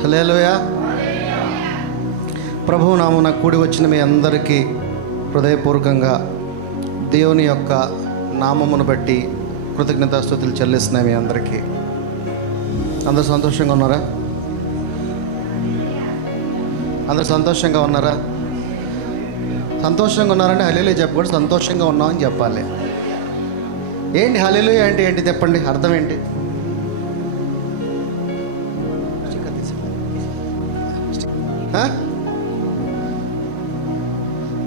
హల్లెలూయా. ప్రభువు నామమున కూడి వచ్చిన మీ అందరికీ హృదయపూర్వకంగా దేవుని యొక్క నామమును బట్టి కృతజ్ఞతాస్తుతులు చెల్లిస్తున్నాయి. మీ అందరికీ అందరూ సంతోషంగా ఉన్నారా? అందరూ సంతోషంగా ఉన్నారా? సంతోషంగా ఉన్నారంటే హల్లెలూయా చెప్పకూడదు, సంతోషంగా ఉన్నామని చెప్పాలి. ఏంటి హల్లెలూయా అంటే ఏంటి చెప్పండి, అర్థం ఏంటి?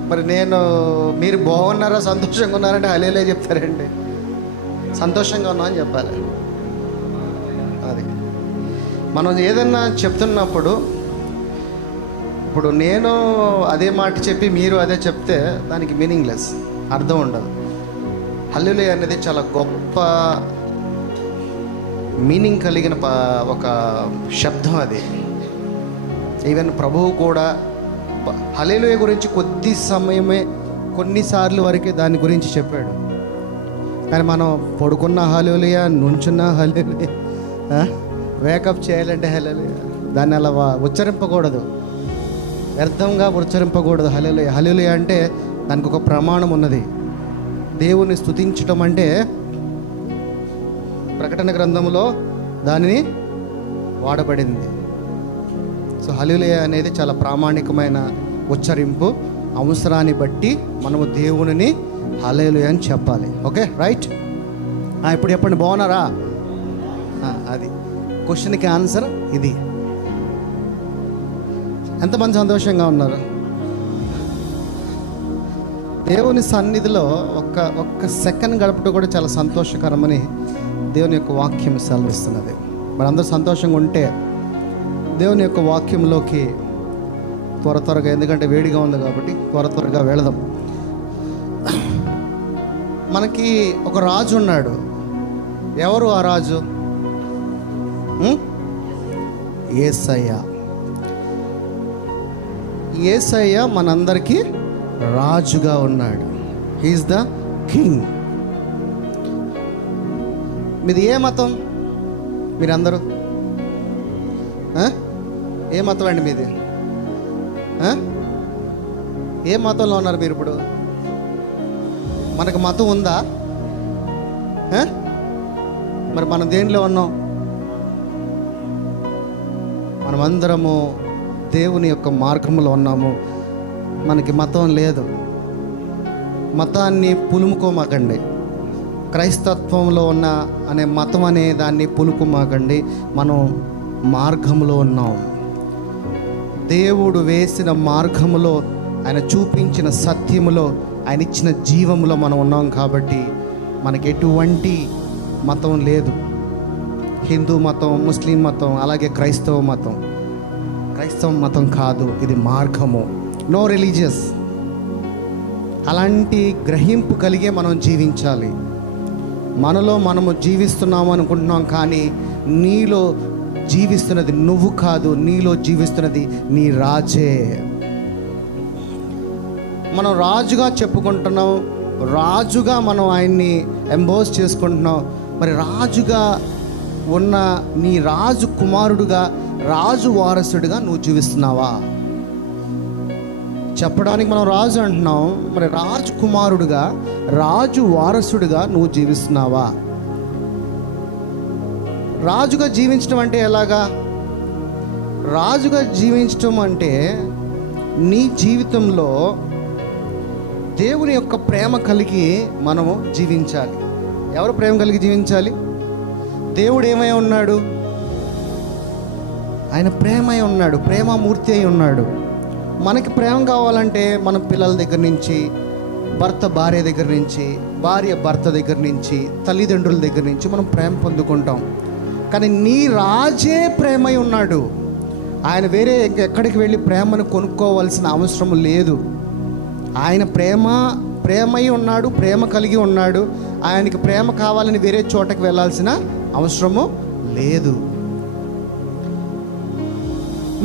మరి మీరు బాగున్నారా, సంతోషంగా ఉన్నారంటే హల్లెలూయా చెప్తారండి. సంతోషంగా ఉన్నామని చెప్పాలి. అది మనం ఏదన్నా చెప్తున్నప్పుడు, ఇప్పుడు నేను అదే మాట చెప్పి మీరు అదే చెప్తే దానికి మీనింగ్లెస్, అర్థం ఉండదు. హల్లెలూయా అనేది చాలా గొప్ప మీనింగ్ కలిగిన ఒక శబ్దం అది. ఈవెన్ ప్రభువు కూడా హల్లెలూయా గురించి కొద్ది సమయమే, కొన్నిసార్లు వరకే దాని గురించి చెప్పాడు. కానీ మనం పడుకున్న హల్లెలూయా, నుంచున్న హల్లెలూయా, వేకప్ చేయాలంటే హల్లెలూయా, దాన్ని అలా ఉచ్చరింపకూడదు, వ్యర్థంగా ఉచ్చరింపకూడదు. హల్లెలూయా హల్లెలూయా అంటే దానికి ఒక ప్రమాణం ఉన్నది. దేవుని స్తుతించటం అంటే ప్రకటన గ్రంథంలో దానిని వాడబడింది. సో హల్లెలూయా అనేది చాలా ప్రామాణికమైన ఉచ్చరింపు. అవసరాన్ని బట్టి మనము దేవునిని హల్లెలూయా అని చెప్పాలి. Okay, right. ఇప్పుడు చెప్పండి, బాగున్నారా? అది క్వశ్చన్కి ఆన్సర్ ఇది. ఎంతమంది సంతోషంగా ఉన్నారు? దేవుని సన్నిధిలో ఒక్క సెకండ్ గడపడం కూడా చాలా సంతోషకరమని దేవుని యొక్క వాక్యం సెలవిస్తున్నది. మరి అందరూ సంతోషంగా ఉంటే దేవుని యొక్క వాక్యంలోకి త్వరగా, ఎందుకంటే వేడిగా ఉంది కాబట్టి త్వరగా వెళదాం. మనకి ఒక రాజు ఉన్నాడు. ఎవరు ఆ రాజు? యేసయ్య. యేసయ్య మనందరికీ రాజుగా ఉన్నాడు. He is the king. మీది ఏ మతం? మీరందరూ ఏ మతం అండి మీది? ఏ మతంలో ఉన్నారు మీరు ఇప్పుడు? మనకు మతం ఉందా? మరి మనం దేనిలో ఉన్నాం? మనమందరము దేవుని యొక్క మార్గంలో ఉన్నాము. మనకి మతం లేదు. మతాన్ని పులుముకోమాకండి. క్రైస్తత్వంలో ఉన్న అనే మతం అనే దాన్ని పులుకుమాకండి. మనం మార్గంలో ఉన్నాం. దేవుడు వేసిన మార్గములో, ఆయన చూపించిన సత్యములో, ఆయన ఇచ్చిన జీవములో మనం ఉన్నాం. కాబట్టి మనకి ఎటువంటి మతం లేదు. హిందూ మతం, ముస్లిం మతం, అలాగే క్రైస్తవ మతం. క్రైస్తవ మతం కాదు, ఇది మార్గము. No religious. అలాంటి గ్రహింపు కలిగే మనం జీవించాలి. మనలో మనము జీవిస్తున్నాము అనుకుంటున్నాం, కానీ నీలో జీవిస్తున్నది నువ్వు కాదు, నీలో జీవిస్తున్నది నీ రాజే. మనం రాజుగా చెప్పుకుంటున్నాం, రాజుగా మనం ఆయన్ని ఎంబోస్ చేసుకుంటున్నాం. మరి రాజుగా ఉన్న నీ రాజు కుమారుడుగా, రాజు వారసుడిగా నువ్వు జీవిస్తున్నావా? చెప్పడానికి మనం రాజు అంటున్నాం, మరి రాజు కుమారుడుగా, రాజు వారసుడిగా నువ్వు జీవిస్తున్నావా? రాజుగా జీవించడం అంటే ఎలాగా? రాజుగా జీవించడం అంటే నీ జీవితంలో దేవుని యొక్క ప్రేమ కలిగి మనము జీవించాలి. ఎవరు ప్రేమ కలిగి జీవించాలి? దేవుడు ఏమై ఉన్నాడు? ఆయన ప్రేమ అయి ఉన్నాడు, ప్రేమమూర్తి అయి ఉన్నాడు. మనకి ప్రేమ కావాలంటే మన పిల్లల దగ్గర నుంచి, భర్త భార్య దగ్గర నుంచి, భార్య భర్త దగ్గర నుంచి, తల్లిదండ్రుల దగ్గర నుంచి మనం ప్రేమ పొందుకుంటాం. కానీ నీ రాజే ప్రేమై ఉన్నాడు. ఆయన వేరే ఎక్కడికి వెళ్ళి ప్రేమను కొనుక్కోవాల్సిన అవసరం లేదు. ఆయన ప్రేమై ఉన్నాడు, ప్రేమ కలిగి ఉన్నాడు. ఆయనకి ప్రేమ కావాలని వేరే చోటకి వెళ్ళాల్సిన అవసరము లేదు.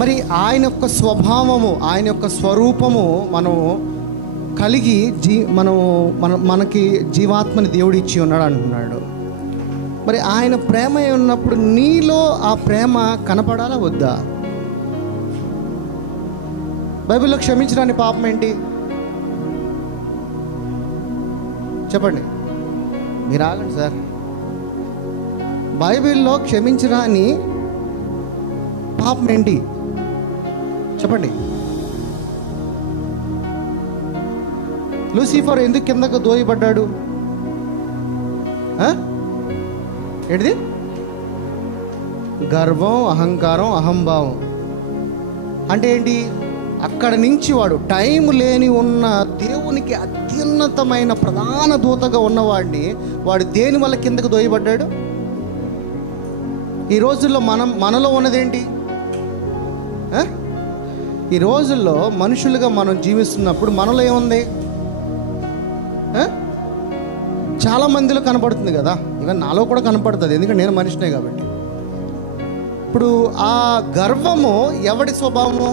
మరి ఆయన యొక్క స్వభావము, ఆయన యొక్క స్వరూపము మనము కలిగి మనకి జీవాత్మని దేవుడు ఇచ్చి ఉన్నాడు అంటున్నాడు. మరి ఆయన ప్రేమ ఉన్నప్పుడు నీలో ఆ ప్రేమ కనపడాలా వద్దా? బైబిల్లో క్షమించడానికి పాపం ఏంటి చెప్పండి, మీరు ఆగండి సార్. బైబిల్లో క్షమించరాని పాపం ఏంటి చెప్పండి. లూసిఫర్ ఎందుకు కిందకు దోయబడ్డాడు? ఏంటిది? గర్వం, అహంకారం, అహంభావం. అంటే ఏంటి? అక్కడ నుంచి వాడు టైం లేని ఉన్న దేవునికి అత్యున్నతమైన ప్రధాన దూతగా ఉన్నవాడిని వాడు దేని వల్ల కిందకు దోయబడ్డాడు? ఈ రోజుల్లో మనలో ఉన్నదేంటి? ఈ రోజుల్లో మనుషులుగా మనం జీవిస్తున్నప్పుడు మనలో ఏముంది? చాలా మందిలో కనపడుతుంది కదా, ఇవన్నీ నాలో కూడా కనపడుతుంది, ఎందుకంటే నేను మనిషినే కాబట్టి. ఇప్పుడు ఆ గర్వము ఎవడి స్వభావము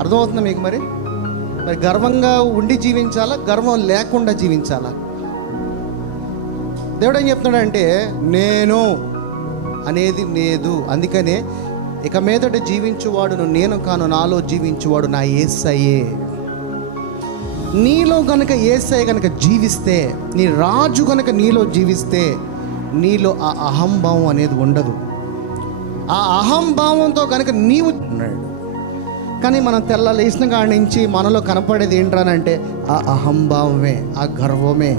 అర్థమవుతుందా మీకు? మరి గర్వంగా ఉండి జీవించాలా, గర్వం లేకుండా జీవించాలా? దేవుడు ఏం చెప్తున్నాడంటే నేను అనేది లేదు. అందుకనే ఇక మీదట జీవించువాడును నేను కాను, నాలో జీవించువాడు నా యేసయ్యే. నీలో గనక యేసయ్య గనక జీవిస్తే, నీ రాజు గనక నీలో జీవిస్తే, నీలో ఆ అహంభావం అనేది ఉండదు. ఆ అహంభావంతో కనుక నీవు ఉన్నాడు. కానీ మనం తెల్ల లేచిన కాడి నుంచి మనలో కనపడేది ఏంటనంటే ఆ అహంభావమే, ఆ గర్వమే.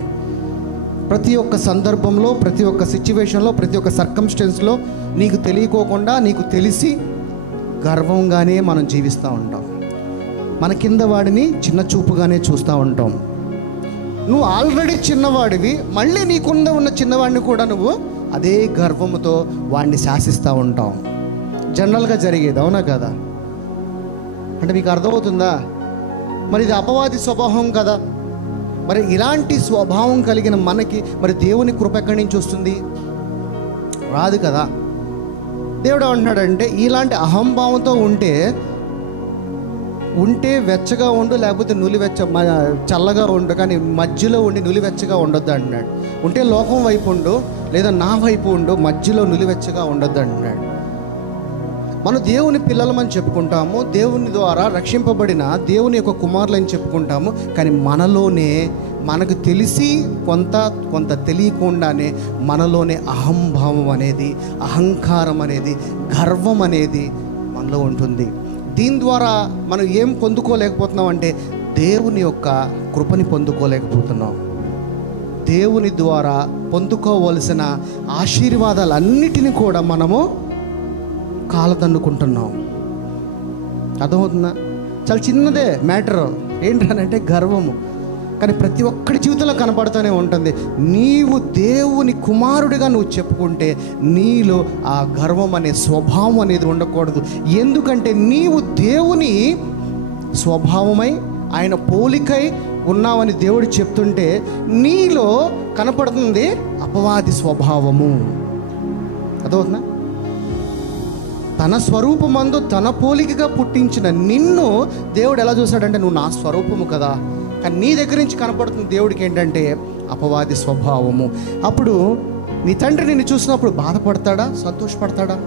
ప్రతి ఒక్క సందర్భంలో, ప్రతి ఒక్క సిచ్యువేషన్లో, ప్రతి ఒక్క సర్కమ్స్టెన్స్లో నీకు తెలియకోకుండా, నీకు తెలిసి గర్వంగానే మనం జీవిస్తూ ఉంటాం. మన కింద వాడిని చిన్న చూపుగానే చూస్తూ ఉంటాం. నువ్వు ఆల్రెడీ చిన్నవాడివి, మళ్ళీ నీకుంద ఉన్న చిన్నవాడిని కూడా నువ్వు అదే గర్వంతో వాడిని శాసిస్తూ ఉంటాం. జనరల్గా జరిగేది, అవునా కదా? అంటే మీకు అర్థమవుతుందా? మరి ఇది అపవాది స్వభావం కదా. మరి ఇలాంటి స్వభావం కలిగిన మనకి మరి దేవుని కృప ఎక్కడి నుంచి వస్తుంది? రాదు కదా. దేవుడు ఏమంటున్నాడంటే ఇలాంటి అహంభావంతో ఉంటే వెచ్చగా ఉండు, లేకపోతే చల్లగా ఉండు, కానీ మధ్యలో ఉండి నులివెచ్చగా ఉండొద్దు అంటున్నాడు. ఉంటే లోకం వైపు ఉండు, లేదా నా వైపు ఉండు, మధ్యలో నులివెచ్చగా ఉండొద్దు అంటున్నాడు. మనం దేవుని పిల్లలమని చెప్పుకుంటాము, దేవుని ద్వారా రక్షింపబడిన దేవుని యొక్క కుమారులని చెప్పుకుంటాము. కానీ మనలోనే మనకు తెలిసి కొంత తెలియకుండానే మనలోనే అహంభావం అనేది, అహంకారం అనేది, గర్వం అనేది మనలో ఉంటుంది. దీని ద్వారా మనం ఏం పొందుకోలేకపోతున్నాం అంటే దేవుని యొక్క కృపని పొందుకోలేకపోతున్నాం. దేవుని ద్వారా పొందుకోవలసిన ఆశీర్వాదాలన్నిటినీ కూడా మనము కాలదన్నుకుంటున్నాం. అర్థమవుతుందా? చాలా చిన్నదే మ్యాటర్ ఏంటనంటే గర్వము. కానీ ప్రతి ఒక్కడి జీవితంలో కనపడుతూనే ఉంటుంది. నీవు దేవుని కుమారుడిగా నువ్వు చెప్పుకుంటే నీలో ఆ గర్వం అనే స్వభావం అనేది ఉండకూడదు. ఎందుకంటే నీవు దేవుని స్వభావమై ఆయన పోలికై ఉన్నావని దేవుడు చెప్తుంటే నీలో కనపడుతుంది అపవాది స్వభావము. అర్థమవుతుందా? తన స్వరూపమందు తన పోలికగా పుట్టించిన నిన్ను దేవుడు ఎలా చూశాడంటే నువ్వు నా స్వరూపము కదా. కానీ నీ దగ్గర నుంచి కనపడుతుంది దేవుడికి ఏంటంటే అపవాది స్వభావము. అప్పుడు నీ తండ్రి నిన్ను చూసినప్పుడు బాధపడతాడా, సంతోషపడతాడా?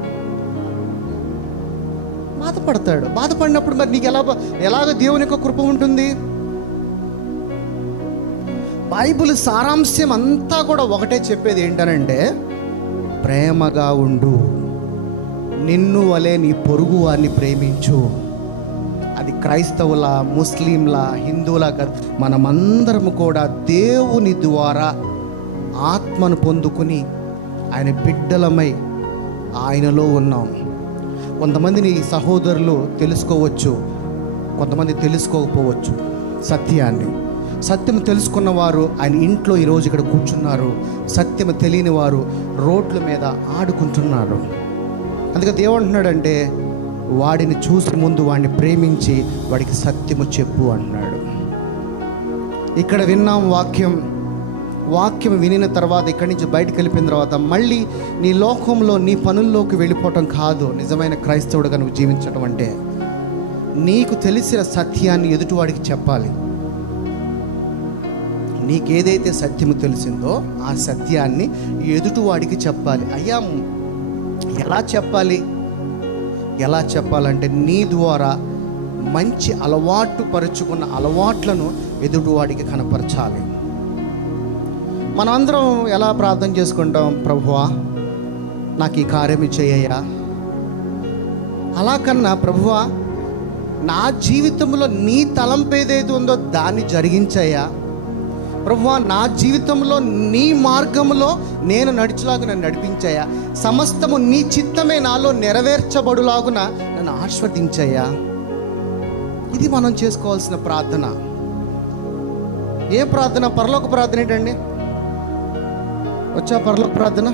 బాధపడతాడు. బాధపడినప్పుడు మరి నీకు ఎలాగ దేవుని యొక్క కృప ఉంటుంది? బైబిల్ సారాంశం అంతా కూడా ఒకటే చెప్పేది ఏంటనంటే ప్రేమగా ఉండు, నిన్ను వలె నీ పొరుగు వారిని ప్రేమించు. అది క్రైస్తవుల, ముస్లింల, హిందువుల కాదు, మనమందరం కూడా దేవుని ద్వారా ఆత్మను పొందుకుని ఆయన బిడ్డలమై ఆయనలో ఉన్నాం. కొంతమంది నీ సహోదరులు తెలుసుకోవచ్చు, కొంతమంది తెలుసుకోకపోవచ్చు సత్యాన్ని. సత్యం తెలుసుకున్న వారు ఆయన ఇంట్లో ఈరోజు ఇక్కడ కూర్చున్నారు. సత్యం తెలియని వారు రోడ్ల మీద ఆడుకుంటున్నారు. అందుకే దేవుడు అంటున్నాడంటే వాడిని చూసి ముందు వాడిని ప్రేమించి వాడికి సత్యము చెప్పు అంటున్నాడు. ఇక్కడ విన్నాం వాక్యం వినిన తర్వాత ఇక్కడి నుంచి బయటకు వెళ్ళిపోయిన తర్వాత మళ్ళీ నీ లోకంలో నీ పనుల్లోకి వెళ్ళిపోవటం కాదు నిజమైన క్రైస్తవుడిగా నువ్వు జీవించడం. అంటే నీకు తెలిసిన సత్యాన్ని ఎదుటివాడికి చెప్పాలి. నీకేదైతే సత్యము తెలిసిందో ఆ సత్యాన్ని ఎదుటివాడికి చెప్పాలి. అయ్యా ఎలా చెప్పాలంటే నీ ద్వారా మంచి అలవాటు పరుచుకున్న అలవాట్లను ఎదుటివాడికి కనపరచాలి. మనమందరం ఎలా ప్రార్థన చేసుకుంటాం? ప్రభువా నాకు ఈ కార్యం చేయ్యా. అలా కన్నా ప్రభువా నా జీవితంలో నీ తలంపు ఏదైతే ఉందో దాన్ని జరిగించయ్యా. ప్రభువా నా జీవితంలో నీ మార్గంలో నేను నడిచేలాగా నన్ను నడిపించయ్యా. సమస్తము నీ చిత్తమే నాలో నెరవేర్చబడులాగున నన్ను ఆశీర్వదించయ్యా. ఇది మనం చేసుకోవాల్సిన ప్రార్థన. ఏ ప్రార్థన? పరలోక ప్రార్థన ఏంటండి? వచ్చా పరలోక ప్రార్థన?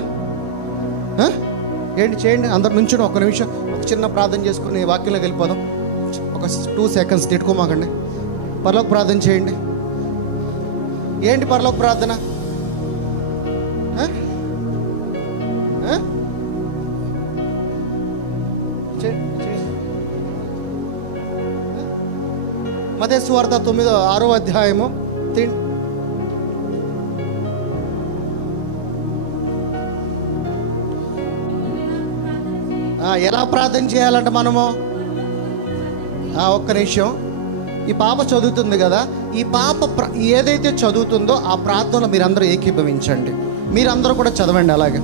ఏంటి చేయండి. అందరు నుంచుని ఒక నిమిషం ఒక చిన్న ప్రార్థన చేసుకుని వాక్యంలోకి వెళ్ళిపోదాం. ఒక 2 seconds తిట్టుకోమాకండి. పరలోక ప్రార్థన చేయండి. ఏంటి పరలోక ప్రార్థన? మత్తయి సువార్త 9-6 అధ్యాయము ఎలా ప్రార్థన చేయాలంట మనము? ఒక్క నిమిషం. ఈ పాప చదువుతుంది కదా, ఈ పాప ఏదైతే చదువుతుందో ఆ ప్రార్థనలో మీరందరూ ఏకీభవించండి. మీరందరూ కూడా చదవండి. అలాగే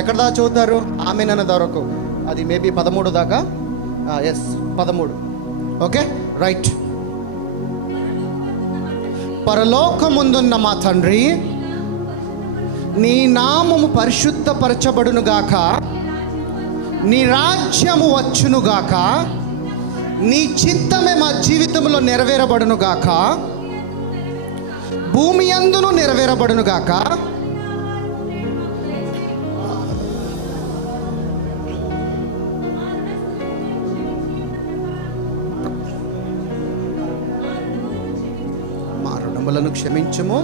ఎక్కడ దాకా చదువుతారు? ఆమెనన్న వరకు. అది మేబీ 13 దాకా. ఎస్ 13. Okay right. పరలోకమందున్న మా తండ్రి, నీ నామము పరిశుద్ధపరచబడునుగాక, నీ రాజ్యము వచ్చునుగాక, నీ చిత్తమే మా జీవితంలో నెరవేరబడునుగాక, భూమి యందును నెరవేరబడునుగాక. మా రుణములను క్షమించుము,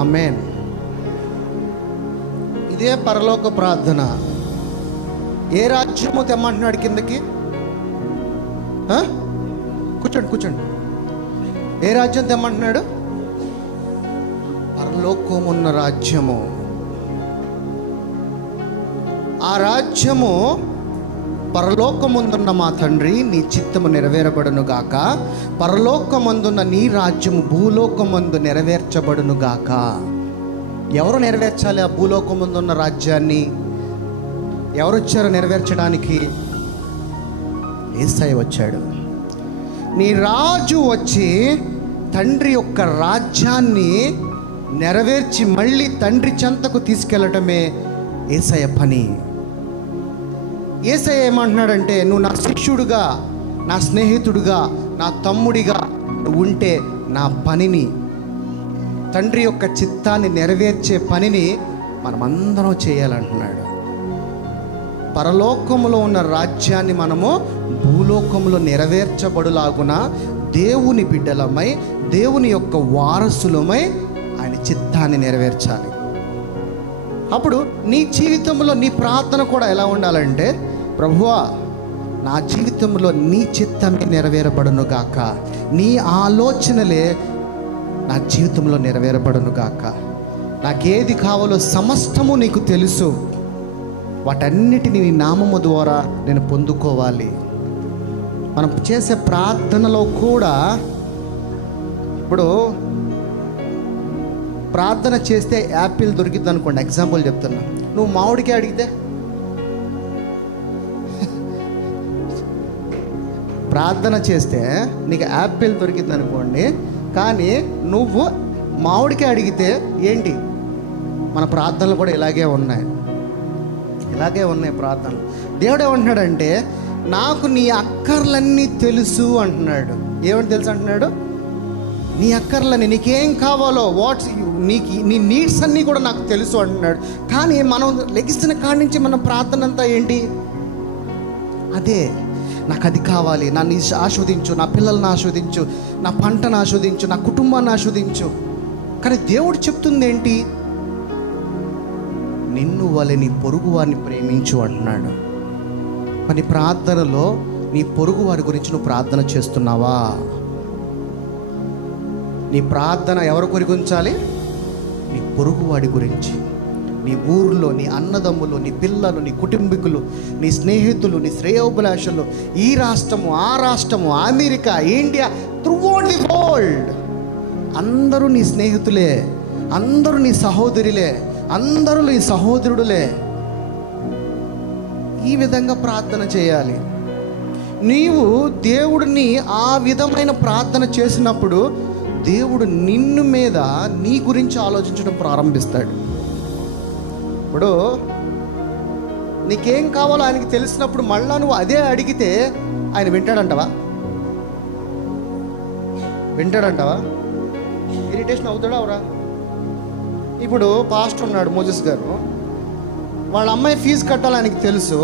ఆమేన్. ఇదే పరలోక ప్రార్థన. ఏ రాజ్యము తెమ్మంటున్నాడు కిందకి? కూర్చోండి. ఏ రాజ్యం తెమ్మంటున్నాడు? పరలోకమున్న రాజ్యము. ఆ రాజ్యము పరలోకమందున్న మా తండ్రి, నీ చిత్తము నెరవేరబడును గాక, పరలోకమందున్న నీ రాజ్యము భూలోకమందు నెరవేర్చబడును గాక. ఎవరు నెరవేర్చాలి ఆ భూలోకమందున్న రాజ్యాన్ని? ఎవరు వచ్చారు నెరవేర్చడానికి? యేసయ్య వచ్చాడు. నీ రాజు వచ్చి తండ్రి యొక్క రాజ్యాన్ని నెరవేర్చి మళ్ళీ తండ్రి చెంతకు తీసుకెళ్ళటమే యేసయ్య పని. యేసయ్య ఏమంటున్నాడంటే, నువ్వు నా శిష్యుడుగా, నా స్నేహితుడుగా, నా తమ్ముడిగా ఉంటే నా పనిని, తండ్రి యొక్క చిత్తాన్ని నెరవేర్చే పనిని మనమందరం చేయాలంటున్నాడు. పరలోకములో ఉన్న రాజ్యాన్ని మనము భూలోకములో నెరవేర్చబడులాగున దేవుని బిడ్డలమై, దేవుని యొక్క వారసులమై ఆయన చిత్తాన్ని నెరవేర్చాలి. అప్పుడు నీ జీవితంలో నీ ప్రార్థన కూడా ఎలా ఉండాలంటే, ప్రభువా నా జీవితంలో నీ చిత్తమే నెరవేరబడును గాక, నీ ఆలోచనలే నా జీవితంలో నెరవేరబడును గాక. నాకేది కావాలో సమస్తము నీకు తెలుసు, వాటన్నిటిని నీ నామము ద్వారా నేను పొందుకోవాలి. మనం చేసే ప్రార్థనలో కూడా, ఇప్పుడు ప్రార్థన చేస్తే యాపిల్ దొరికిద్ది అనుకోండి, ఎగ్జాంపుల్ చెప్తున్నా. నువ్వు మామిడికాయ అడిగితే, ప్రార్థన చేస్తే నీకు యాపిల్ దొరికింది అనుకోండి, కానీ నువ్వు మామిడికాయ అడిగితే ఏంటి? మన ప్రార్థనలు కూడా ఇలాగే ఉన్నాయి ప్రార్థనలు. దేవుడు ఏమంటున్నాడంటే, నాకు నీ అక్కర్లన్నీ తెలుసు అంటున్నాడు. ఏమని తెలుసు అంటున్నాడు? నీ అక్కర్లని, నీకేం కావాలో, నీ నీడ్స్ అన్నీ కూడా నాకు తెలుసు అంటున్నాడు. కానీ మనం లెగిస్తున్న కాడి నుంచి మన ప్రార్థన అంతా ఏంటి? అదే, నాకు అది కావాలి, నన్ను ఆస్వాదించు, నా పిల్లల్ని ఆస్వాదించు, నా పంటను ఆస్వాదించు, నా కుటుంబాన్ని ఆస్వాదించు. కానీ దేవుడు చెప్తుంది ఏంటి? నిన్ను వలె నీ పొరుగు వారిని ప్రేమించు అంటున్నాడు. మరి ప్రార్థనలో నీ పొరుగు వారి గురించి నువ్వు ప్రార్థన చేస్తున్నావా? నీ ప్రార్థన ఎవరి గురించి ఉంచాలి? నీ పొరుగువాడి గురించి. నీ ఊర్లో నీ అన్నదమ్ములు, నీ పిల్లలు, నీ కుటుంబీకులు, నీ స్నేహితులు, నీ శ్రేయోభిలాషులు, ఈ రాష్ట్రము, ఆ రాష్ట్రము, America, India, throughout the world అందరూ నీ స్నేహితులే, అందరూ నీ సహోదరులే, అందరూ నీ సహోదరుడులే. ఈ విధంగా ప్రార్థన చేయాలి. నీవు దేవుడిని ఆ విధమైన ప్రార్థన చేసినప్పుడు దేవుడు నిన్ను మీద నీ గురించి ఆలోచించడం ప్రారంభిస్తాడు. ఇప్పుడు నీకేం కావాలో ఆయనకి తెలిసినప్పుడు మళ్ళా నువ్వు అదే అడిగితే ఆయన వింటాడంటావా? ఇరిటేషన్ అవుతాడా అవరా? ఇప్పుడు పాస్టర్ ఉన్నాడు మోజెస్ గారు, వాళ్ళ అమ్మాయి ఫీజు కట్టాలి ఆయనకి తెలుసు.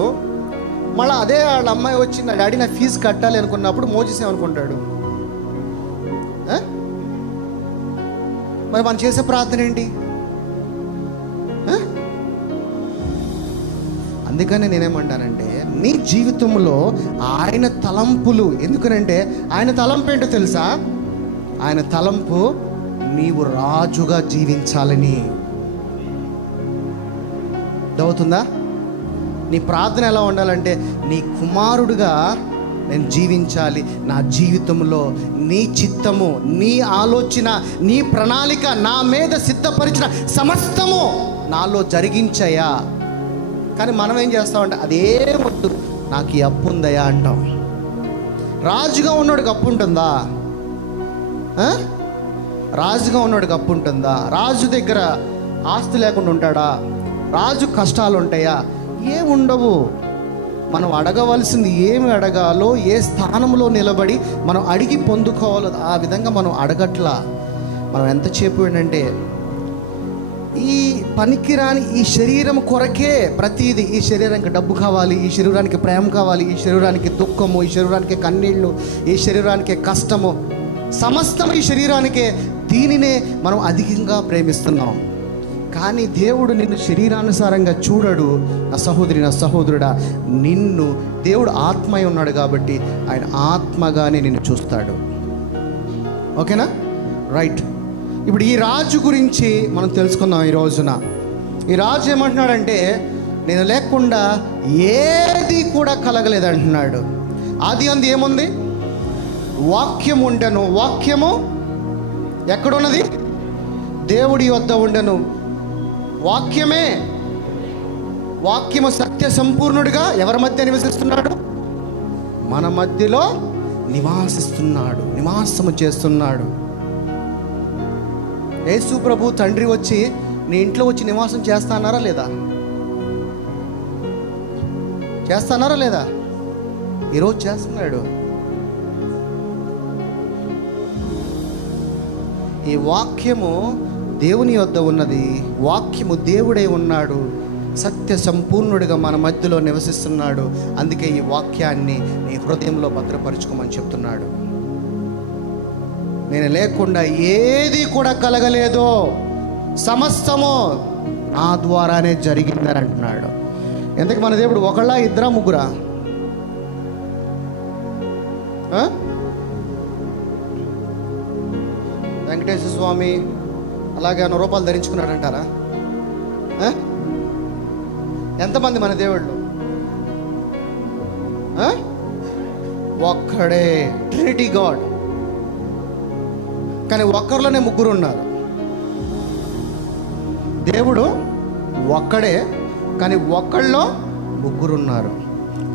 మళ్ళీ అదే వాళ్ళ అమ్మాయి వచ్చి నా డాడీ నా ఫీజు కట్టాలి అనుకున్నప్పుడు మోజెస్ ఏమనుకుంటాడు? మరి మనం చేసే ప్రార్థన ఏంటి? అందుకని నేనేమంటానంటే నీ జీవితంలో ఆయన తలంపులు, ఎందుకనంటే ఆయన తలంపు ఏంటో తెలుసా? ఆయన తలంపు నీవు రాజుగా జీవించాలని. అవుతుందా? నీ ప్రార్థన ఎలా ఉండాలంటే నీ కుమారుడుగా నేను జీవించాలి, నా జీవితంలో నీ చిత్తము, నీ ఆలోచన, నీ ప్రణాళిక నా మీద సిద్ధపరిచిన సమస్తము నాలో జరిగించయా. కానీ మనం ఏం చేస్తామంటే అదే వద్దు, నాకు ఈ అప్పు ఉందయా అంటాం. రాజుగా ఉన్నవాడికి అప్పు ఉంటుందా? రాజుగా ఉన్నవాడికి అప్పు ఉంటుందా? రాజు దగ్గర ఆస్తి లేకుండా ఉంటాడా? రాజు కష్టాలు ఉంటాయా? ఏముండవు. మనం అడగవలసింది ఏమి అడగాలో, ఏ స్థానంలో నిలబడి మనం అడిగి పొందుకోవాలో ఆ విధంగా మనం అడగట్లా. మనం ఎంతసేపు ఏంటంటే ఈ పనికిరాని ఈ శరీరం కొరకే ప్రతిదీ. ఈ శరీరానికి డబ్బు కావాలి, ఈ శరీరానికి ప్రేమ కావాలి, ఈ శరీరానికి దుఃఖము, ఈ శరీరానికి కన్నీళ్ళు, ఈ శరీరానికి కష్టము, సమస్తం ఈ శరీరానికే. దీనినే మనం అధికంగా ప్రేమిస్తున్నాం. కానీ దేవుడు నిన్ను శరీరానుసారంగా చూడడు. నా సహోదరి, నా సహోదరుడా, నిన్ను దేవుడు ఆత్మై ఉన్నాడు కాబట్టి ఆయన ఆత్మగానే నిన్ను చూస్తాడు. ఓకేనా? రైట్. ఇప్పుడు ఈ రాజు గురించి మనం తెలుసుకుందాం ఈ రోజున. ఈ రాజు ఏమంటున్నాడంటే నేను లేకుండా ఏది కూడా కలగలేదంటున్నాడు. ఆది అందు ఏముంది? వాక్యం ఉండెను. వాక్యము ఎక్కడున్నది? దేవుడి వద్ద ఉండెను. వాక్యమే. వాక్యము సత్య సంపూర్ణుడిగా ఎవరి మధ్య నివసిస్తున్నాడు? మన మధ్యలో నివాసిస్తున్నాడు, నివాసము చేస్తున్నాడు. యేసు ప్రభు తండ్రి వచ్చి నీ ఇంట్లో వచ్చి నివాసం చేస్తానారా లేదా? చేస్తానారా లేదా? ఈరోజు చేస్తున్నాడు. ఈ వాక్యము దేవుని వద్ద ఉన్నది. వాక్యము దేవుడే ఉన్నాడు, సత్య సంపూర్ణుడిగా మన మధ్యలో నివసిస్తున్నాడు. అందుకే ఈ వాక్యాన్ని నీ హృదయంలో భద్రపరుచుకోమని చెప్తున్నాడు. నేను లేకుండా ఏది కూడా కలగలేదు, సమస్తము నా ద్వారానే జరిగిందని అంటున్నాడు. ఎందుకు మన దేవుడు ఒకళ్ళ, ఇద్దరా, ముగ్గురా? వెంకటేశ్వర స్వామి అలాగే 100 రూపాయలు ధరించుకున్నాడు అంటారా? ఎంతమంది మన దేవుళ్ళు? ఒక్కడే, ట్రినిటీ గాడ్. కానీ ఒక్కరిలోనే ముగ్గురు ఉన్నారు. దేవుడు ఒక్కడే, కానీ ఒక్కళ్ళలో ముగ్గురు ఉన్నారు.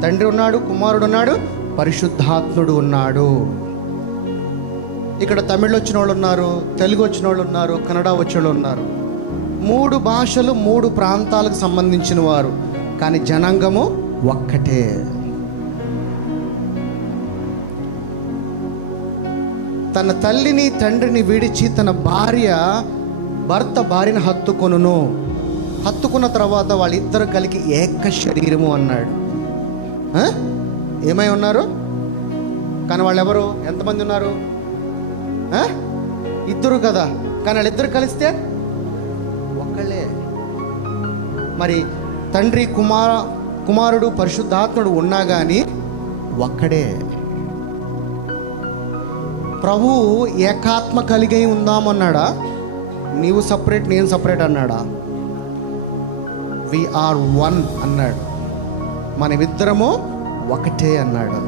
తండ్రి ఉన్నాడు, కుమారుడు ఉన్నాడు, పరిశుద్ధాత్ముడు ఉన్నాడు. ఇక్కడ తమిళ్ వచ్చిన వాళ్ళు ఉన్నారు, తెలుగు వచ్చిన వాళ్ళు ఉన్నారు, కన్నడ వచ్చిన వాళ్ళు ఉన్నారు. 3 భాషలు, 3 ప్రాంతాలకు సంబంధించిన వారు, కానీ జనాంగము ఒక్కటే. తన తల్లిని తండ్రిని విడిచి తన భర్త భార్యను హత్తుకున్న తర్వాత వాళ్ళిద్దరు కలిగి ఏక శరీరము అన్నాడు. ఏమై ఉన్నారు? కానీ వాళ్ళు ఎవరు? ఎంతమంది ఉన్నారు? ఇద్దరు కదా, కానీ వాళ్ళిద్దరు కలిస్తే ఒక్కళ్ళే. మరి తండ్రి కుమారుడు పరిశుద్ధాత్ముడు ఉన్నా కానీ ఒక్కడే. ప్రభు ఏకాత్మ కలిగి ఉందామన్నాడా? నీవు సపరేట్ నేను సపరేట్ అన్నాడా? వి ఆర్ వన్ అన్నాడు. మనమిద్దరము ఒకటే అన్నాడు.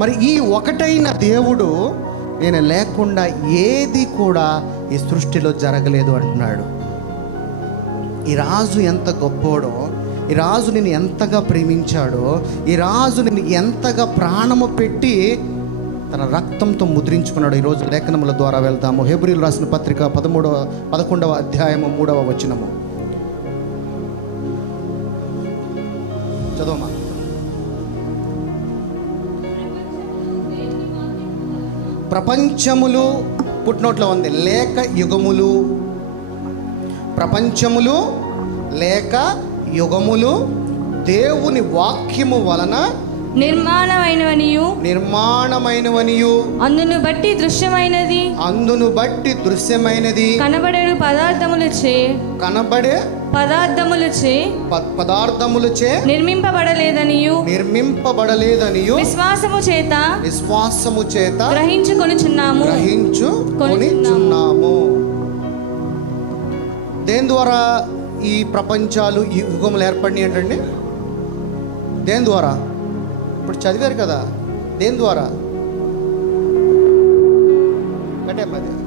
మరి ఈ ఒకటైన దేవుడు నేను లేకుండా ఏది కూడా ఈ సృష్టిలో జరగలేదు అంటున్నాడు. ఈ రాజు ఎంత గొప్పోడో, ఈ రాజు నిన్ను ఎంతగా ప్రేమించాడో, ఈ రాజు నిన్ను ఎంతగా ప్రాణము పెట్టి తన రక్తంతో ముద్రించుకున్నాడు. ఈరోజు లేఖనముల ద్వారా వెళ్తాము. హెబ్రీయులు రాసిన పత్రిక 11వ అధ్యాయము 3వ వచనము చదవమా. ప్రపంచములు పుట్టినోట్లో ఉంది, లేక యుగములు. ప్రపంచములు లేక యుగములు దేవుని వాక్యము వలన నిర్మాణమైనవనియు అందును బట్టి దృశ్యమైనది కనబడే పదార్థములచే నిర్మింపబడలేదనియు విశ్వాసము చేత గ్రహించుకొనుచున్నాము. దేని ద్వారా ఈ ప్రపంచాలు ఈ యుగములు ఏర్పడినాయి ఏంటండి? దేని ద్వారా? ఇప్పుడు చదివారు కదా, దేని ద్వారా?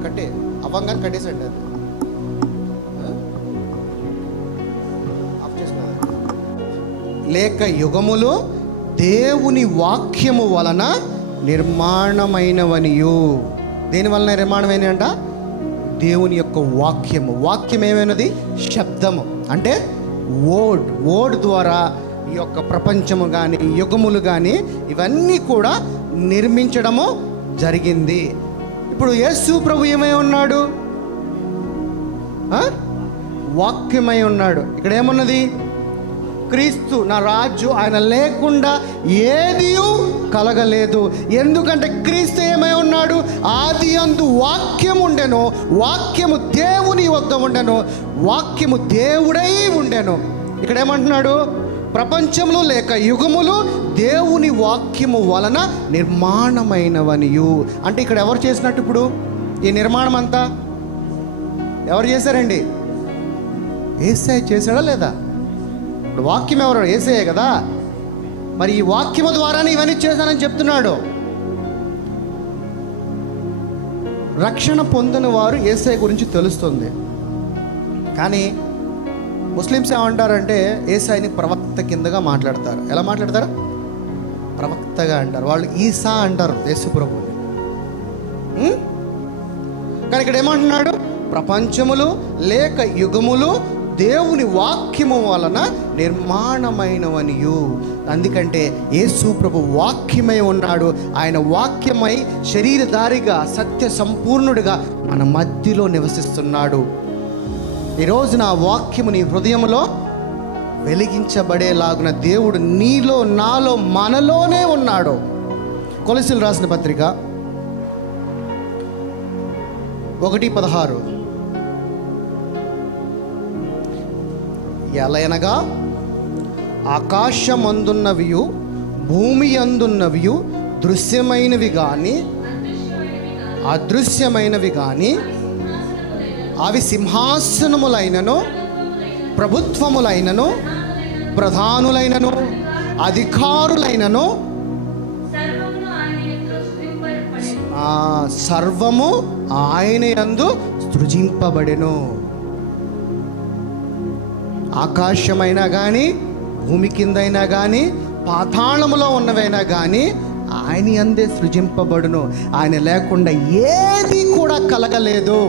కట్టే అవ్వంగానే కట్టేసండి. అది ఆఫ్ చేసుకోవాలి. లేక యుగములు దేవుని వాక్యము వలన నిర్మాణమైనవనియు. దేని వలన నిర్మాణమైన అంట? దేవుని యొక్క వాక్యము. వాక్యం ఏమైనది? శబ్దము. అంటే వర్డ్ ద్వారా ఈ యొక్క ప్రపంచము కానీ యుగములు కానీ ఇవన్నీ కూడా నిర్మించడము జరిగింది. ఇప్పుడు యేసు ప్రభు ఏమై ఉన్నాడు? వాక్యమై ఉన్నాడు. ఇక్కడ ఏమున్నది? క్రీస్తు నా రాజు, ఆయన లేకుండా ఏది కలగలేదు. ఎందుకంటే క్రీస్తు ఏమై ఉన్నాడు? ఆది అందు వాక్యము ఉండెను, వాక్యము దేవుని వద్ద ఉండెను, వాక్యము దేవుడై ఉండెను. ఇక్కడ ఏమంటున్నాడు? ప్రపంచములు లేక యుగములు దేవుని వాక్యము వలన నిర్మాణమైనవనియు. అంటే ఇక్కడ ఎవరు చేసినట్టు? ఇప్పుడు ఈ నిర్మాణం అంతా ఎవరు చేశారండి? యేసయ్య చేశాడా లేదా? ఇప్పుడు వాక్యం ఎవరు? యేసయ్యే కదా. మరి ఈ వాక్యము ద్వారానే ఇవన్నీ చేశానని చెప్తున్నాడు. రక్షణ పొందిన వారు యేసయ్య గురించి తెలుస్తుంది. కానీ ముస్లిమ్స్ ఏమంటారంటే యేసయ్యని ప్రవక్త కిందగా మాట్లాడతారు. ఎలా మాట్లాడతారు? ప్రవక్తగా అంటారు. వాళ్ళు ఈసా అంటారు యేసు ప్రభువుని. కానీ ఇక్కడ ఏమంటున్నాడు? ప్రపంచములు లేక యుగములు దేవుని వాక్యము వలన నిర్మాణమైనవనియు. అందుకంటే యేసు ప్రభు వాక్యమై ఉన్నాడు. ఆయన వాక్యమై శరీరధారిగా సత్య సంపూర్ణుడిగా మన మధ్యలో నివసిస్తున్నాడు. ఈరోజు నా వాక్యము నీ హృదయంలో వెలిగించబడేలాగున దేవుడు నీలో నాలో మనలోనే ఉన్నాడు. కొలస్సీయులకు రాసిన పత్రిక 1:16 ఎలయనగా ఆకాశమందున్నవియు భూమి అందున్నవియు దృశ్యమైనవి కానీ అదృశ్యమైనవి కానీ అవి సింహాసనములైనను ప్రభుత్వములైనను ప్రధానులైనను అధికారులైనను సర్వము ఆయన యందు సృజింపబడెను. ఆకాశమైనా కానీ భూమి కిందైనా కానీ పాతాళములో ఉన్నవైనా కానీ ఆయన యందే సృజింపబడును. ఆయన లేకుండా ఏది కూడా కలగలేదు.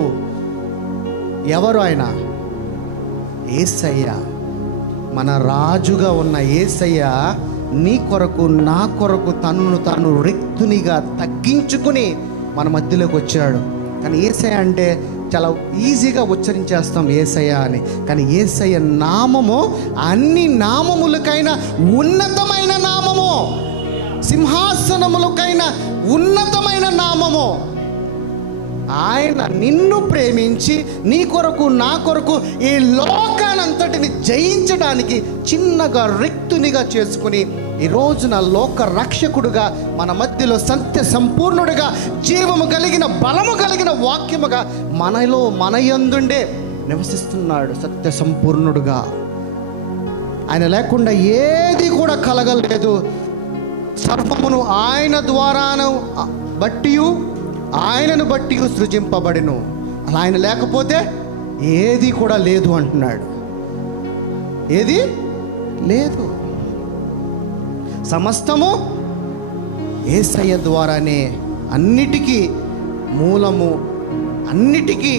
ఎవరు ఆయన? యేసయ్య. మన రాజుగా ఉన్న యేసయ్య నీ కొరకు నా కొరకు తన్ను తాను రిక్తునిగా తగ్గించుకుని మన మధ్యలోకి వచ్చాడు. కానీ యేసయ్య అంటే చాలా ఈజీగా ఉచ్చరించేస్తాం యేసయ్య అని. కానీ యేసయ్య నామము అన్ని నామములకైనా ఉన్నతమైన నామము, సింహాసనములకైనా ఉన్నతమైన నామము. ఆయన నిన్ను ప్రేమించి నీ కొరకు నా కొరకు ఈ లోకానంతటిని జయించడానికి చిన్నగా రిక్తునిగా చేసుకుని ఈ రోజున లోక రక్షకుడుగా మన మధ్యలో సత్య సంపూర్ణుడిగా జీవము కలిగిన బలము కలిగిన వాక్యముగా మనలో మన యందుండే నివసిస్తున్నాడు. సత్య సంపూర్ణుడుగా ఆయన లేకుండా ఏది కూడా కలగలేదు. సర్వమును ఆయన ద్వారాను బట్టి ఆయనను బట్టి సృజింపబడిను. అలా ఆయన లేకపోతే ఏది కూడా లేదు అంటున్నాడు. ఏది లేదు, సమస్తము యేసయ్య ద్వారానే. అన్నిటికీ మూలము, అన్నిటికీ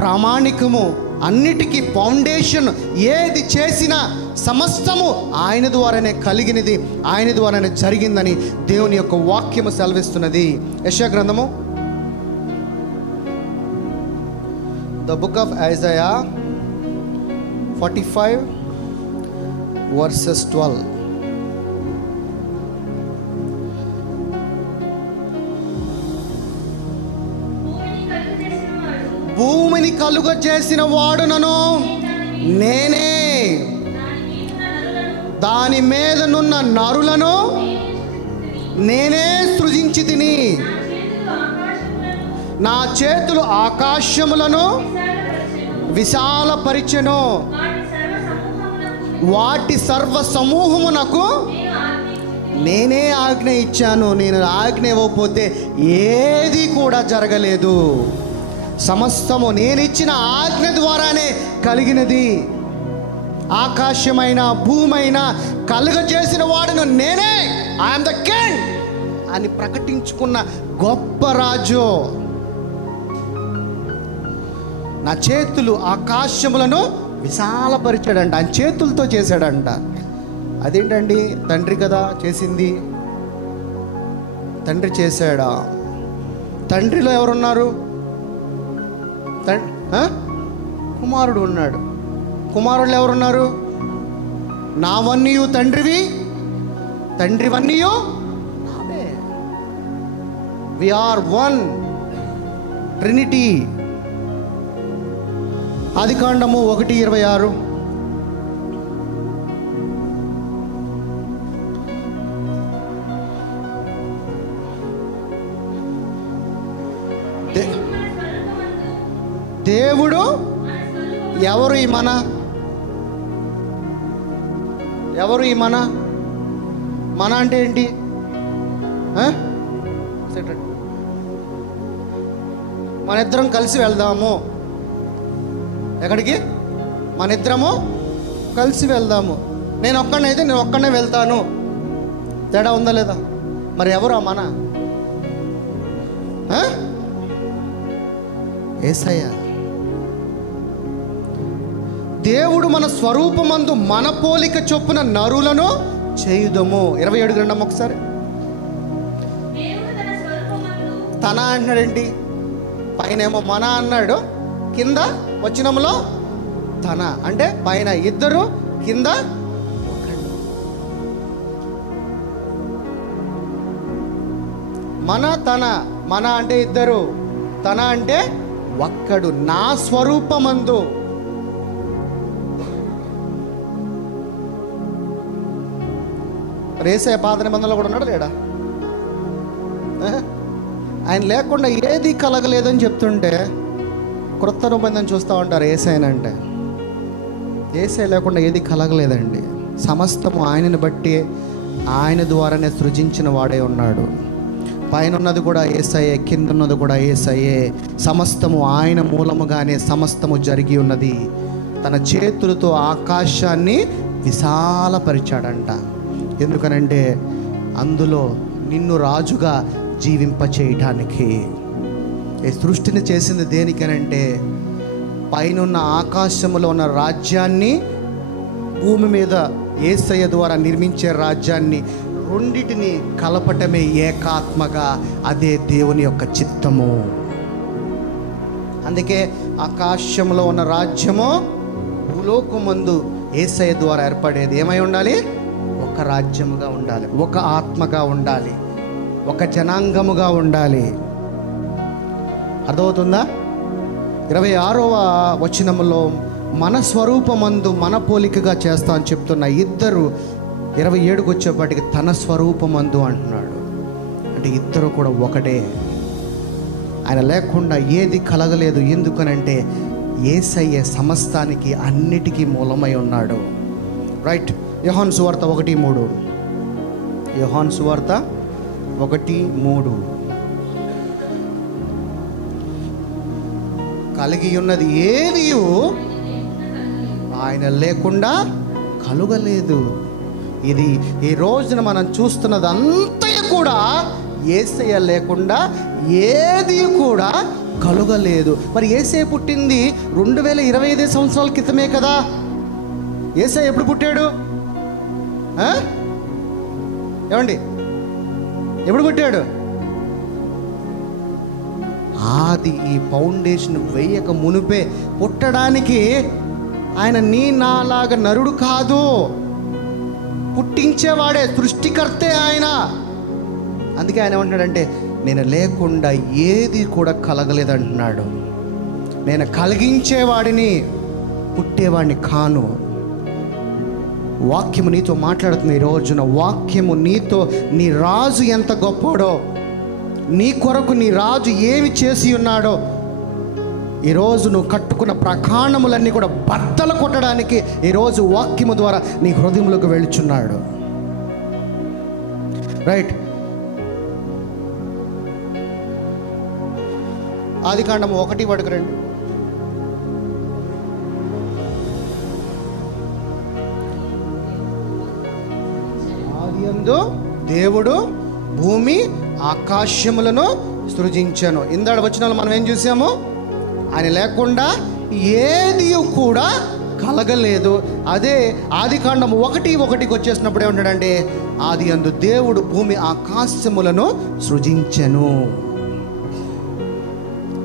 ప్రామాణికము, అన్నిటికీ ఫౌండేషన్. ఏది చేసినా సమస్తము ఆయన ద్వారానే కలిగినది, ఆయన ద్వారానే జరిగిందని దేవుని యొక్క వాక్యము సెలవిస్తున్నది. యెషయా గ్రంథము, the book of Isaiah 45 verses 12. భూమిని కలుగజేసిన వాడునను నేనే, దాని మీదనున్న నరులను నేనే సృజించి తిని, నా చేతులు ఆకాశములను విశాలపరిచెను, వాటి సర్వ సమూహమునకు నేనే ఆజ్ఞ ఇచ్చాను. నేను ఆజ్ఞ ఇవ్వకపోతే ఏది కూడా జరగలేదు. సమస్తము నేను ఇచ్చిన ఆజ్ఞ ద్వారానే కలిగినది. ఆకాశమైన భూమైన కలుగజేసిన వాడును నేనే, ఐఎమ్ ద కింగ్ అని ప్రకటించుకున్న గొప్ప రాజు. నా చేతులు ఆకాశములను విశాలపరిచాడంట. ఆయన చేతులతో చేశాడంట. అదేంటండి, తండ్రి కదా చేసింది, తండ్రి చేశాడా? తండ్రిలో ఎవరున్నారు? కుమారుడు ఉన్నాడు. కుమారుళ్ళు ఎవరున్నారు? నావన్నీయు తండ్రివి, తండ్రివన్నీయు నావే. We are one, trinity. ఆదికాండము 1:26. దేవుడు ఎవరు? ఈ మన ఎవరు? ఈ మన మన అంటే ఏంటి? మన ఇద్దరం కలిసి వెళ్దాము. ఎక్కడికి? మన ఇద్దరము కలిసి వెళ్దాము. నేను ఒక్కడనైతే నేను ఒక్కడనే వెళ్తాను. తేడా ఉందా లేదా? మరి ఎవరు ఆ మన? యేసయ్య. దేవుడు మన స్వరూపమందు మన పోలిక చొప్పున నరులను చేయుదము. 27 గ్రంథం ఒకసారి. తన అంటున్నాడేంటి? పైనేమో మన అన్నాడు, కింద వచనంలో తన అంటే పైన ఇద్దరు, కింద ఒకడు. మన తన, మన అంటే ఇద్దరు, తన అంటే ఒక్కడు. నా స్వరూపమందు. యేసయ్య పాత నిబంధనలో కూడా ఉన్నాడు లేడా? ఆయన లేకుండా ఏది కలగలేదని చెప్తుంటే క్రొత్త నిబంధన చూస్తూ ఉంటారు యేసయ్యనంటే. యేసయ్య లేకుండా ఏది కలగలేదండి. సమస్తము ఆయనను బట్టి, ఆయన ద్వారానే సృజించిన వాడే ఉన్నాడు. పైన ఉన్నది కూడా యేసయ్యే, కింద ఉన్నది కూడా యేసయ్యే. సమస్తము ఆయన మూలముగానే సమస్తము జరిగి ఉన్నది. తన చేతులతో ఆకాశాన్ని విశాలపరిచాడంట. ఎందుకనంటే అందులో నిన్ను రాజుగా జీవింపచేయటానికి. ఈ సృష్టిని చేసింది దేనికనంటే పైనున్న ఆకాశంలో ఉన్న రాజ్యాన్ని, భూమి మీద యేసయ్య ద్వారా నిర్మించే రాజ్యాన్ని, రెండిటిని కలపటమే ఏకాత్మగా. అదే దేవుని యొక్క చిత్తము. అందుకే ఆకాశంలో ఉన్న రాజ్యము భూలోకమందు యేసయ్య ద్వారా ఏర్పడేది ఏమై ఉండాలి? ఒక రాజ్యముగా ఉండాలి, ఒక ఆత్మగా ఉండాలి, ఒక జనాంగముగా ఉండాలి. అర్థమవుతుందా? 26వ వచనములో మన స్వరూపమందు మన పోలికగా చేస్తా అని చెప్తున్న ఇద్దరు 27కి వచ్చేపాటికి తన స్వరూపమందు అంటున్నాడు. అంటే ఇద్దరు కూడా ఒకటే. ఆయన లేకుండా ఏది కలగలేదు. ఎందుకనంటే యేసయ్య సమస్తానికి అన్నిటికీ మూలమై ఉన్నాడు. రైట్. యోహాను సువార్త 1:3. యోహాను సువార్త 1:3. కలిగి ఉన్నది ఏది ఆయన లేకుండా కలుగలేదు. ఇది ఈ రోజున మనం చూస్తున్నదంతా కూడా యేసయ్య లేకుండా ఏది కూడా కలుగలేదు. మరి యేసయ్య పుట్టింది 2025 సంవత్సరాల క్రితమే కదా. యేసయ్య ఎప్పుడు పుట్టాడు? ఏమండి, ఎప్పుడు పుట్టాడు? ఆది ఈ ఫౌండేషన్ వేయక మునిపే పుట్టడానికి ఆయన నీ నాలాగా నరుడు కాదు, పుట్టించేవాడే, సృష్టికర్తే ఆయన. అందుకే ఆయన ఏమంటున్నాడంటే నేను లేకుండా ఏది కూడా కలగలేదంటున్నాడు. నేను కలిగించేవాడిని, పుట్టేవాడిని కాను. వాక్యము నీతో మాట్లాడుతుంది ఈ రోజున. వాక్యము నీతో నీ రాజు ఎంత గొప్పోడో, నీ కొరకు నీ రాజు ఏమి చేసి ఉన్నాడో, ఈరోజు నువ్వు కట్టుకున్న ప్రకాణములన్నీ కూడా బద్దలు కొట్టడానికి ఈరోజు వాక్యము ద్వారా నీ హృదయంలోకి వెళుచున్నాడు. రైట్. ఆదికాండము 1:2. ఆదియందు దేవుడు భూమి ఆకాశములను సృజించెను. ఇందాడ వచనాలు మనం ఏం చూసాము? ఆయన లేకుండా ఏది కూడా కలగలేదు. అదే ఆదికాండము 1:1 వచ్చేసినప్పుడు ఏమంటాడంటే ఆదియందు దేవుడు భూమి ఆకాశములను సృజించెను.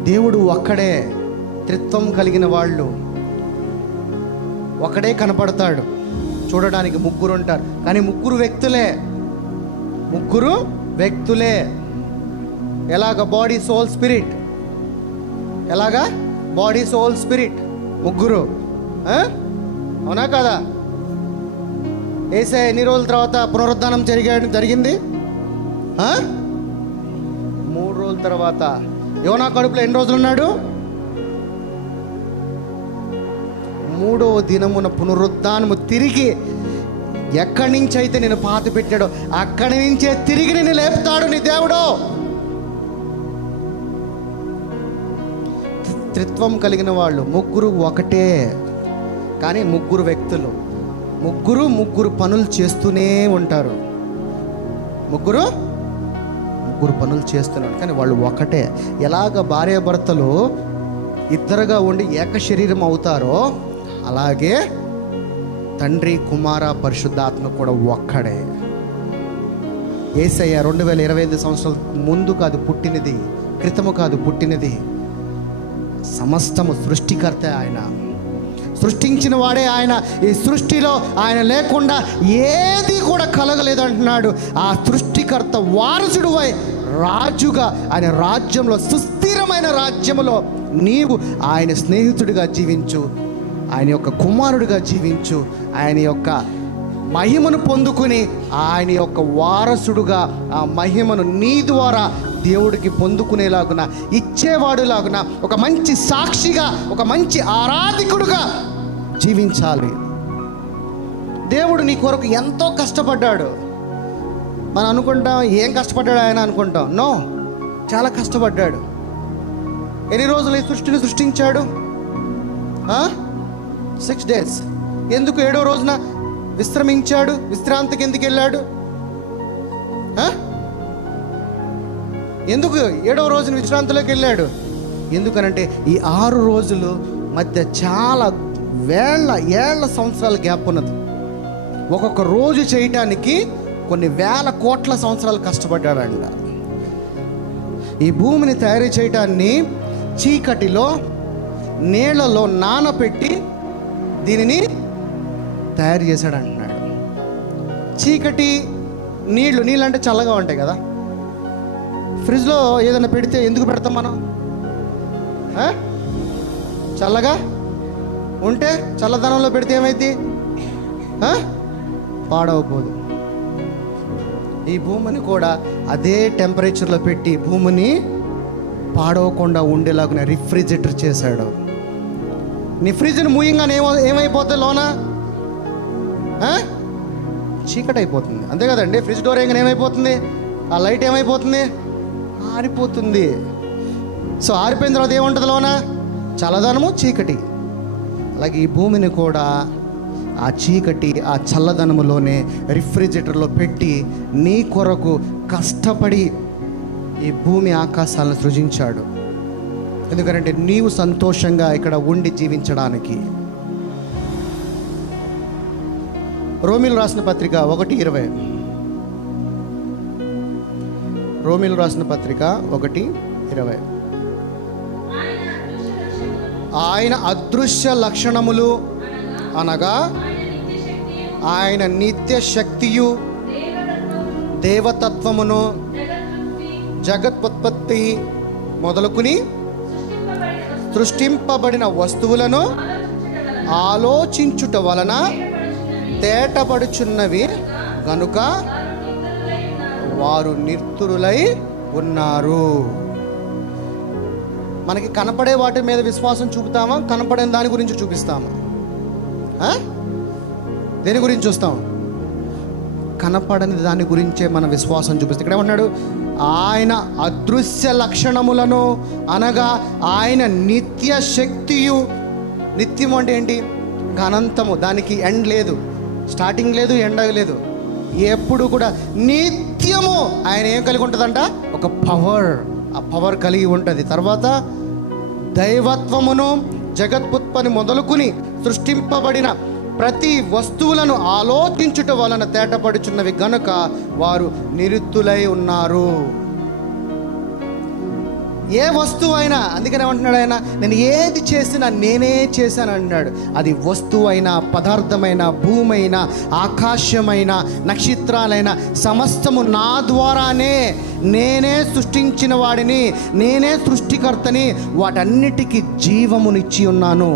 దేవుడు ఒక్కడే. త్రిత్వం కలిగిన వాళ్ళు ఒకడే కనపడతాడు. చూడడానికి ముగ్గురు ఉంటారు, కానీ ముగ్గురు వ్యక్తులే. ఎలాగ? Body, soul, spirit. ఎలాగా? బాడీ, సోల్, స్పిరిట్ ముగ్గురు. అవునా కదా? యేసయ్య ఎన్ని రోజుల తర్వాత పునరుద్ధానం జరిగింది? 3 రోజుల తర్వాత. యోనా కడుపులో ఎన్ని రోజులు ఉన్నాడు? 3వ దినమున పునరుద్ధానము తిరిగి ఎక్కడి నుంచి అయితే నేను పాత పెట్టాడో అక్కడి నుంచే తిరిగి నేను లేపుతాడు నీ దేవుడు. త్రిత్వం కలిగిన వాళ్ళు ముగ్గురు ఒకటే, కానీ ముగ్గురు వ్యక్తులు. ముగ్గురు పనులు చేస్తూనే ఉంటారు. ముగ్గురు పనులు చేస్తున్నారు, కానీ వాళ్ళు ఒకటే. ఎలాగ భార్యాభర్తలు ఇద్దరుగా ఉండి ఏక శరీరం అవుతారో అలాగే తండ్రి, కుమార, పరిశుద్ధాత్మ కూడా ఒక్కడే. యేసయ్య 2025 సంవత్సరాల ముందు కాదు పుట్టినది, క్రితము కాదు పుట్టినది. సమస్తము సృష్టికర్త ఆయన, సృష్టించిన వాడే ఆయన. ఈ సృష్టిలో ఆయన లేకుండా ఏది కూడా కలగలేదు అంటున్నాడు. ఆ సృష్టికర్త వారసుడువై రాజుగా ఆయన రాజ్యంలో, సుస్థిరమైన రాజ్యములో నీవు ఆయన స్నేహితుడిగా జీవించు, ఆయన యొక్క కుమారుడిగా జీవించు, ఆయన యొక్క మహిమను పొందుకుని ఆయన యొక్క వారసుడుగా ఆ మహిమను నీ ద్వారా దేవుడికి పొందుకునేలాగున, ఇచ్చేవాడులాగున, ఒక మంచి సాక్షిగా, ఒక మంచి ఆరాధికుడుగా జీవించాలి. దేవుడు నీ కొరకు ఎంతో కష్టపడ్డాడు. మనం అనుకుంటాం ఏం కష్టపడ్డాడు ఆయన అనుకుంటాం. నో, చాలా కష్టపడ్డాడు. ఎన్ని రోజులు ఈ సృష్టిని సృష్టించాడు? 6 days. ఎందుకు 7వ రోజున విశ్రమించాడు? విశ్రాంతికి ఎందుకు వెళ్ళాడు? ఎందుకు 7వ రోజున విశ్రాంతిలోకి వెళ్ళాడు? ఎందుకనంటే ఈ 6 రోజులు మధ్య చాలా ఏళ్ల సంవత్సరాల గ్యాప్ ఉన్నది. ఒక్కొక్క రోజు చేయటానికి కొన్ని వేల కోట్ల సంవత్సరాలు కష్టపడ్డాడంట. ఈ భూమిని తయారు చేయటాన్ని చీకటిలో, నీళ్లలో నానపెట్టి దీనిని తయారు చేశాడు అంటున్నాడు. చీకటి, నీళ్ళు అంటే చల్లగా ఉంటాయి కదా. ఫ్రిడ్జ్లో ఏదైనా పెడితే ఎందుకు పెడతాం మనం? చల్లగా ఉంటే. చల్లదనంలో పెడితే ఏమైంది? పాడవబోదు. ఈ భూమిని కూడా అదే టెంపరేచర్లో పెట్టి భూమిని పాడవకుండా ఉండేలాగా రిఫ్రిజిరేటర్ చేశాడు. నీ ఫ్రిడ్జ్ని మూయంగానే ఏమైపోతుంది లోన? చీకటి అయిపోతుంది, అంతే కదండి. ఫ్రిడ్జ్ డోర్ వేయగానే ఏమైపోతుంది? ఆ లైట్ ఏమైపోతుంది? ఆరిపోతుంది. సో ఆరిపోయిన తర్వాత ఏముంటుంది లోన? చల్లదనము, చీకటి. అలాగే ఈ భూమిని కూడా ఆ చీకటి, ఆ చల్లదనములోనే రిఫ్రిజిరేటర్లో పెట్టి నీ కొరకు కష్టపడి ఈ భూమి ఆకాశాలను సృజించాడు. ఎందుకంటే నీవు సంతోషంగా ఇక్కడ ఉండి జీవించడానికి. రోమీలు రాసిన పత్రిక 1:20. రోమీలు రాసిన పత్రిక 1:20. ఆయన అదృశ్య లక్షణములు అనగా ఆయన నిత్య శక్తియు దేవతత్వమును జగత్పత్తి మొదలుకుని సృష్టింపబడిన వస్తువులను ఆలోచించుట వలన తేటపడుచున్నవి గనుక వారు నిర్తురులై ఉన్నారు. మనకి కనపడే వాటి మీద విశ్వాసం చూపుతామా? కనపడే దాని గురించి చూపిస్తామా? దేని గురించి చూస్తాం? కనపడని దాని గురించే మన విశ్వాసం చూపిస్తాం. ఇక్కడ ఏమన్నాడు? ఆయన అదృశ్య లక్షణములను అనగా ఆయన నిత్య శక్తియు. నిత్యం అంటే ఏంటి? అనంతము, దానికి ఎండ్ లేదు, స్టార్టింగ్ లేదు, ఎండ్ లేదు. ఎప్పుడు కూడా నిత్యము ఆయన ఏం కలిగి ఉంటుందంట? ఒక పవర్. ఆ పవర్ కలిగి ఉంటుంది. తర్వాత దైవత్వమును జగత్పుత్పత్తి మొదలుకుని సృష్టింపబడిన ప్రతి వస్తువులను ఆలోచించుట వలన తేటపడుచున్నవి గనుక వారు నిరుత్తులై ఉన్నారు. ఏ వస్తువు అయినా, అందుకని ఏమంటున్నాడు ఆయన? నేను ఏది చేసినా నేనే చేశాను అన్నాడు. అది వస్తువు అయినా, పదార్థమైన, భూమైనా, ఆకాశమైన, నక్షత్రాలైన సమస్తము నా ద్వారానే, నేనే సృష్టించిన వాడిని, నేనే సృష్టికర్తని, వాటన్నిటికీ జీవమునిచ్చి ఉన్నాను.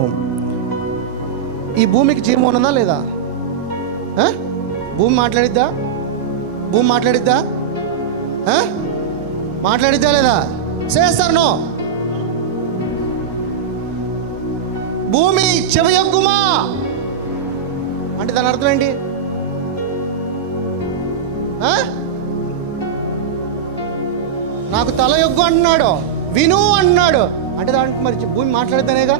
ఈ భూమికి జీవం ఉన్నదా లేదా? భూమి మాట్లాడిద్దా? భూమి మాట్లాడిద్దా? మాట్లాడిద్దా లేదా? చేస్తారు నో. భూమి చెవియొగ్గుమా అంటే దాని అర్థం ఏంటి? నాకు తల యొగ్గు అంటున్నాడు, విను అంటున్నాడు అంటే దాంట్లో మరి భూమి మాట్లాడితేనేగా.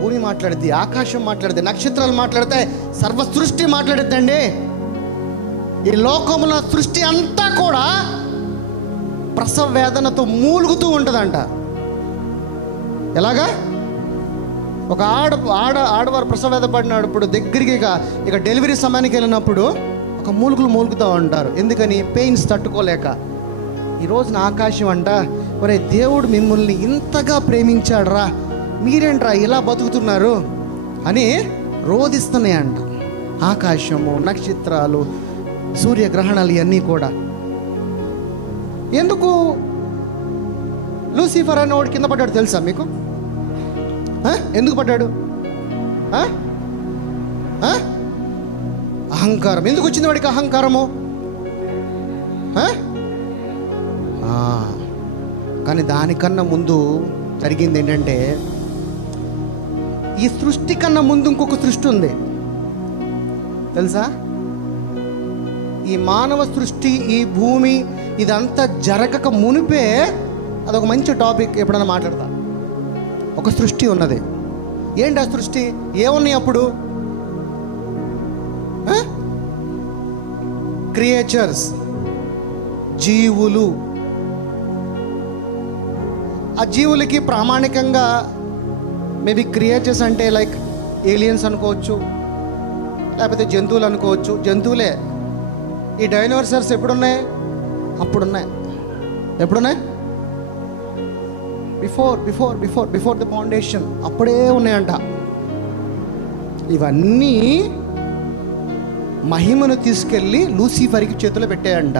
భూమి మాట్లాడిద్ది, ఆకాశం మాట్లాడిద్ది, నక్షత్రాలు మాట్లాడితే సర్వ సృష్టి మాట్లాడిద్దండి. ఈ లోకముల సృష్టి అంతా కూడా ప్రసవ వేదనతో మూలుగుతూ ఉంటుందంట. ఎలాగా? ఒక ఆడవారు ప్రసవ వేద పడినప్పుడు దగ్గరికి ఇక డెలివరీ సమయానికి వెళ్ళినప్పుడు ఒక మూలుగుతూ ఉంటారు. ఎందుకని? పెయిన్స్ తట్టుకోలేక. ఈరోజున ఆకాశం అంట, ఒరే దేవుడు మిమ్మల్ని ఇంతగా ప్రేమించాడురా, మీరేంట్రా ఇలా బతుకుతున్నారు అని రోధిస్తున్నాయంట. ఆకాశము, నక్షత్రాలు, సూర్యగ్రహణాలు ఇవన్నీ కూడా. ఎందుకు లూసిఫర్ అనే వాడు కింద పడ్డాడు తెలుసా మీకు? ఎందుకు పడ్డాడు? అహంకారం. ఎందుకు వచ్చింది వాడికి అహంకారము? కానీ దానికన్నా ముందు జరిగింది ఏంటంటే, ఈ సృష్టి కన్నా ముందు ఇంకొక సృష్టి ఉంది తెలుసా? ఈ మానవ సృష్టి, ఈ భూమి ఇదంతా జరగక మునిపే, అదొక మంచి టాపిక్, ఎప్పుడైనా మాట్లాడతా. ఒక సృష్టి ఉన్నది. ఏంటి ఆ సృష్టి? ఏమున్నాయి అప్పుడు? క్రియేచర్స్, జీవులు. ఆ జీవులకి ప్రామాణికంగా మేబీ క్రియేచర్స్ అంటే లైక్ ఏలియన్స్ అనుకోవచ్చు, లేకపోతే జంతువులు అనుకోవచ్చు. జంతువులే. ఈ డైనోసార్స్ ఎప్పుడున్నాయి? అప్పుడున్నాయి. ఎప్పుడున్నాయి? బిఫోర్ ద ఫౌండేషన్ అప్పుడే ఉన్నాయంట. ఇవన్నీ మహిమను తీసుకెళ్ళి లూసిఫర్కి చేతిలో పెట్టాయంట.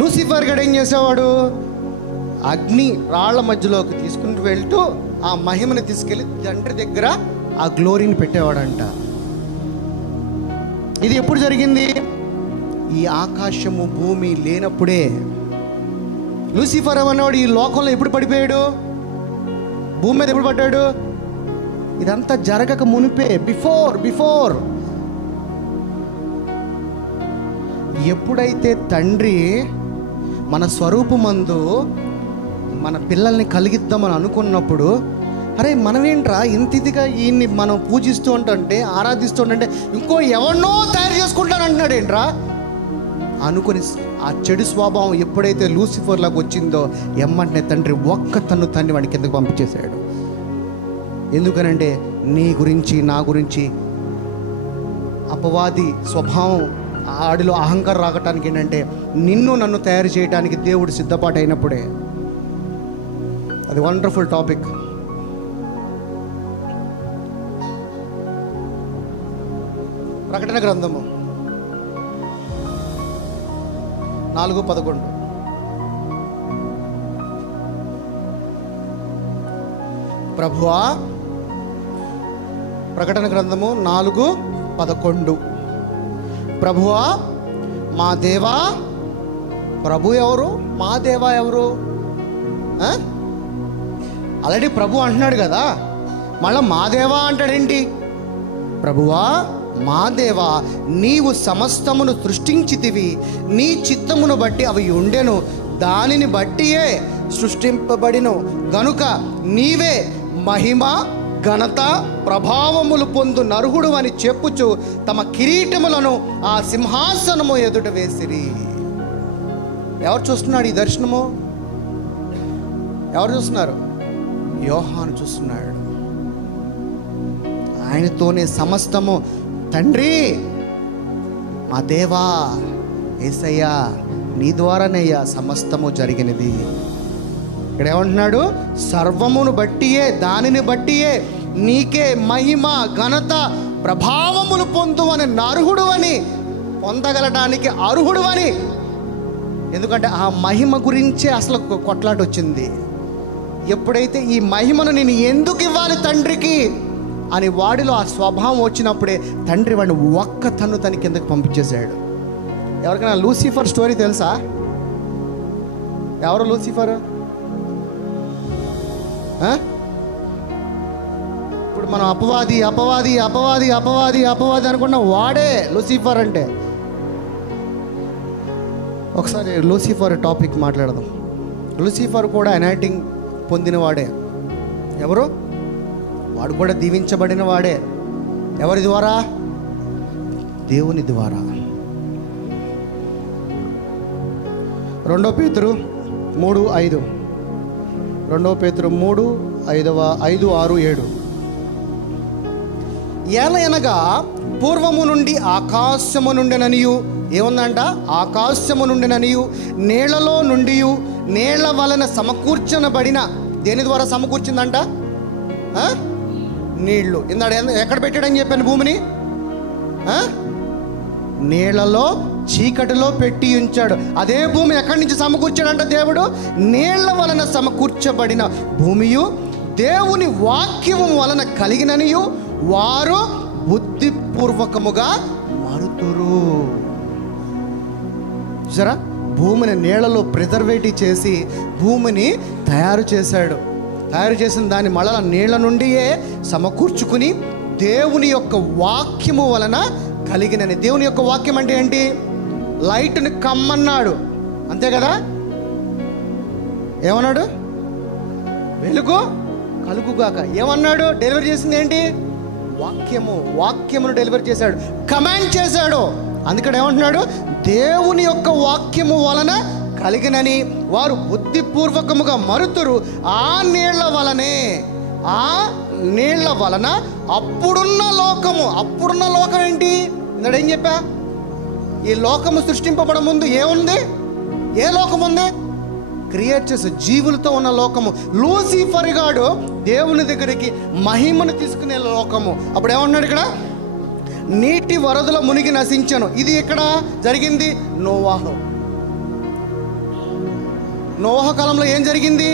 లూసిఫర్ గడు ఏం చేసేవాడు? అగ్ని రాళ్ల మధ్యలోకి తీసుకుంటూ వెళ్తూ ఆ మహిమను తీసుకెళ్ళి తండ్రి దగ్గర ఆ గ్లోరీని పెట్టేవాడంట. ఇది ఎప్పుడు జరిగింది? ఈ ఆకాశము భూమి లేనప్పుడే. లూసిఫర్ అనేవాడు ఈ లోకంలో ఎప్పుడు పడిపోయాడు? భూమి మీద ఎప్పుడు పడ్డాడు? ఇదంతా జరగక మునిపే, బిఫోర్. ఎప్పుడైతే తండ్రి మన స్వరూపమందు మన పిల్లల్ని కలిగిద్దామని అనుకున్నప్పుడు, అరే మనమేంట్రా ఇంత ఇదిగా ఈయన్ని మనం పూజిస్తూ ఉంటుంటే, ఆరాధిస్తూ ఉంటుంటే ఇంకో ఎవరినో తయారు చేసుకుంటాను అంటున్నాడు ఏంట్రా అనుకుని, ఆ చెడు స్వభావం ఎప్పుడైతే లూసిఫర్లాగా వచ్చిందో ఎమ్మంటే తండ్రి ఒక్క తన్ని వాడిని కిందకు పంపించేశాడు. ఎందుకనంటే నీ గురించి నా గురించి అపవాది స్వభావం ఆడిలో అహంకారం రాగటానికి ఏంటంటే నిన్ను నన్ను తయారు చేయడానికి దేవుడు సిద్ధపాటు అయినప్పుడే. అది వండర్ఫుల్ టాపిక్. ప్రకటన గ్రంథము 4:11. ప్రభువా, ప్రకటన గ్రంథము 4:11. ప్రభువా మా దేవా. ప్రభు ఎవరు? మా దేవా ఎవరు? ఆల్రెడీ ప్రభు అంటున్నాడు కదా, మళ్ళీ మా దేవా అంటాడేంటి? ప్రభువా మా దేవా, నీవు సమస్తమును సృష్టించితివి, నీ చిత్తమును బట్టి అవి ఉండెను, దానిని బట్టియే సృష్టింపబడిను గనుక నీవే మహిమ ఘనత ప్రభావములు పొందు నరుహుడు అని చెప్పుచు తమ కిరీటములను ఆ సింహాసనము ఎదుట వేసిరి. ఎవరు చూస్తున్నాడు ఈ దర్శనము? ఎవరు చూస్తున్నారు? యోహాను చూస్తున్నాడు. ఆయనతోనే సమస్తము. తండ్రి మా దేవా యేసయ్యా, నీ ద్వారానయ్యా సమస్తము జరిగినది. ఇక్కడ ఏమంటున్నాడు? సర్వమును బట్టియే, దానిని బట్టియే నీకే మహిమ ఘనత ప్రభావములు పొందు అని నరుహుడు అని, పొందగలడానికి అర్హుడు అని. ఎందుకంటే ఆ మహిమ గురించే అసలు కొట్లాట వచ్చింది. ఎప్పుడైతే ఈ మహిమను నేను ఎందుకు ఇవ్వాలి తండ్రికి అని వాడిలో ఆ స్వభావం వచ్చినప్పుడే తండ్రి వాడిని ఒక్క తను కిందకి పంపించేశాడు. ఎవరికైనా లూసిఫర్ స్టోరీ తెలుసా? ఎవరు లూసిఫర్? ఇప్పుడు మనం అపవాది అపవాది అపవాది అపవాది అపవాది అనుకున్నాం, వాడే లూసిఫర్ అంటే. ఒకసారి లూసిఫర్ టాపిక్ మాట్లాడదాం. లూసిఫర్ కూడా అనాయింటింగ్ పొందిన వాడే. ఎవరు? వాడు కూడా దీవించబడిన వాడే. ఎవరి ద్వారా? దేవుని ద్వారా. 2 పేతురు 3:5. 2 పేతురు 3:5, 6, 7. ఏలయనగా పూర్వము నుండి ఆకాశము నుండిననియు, ఏముందంట? ఆకాశము నుండిననియు, నీళ్లలో నుండి, నీళ్ల వలన సమకూర్చబడిన. దేని ద్వారా సమకూర్చిందంట? నీళ్లు. ఇందాడు ఎక్కడ పెట్టాడని చెప్పాను భూమిని? నీళ్లలో చీకటిలో పెట్టి ఉంచాడు. అదే భూమి ఎక్కడి నుంచి సమకూర్చాడంట దేవుడు? నీళ్ల వలన సమకూర్చబడిన భూమియు దేవుని వాక్యము వలన కలిగిననియు వారు బుద్ధిపూర్వకముగా మారుతురు. చూసారా? భూమిని నీళ్లలో ప్రిజర్వేటివ్ చేసి భూమిని తయారు చేశాడు. తయారు చేసిన దాన్ని మళ్ళా నీళ్ల నుండియే సమకూర్చుకుని దేవుని యొక్క వాక్యము వలన కలిగినని. దేవుని యొక్క వాక్యం అంటే ఏంటి? లైట్ని కమ్మన్నాడు, అంతే కదా? ఏమన్నాడు? వెలుగు కలుగుగాక. ఏమన్నాడు? డెలివరీ చేసింది ఏంటి? వాక్యము. వాక్యమును డెలివరీ చేశాడు, కమాండ్ చేశాడు. అందుకని ఏమంటున్నాడు? దేవుని యొక్క వాక్యము వలన కలిగినని వారు బుద్ధిపూర్వకముగా మరుతురు. ఆ నీళ్ల వలనే, ఆ నీళ్ల వలన అప్పుడున్న లోకము. అప్పుడున్న లోకం ఏంటి? ఇందాడు ఏం చెప్పా? ఈ లోకము సృష్టింపబడ ముందు ఏముంది? ఏ లోకం ఉంది? క్రియేట్ చేసే జీవులతో ఉన్న లోకము. లూసిఫర్ గాడు దేవుని దగ్గరికి మహిమను తీసుకునే లోకము. అప్పుడు ఏమన్నాడు ఇక్కడ? నీటి వరదల మునిగి నశించను. ఇది ఎక్కడ జరిగింది? నోవాహు. నోవాహు కాలంలో ఏం జరిగింది?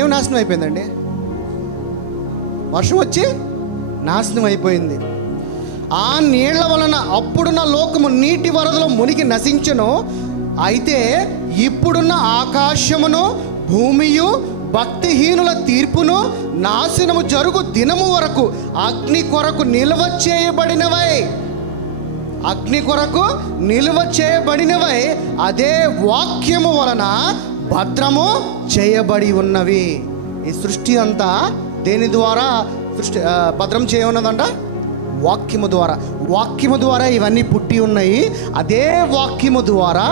ఏం నాశనం అయిపోయిందండి? వర్షం వచ్చి నాశనం అయిపోయింది. ఆ నీళ్ల వలన అప్పుడున్న లోకము నీటి వరదలో మునిగి నశించెను. అయితే ఇప్పుడున్న ఆకాశమును భూమియు భక్తిహీనుల తీర్పును నాశనము జరుగు దినము వరకు అగ్ని కొరకు నిల్వ చేయబడినవై, అగ్ని కొరకు నిల్వ చేయబడినవై అదే వాక్యము వలన భద్రము చేయబడి ఉన్నవి. ఈ సృష్టి అంతా దేని ద్వారా భద్రం చేయనున్నదంట? వాక్యము ద్వారా. వాక్యము ద్వారా ఇవన్నీ పుట్టి ఉన్నాయి. అదే వాక్యము ద్వారా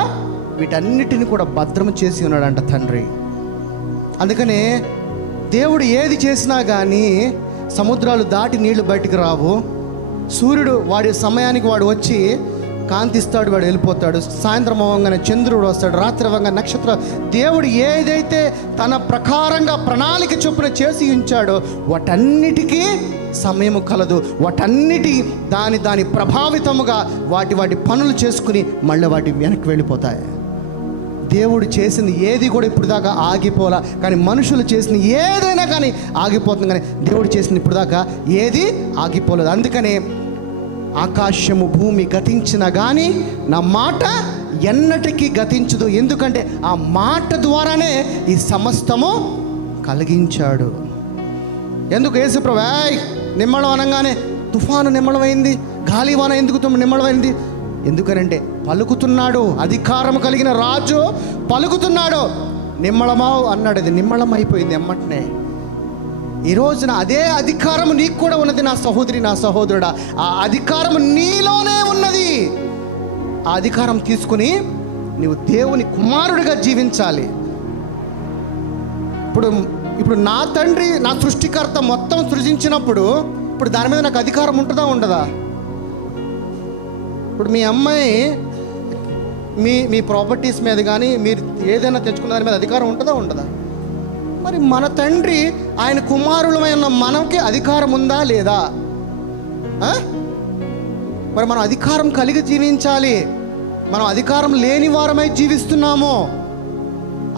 వీటన్నిటిని కూడా భద్రము చేసి ఉన్నాడంట తండ్రి. అందుకనే దేవుడు ఏది చేసినా కానీ సముద్రాలు దాటి నీళ్లు బయటికి రావు. సూర్యుడు వాడి సమయానికి వాడు వచ్చి కాంతిస్తాడు, వాడు వెళ్ళిపోతాడు. సాయంత్రం అవ్వగానే చంద్రుడు వస్తాడు, రాత్రి అవ్వగానే నక్షత్రం. దేవుడు ఏదైతే తన ప్రకారంగా ప్రణాళిక చొప్పున చేసి ఉంచాడో వాటన్నిటికీ సమయము కలదు. వాటన్నిటి దాని ప్రభావితముగా వాటి పనులు చేసుకుని మళ్ళీ వాటి వెనక్కి వెళ్ళిపోతాయి. దేవుడు చేసింది ఏది కూడా ఇప్పుడు దాకా ఆగిపోలా, కానీ మనుషులు చేసిన ఏదైనా కానీ ఆగిపోతుంది, కానీ దేవుడు చేసింది ఇప్పుడు దాకా ఏది ఆగిపోలేదు. అందుకనే ఆకాశము భూమి గతించినా కానీ నా మాట ఎన్నటికీ గతించదు. ఎందుకంటే ఆ మాట ద్వారానే ఈ సమస్తము కలిగించాడు. ఎందుకు యేసుప్రభు నిమ్మళం అనగానే తుఫాను నిమ్మళమైంది, గాలివాన ఎందుకు నిమ్మళమైంది? ఎందుకనంటే పలుకుతున్నాడు. అధికారం కలిగిన రాజు పలుకుతున్నాడు. నిమ్మళమా అన్నాడు, అది నిమ్మళం అయిపోయింది ఎమ్మటనే. ఈ రోజున అదే అధికారం నీకు కూడా ఉన్నది నా సహోదరి, నా సహోదరుడా. ఆ అధికారం నీలోనే ఉన్నది. ఆ అధికారం తీసుకుని నీవు దేవుని కుమారుడిగా జీవించాలి. ఇప్పుడు నా తండ్రి, నా సృష్టికర్త మొత్తం సృజించినప్పుడు ఇప్పుడు దాని మీద నాకు అధికారం ఉంటుందా ఉండదా? ఇప్పుడు మీ అమ్మాయి మీ ప్రాపర్టీస్ మీద కానీ మీరు ఏదైనా తెచ్చుకున్న దాని మీద అధికారం ఉంటుందా ఉండదా? మరి మన తండ్రి ఆయన కుమారులమైన మనకి అధికారం ఉందా లేదా? మరి మనం అధికారం కలిగి జీవించాలి. మనం అధికారం లేని వారమై జీవిస్తున్నాము.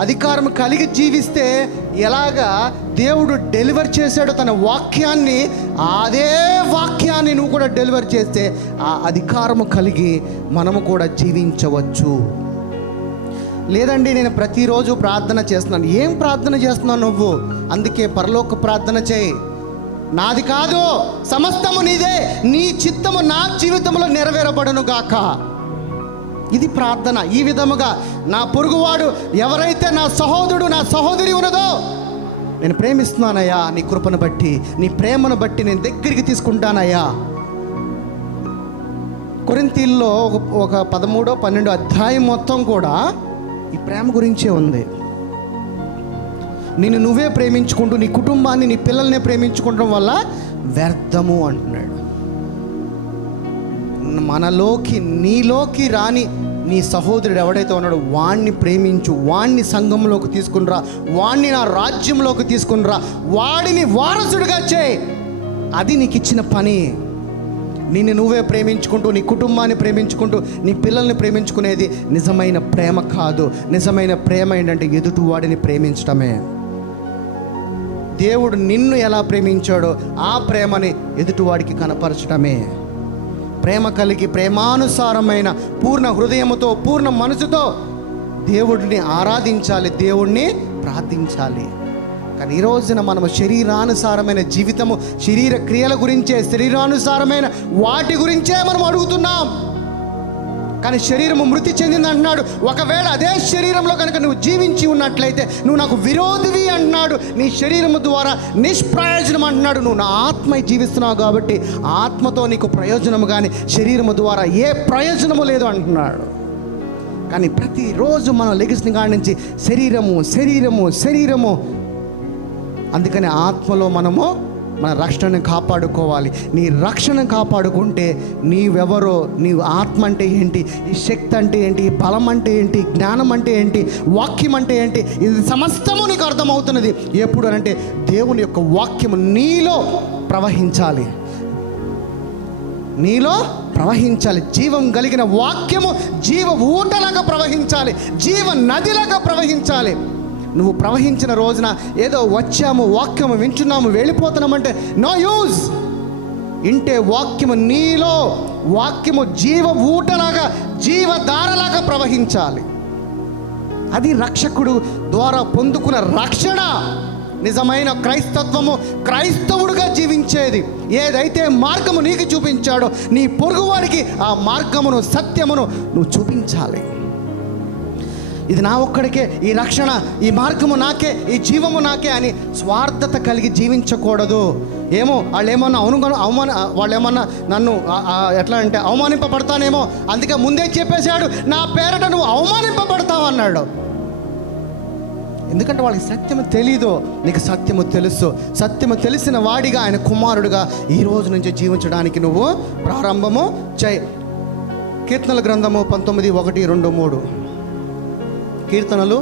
అధికారం కలిగి జీవిస్తే ఎలాగా దేవుడు డెలివర్ చేశాడో తన వాక్యాన్ని, అదే వాక్యాన్ని నువ్వు కూడా డెలివర్ చేస్తే ఆ అధికారము కలిగి మనము కూడా జీవించవచ్చు. లేదండి నేను ప్రతిరోజు ప్రార్థన చేస్తున్నాను. ఏం ప్రార్థన చేస్తున్నావు నువ్వు? అందుకే పరలోక ప్రార్థన చేయి. నాది కాదు, సమస్తము నీదే, నీ చిత్తము నా జీవితంలో నెరవేరబడును గాక. ఇది ప్రార్థన. ఈ విధముగా నా పొరుగువాడు ఎవరైతే నా సహోదరుడు, నా సహోదరి ఉన్నదో నేను ప్రేమిస్తున్నానయ్యా, నీ కృపను బట్టి, నీ ప్రేమను బట్టి నేను దగ్గరికి తీసుకుంటానయ్యా. కొరింథీల్లో ఒక 13-12 అధ్యాయం మొత్తం కూడా ఈ ప్రేమ గురించే ఉంది. నిన్ను నువ్వే ప్రేమించుకుంటూ నీ కుటుంబాన్ని, నీ పిల్లల్ని ప్రేమించుకోవడం వల్ల వ్యర్థము అంటున్నాడు. మనలోకి, నీలోకి రాని నీ సహోదరుడు ఎవడైతే ఉన్నాడో వాణ్ణి ప్రేమించు, వాణ్ణి సంఘంలోకి తీసుకునిరా, వాణ్ణి నా రాజ్యంలోకి తీసుకునిరా, వాడిని వారసుడిగా చేయి. అది నీకు ఇచ్చిన పని. నిన్ను నువ్వే ప్రేమించుకుంటూ, నీ కుటుంబాన్ని ప్రేమించుకుంటూ, నీ పిల్లల్ని ప్రేమించుకునేది నిజమైన ప్రేమ కాదు. నిజమైన ప్రేమ ఏంటంటే ఎదుటి వాడిని ప్రేమించడమే. దేవుడు నిన్ను ఎలా ప్రేమించాడో ఆ ప్రేమని ఎదుటివాడికి కనపరచడమే. ప్రేమ కలిగి ప్రేమానుసారమైన పూర్ణ హృదయముతో, పూర్ణ మనసుతో దేవుడిని ఆరాధించాలి, దేవుణ్ణి ప్రార్థించాలి. కానీ ఈ రోజున మనము శరీరానుసారమైన జీవితము, శరీర క్రియల గురించే, శరీరానుసారమైన వాటి గురించే మనం అడుగుతున్నాం. కానీ శరీరము మృతి చెందింది అంటున్నాడు. ఒకవేళ అదే శరీరంలో కనుక నువ్వు జీవించి ఉన్నట్లయితే నువ్వు నాకు విరోధివి అంటున్నాడు. నీ శరీరము ద్వారా నిష్ప్రయోజనం అంటున్నాడు. నువ్వు నా ఆత్మ జీవిస్తున్నావు కాబట్టి ఆత్మతో నీకు ప్రయోజనము, కానీ శరీరము ద్వారా ఏ ప్రయోజనము లేదు అంటున్నాడు. కానీ ప్రతిరోజు మనం లెగిసిన కాడి నుంచి శరీరము శరీరము శరీరము. అందుకని ఆత్మలో మనము మన రక్షణను కాపాడుకోవాలి. నీ రక్షణ కాపాడుకుంటే నీవెవరో, నీ ఆత్మ అంటే ఏంటి, ఈ శక్తి అంటే ఏంటి, ఈ బలం అంటే ఏంటి, జ్ఞానం అంటే ఏంటి, వాక్యం అంటే ఏంటి, ఇది సమస్తము నీకు అర్థమవుతున్నది ఎప్పుడు అంటే దేవుని యొక్క వాక్యము నీలో ప్రవహించాలి. నీలో ప్రవహించాలి. జీవం కలిగిన వాక్యము జీవ ఊటలాగా ప్రవహించాలి, జీవ నదిలాగా ప్రవహించాలి. నువ్వు ప్రవహించిన రోజున ఏదో వచ్చాము, వాక్యము వింటున్నాము, వెళ్ళిపోతున్నామంటే నో యూజ్. ఇంటే వాక్యము నీలో, వాక్యము జీవ ఊటలాగా, జీవధారలాగా ప్రవహించాలి. అది రక్షకుడు ద్వారా పొందుకున్న రక్షణ. నిజమైన క్రైస్తత్వము క్రైస్తవుడుగా జీవించేది. ఏదైతే మార్గము నీకు చూపించాడో నీ పొరుగువాడికి ఆ మార్గమును, సత్యమును నువ్వు చూపించాలి. ఇది నా ఒక్కడికే, ఈ రక్షణ, ఈ మార్గము నాకే, ఈ జీవము నాకే అని స్వార్థత కలిగి జీవించకూడదు. ఏమో వాళ్ళు ఏమన్నా వాళ్ళు ఏమన్నా నన్ను ఎట్లా అంటే అవమానింపబడతానేమో, అందుకే ముందే చెప్పేశాడు నా పేరట నువ్వు అవమానింపబడతావు అన్నాడు. ఎందుకంటే వాళ్ళకి సత్యము తెలీదు, నీకు సత్యము తెలుసు. సత్యము తెలిసిన వాడిగా, ఆయన కుమారుడిగా ఈ రోజు నుంచి జీవించడానికి నువ్వు ప్రారంభము చేయి. కీర్తనల గ్రంథము 19, 1, 2, 3. కీర్తనలు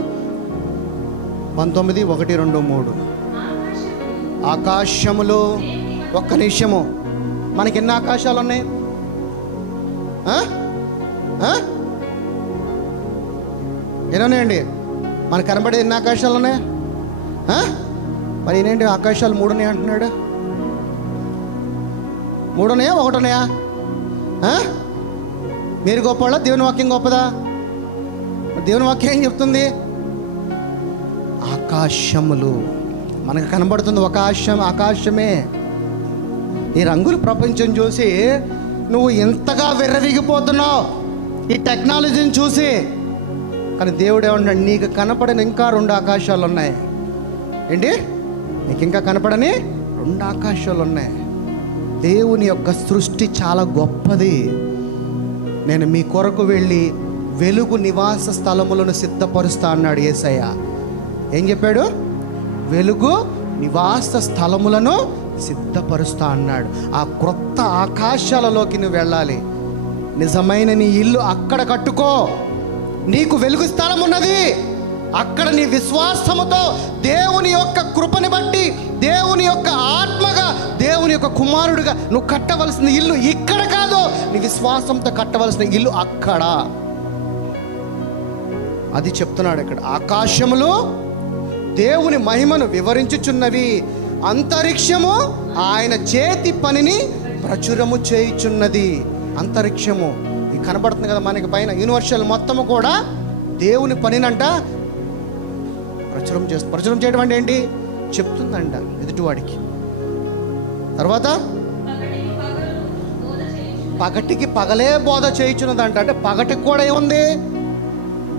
19, 1, 2, 3. ఆకాశములు, ఒక్క నిమిషము, మనకి ఎన్ని ఆకాశాలు ఉన్నాయి? ఎన్నున్నాయండి? మనకు కనబడేది ఎన్ని ఆకాశాలు ఉన్నాయి? మరి ఏంటి ఆకాశాలు 3 ఉన్నాయి అంటున్నాడు? 3 ఉన్నాయా, 1 ఉన్నాయా? మీరు గొప్పవాళ్ళ, దేవుని వాక్యం గొప్పదా? దేవుని వాక్యం ఏం చెప్తుంది? ఆకాశములు. మనకు కనబడుతుంది ఒక ఆకాశమే. ఈ రంగుల ప్రపంచం చూసి నువ్వు ఎంతగా విర్రవీగిపోతున్నావు ఈ టెక్నాలజీని చూసి. కానీ దేవుడు ఏమన్నాడు? నీకు కనపడని ఇంకా 2 ఆకాశాలు ఉన్నాయి. ఏంటి? నీకు ఇంకా కనపడని 2 ఆకాశాలు ఉన్నాయి. దేవుని యొక్క సృష్టి చాలా గొప్పది. నేను మీ కొరకు వెళ్ళి వెలుగు నివాస స్థలములను సిద్ధపరుస్తా అన్నాడు యేసయ్య. ఏం చెప్పాడు? వెలుగు నివాస స్థలములను సిద్ధపరుస్తా అన్నాడు. ఆ క్రొత్త ఆకాశాలలోకి నువ్వు వెళ్ళాలి. నిజమైన నీ ఇల్లు అక్కడ కట్టుకో. నీకు వెలుగు స్థలం ఉన్నది. అక్కడ నీ విశ్వాసముతో దేవుని యొక్క కృపని బట్టి, దేవుని యొక్క ఆత్మగా, దేవుని యొక్క కుమారుడిగా నువ్వు కట్టవలసిన ఇల్లు ఇక్కడ కాదు. నీ విశ్వాసంతో కట్టవలసిన ఇల్లు అక్కడ. అది చెప్తున్నాడు ఇక్కడ. ఆకాశములు దేవుని మహిమను వివరించుచున్నవి, అంతరిక్షము ఆయన చేతి పనిని ప్రచురము చేయుచున్నది. అంతరిక్షము ఇది కనబడుతుంది కదా మనకి పైన, యూనివర్సల్ మొత్తము కూడా దేవుని పనినంట ప్రచురం చేయడం అంటే ఏంటి? చెప్తుందంట ఎదుటివాడికి. తర్వాత పగటికి పగలే బోధ చేయుచున్నదంట. అంటే పగటికి కూడా ఏముంది?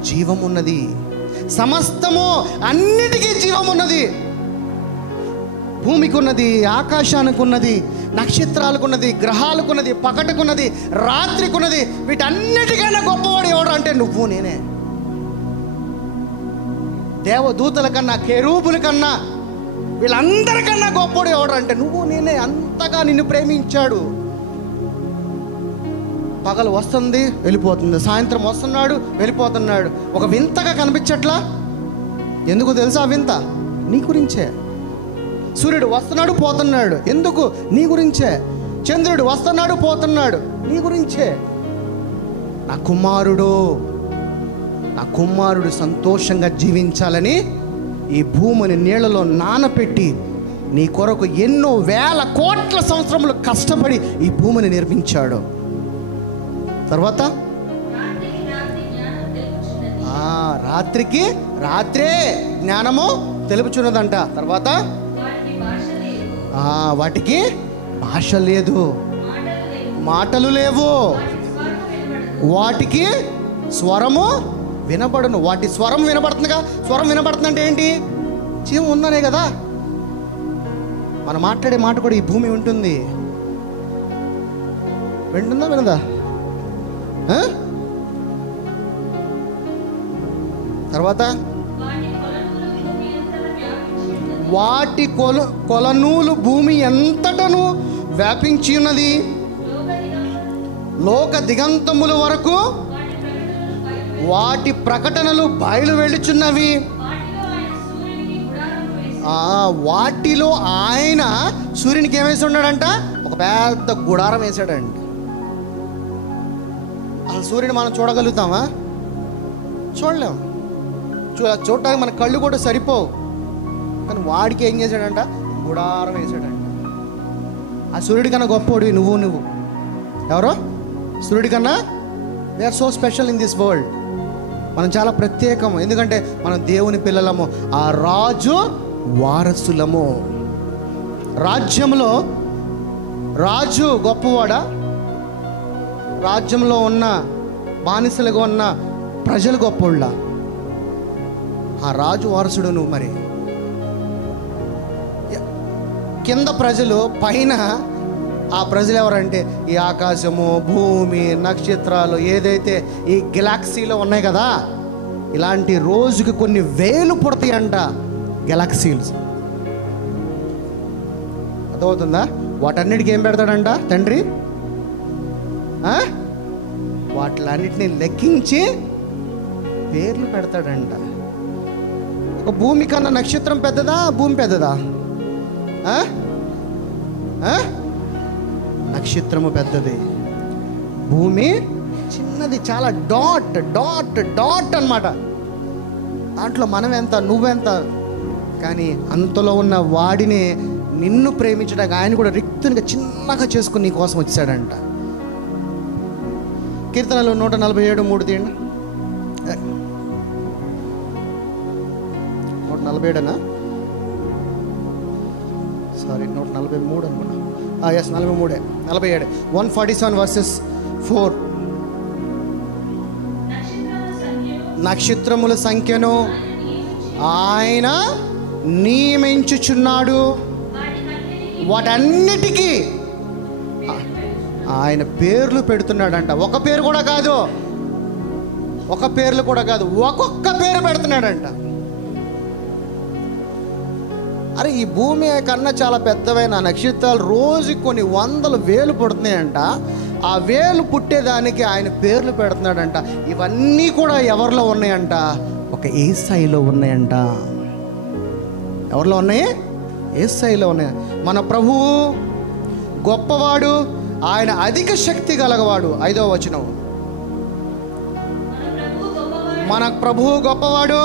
జీవం ఉన్నది. సమస్తము, అన్నిటికీ జీవం ఉన్నది. భూమికి ఉన్నది, ఆకాశానికి ఉన్నది, నక్షత్రాలకు ఉన్నది, గ్రహాలకు ఉన్నది, పగటికున్నది, రాత్రికి ఉన్నది. వీటన్నిటికన్నా గొప్పవాడు ఎవడు అంటే నువ్వు నేనే. దేవదూతల కన్నా, కెరూబుల కన్నా, వీళ్ళందరికన్నా గొప్పవాడు ఎవడు అంటే నువ్వు నేనే. అంతగా నిన్ను ప్రేమించాడు. పగలు వస్తుంది, వెళ్ళిపోతుంది, సాయంత్రం వస్తున్నాడు, వెళ్ళిపోతున్నాడు. ఒక వింతగా కనిపించట్లా? ఎందుకు తెలుసా ఆ వింత? నీ గురించే. సూర్యుడు వస్తున్నాడు, పోతున్నాడు, ఎందుకు? నీ గురించే. చంద్రుడు వస్తున్నాడు, పోతున్నాడు, నీ గురించే. నా కుమారుడు సంతోషంగా జీవించాలని ఈ భూమిని నీళ్లలో నానపెట్టి నీ కొరకు ఎన్నో వేల కోట్ల సంవత్సరములు కష్టపడి ఈ భూమిని నిర్మించాడు. తర్వాత రాత్రికి రాత్రే జ్ఞానము తెలుపుచున్నదంట. తర్వాత వాటికి భాష లేదు, మాటలు లేవు, వాటికి స్వరము వినబడును. వాటి స్వరం వినబడుతుందిగా. స్వరం వినబడుతుంది అంటే ఏంటి? జీవం ఉందనే కదా. మనం మాట్లాడే మాట కూడా ఈ భూమి ఉంటుంది. వింటుందా, వినదా? తర్వాత వాటి కొలనూలు భూమి ఎంతటను వ్యాపించి ఉన్నది. లోక దిగంతముల వరకు వాటి ప్రకటనలు బయలు వెళ్ళుచున్నవి. వాటిలో ఆయన సూర్యునికి ఏమేసి ఉన్నాడంట? ఒక పెద్ద గుడారం వేసాడంట. అసలు సూర్యుని మనం చూడగలుగుతామా? చూడలేము. చూడటానికి మన కళ్ళు కూడా సరిపోవు. కానీ వాడికి ఏం చేశాడంట? గుడారం వేసాడంట. ఆ సూర్యుడి కన్నా గొప్పోడివి నువ్వు ఎవరో సూర్యుడి కన్నా we are so special in this world. మనం చాలా ప్రత్యేకం, ఎందుకంటే మనం దేవుని పిల్లలము, ఆ రాజు వారసులము. రాజ్యంలో రాజు గొప్పవాడా? రాజ్యంలో ఉన్న బానిసలుగా ఉన్న ప్రజలు గొప్పోళ్ళ? ఆ రాజు వారసుడు నువ్వు. మరి కింద ప్రజలు, పైన ఆ ప్రజలు ఎవరంటే ఈ ఆకాశము, భూమి, నక్షత్రాలు, ఏదైతే ఈ గెలాక్సీలో ఉన్నాయి కదా, ఇలాంటి రోజుకి కొన్ని వేలు పుడతాయంట గెలాక్సీలు. అర్థమవుతుందా? వాటన్నిటికీ ఏం పెడతాడంట తండ్రి? వాటిలన్నిటిని లెక్కించి పేర్లు పెడతాడంట. ఒక భూమి కన్నా నక్షత్రం పెద్దదా, భూమి పెద్దదా? నక్షత్రము పెద్దది, భూమి చిన్నది, చాలా డాట్ డాట్ డాట్ అన్నమాట. దాంట్లో మనం ఎంత, నువ్వెంత. కానీ అంతలో ఉన్న వాడిని, నిన్ను ప్రేమించడానికి ఆయన కూడా రిక్తునిగా చిన్నగా చేసుకుని నీ కోసం వచ్చాడంట. కీర్తనలు 147:3 తీయండి. 147 సారీ 143 అనుకున్నా. ఎస్ 43, 47. 147:4. నక్షత్రముల సంఖ్యను ఆయన నియమించుచున్నాడు, వాటన్నిటికీ ఆయన పేర్లు పెడుతున్నాడంట. ఒక పేరు కూడా కాదు, ఒక పేర్లు కూడా కాదు, ఒక్కొక్క పేరు పెడుతున్నాడంట. అరే ఈ భూమి కన్నా చాలా పెద్దవైన నక్షత్రాలు రోజు కొన్ని వందల వేలు పుడుతున్నాయంట. ఆ వేలు పుట్టేదానికి ఆయన పేర్లు పెడుతున్నాడంట. ఇవన్నీ కూడా ఎవరిలో ఉన్నాయంట? ఒక యేసయ్యలో ఉన్నాయంట. ఎవరిలో ఉన్నాయి? యేసయ్యలో ఉన్నాయి. మన ప్రభువు గొప్పవాడు, ఆయన అధిక శక్తి గలవాడు. 5వ వచనం, మన ప్రభువు గొప్పవాడు,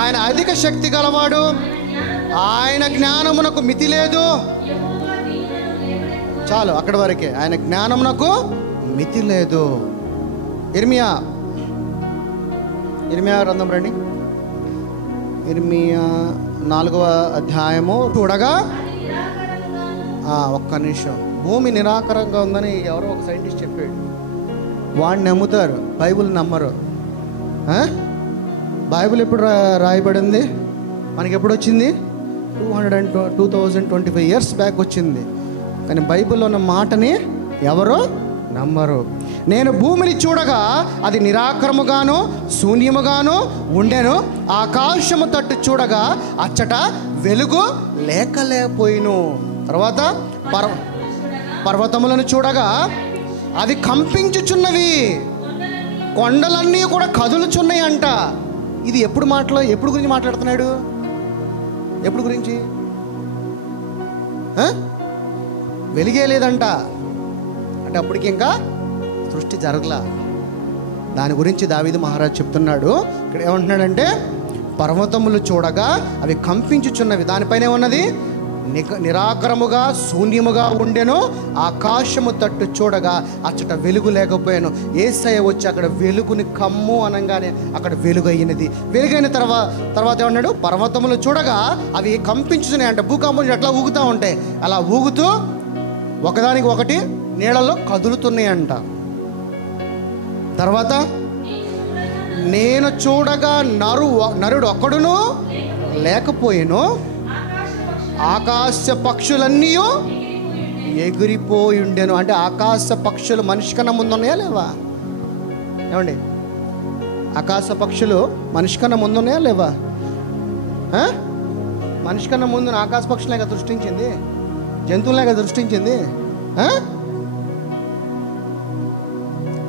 ఆయన అధిక శక్తి గలవాడు, ఆయన జ్ఞానమునకు మితి లేదు. చాలు అక్కడి వరకే. ఆయన జ్ఞానమునకు మితి లేదు. ఇర్మియా గ్రంథం రండి. ఇర్మియా 4వ అధ్యాయము చూడగా, ఒక్క నిమిషం. భూమి నిరాకారంగా ఉందని ఎవరో ఒక సైంటిస్ట్ చెప్పాడు. వాడిని నమ్ముతారు, బైబిల్ నమ్మరు. బైబిల్ ఎప్పుడు రాయబడింది? మనకి ఎప్పుడు వచ్చింది? 2025 years బ్యాక్ వచ్చింది. కానీ బైబిల్లో ఉన్న మాటని ఎవరు నమ్మరు. నేను భూమిని చూడగా అది నిరాకరముగాను శూన్యముగాను ఉండెను, ఆకాశము తట్టు చూడగా అచ్చట వెలుగు లేకపోయిను. తర్వాత పర్వతములను చూడగా అవి కంపించుచున్నవి, కొండలన్నీ కూడా కదులుచున్నాయి అంట. ఇది ఎప్పుడు గురించి మాట్లాడుతున్నాడు? ఎప్పుడు గురించి? వెలిగే లేదంట అంటే అప్పటికి ఇంకా సృష్టి జరగలా. దాని గురించి దావీదు మహారాజు చెప్తున్నాడు. ఇక్కడ ఏమంటున్నాడంటే, పర్వతములు చూడగా అవి కంపించుచున్నవి, దానిపైనే ఉన్నది నిరాకరముగా శూన్యముగా ఉండెను, ఆకాశము తట్టు చూడగా అచ్చట వెలుగు లేకపోయాను. యేసయ్య వచ్చి అక్కడ వెలుగుని కమ్ము అనగానే అక్కడ వెలుగు అయినది. వెలుగైన తర్వాత ఏమన్నాడు? పర్వతములు చూడగా అవి కంపించుతున్నాయి అంట. భూకంపం ఎట్లా ఊగుతూ ఉంటాయి అలా ఊగుతూ ఒకదానికి ఒకటి నీళ్ళలో కదులుతున్నాయి అంట. తర్వాత నేను చూడగా నరుడు ఒక్కడును లేకపోయాను, ఆకాశ పక్షులన్నీ ఎగిరిపోయి ఉండేను. అంటే ఆకాశ పక్షులు మనిషి కన్నా ముందు ఉన్నాయా లేవా? ఏమండి, ఆకాశ పక్షులు మనిషి కన్నా ముందు ఉన్నాయా లేవా? మనిషి కన్నా ముందు ఆకాశ పక్షులేక సృష్టించింది, జంతువులేక సృష్టించింది.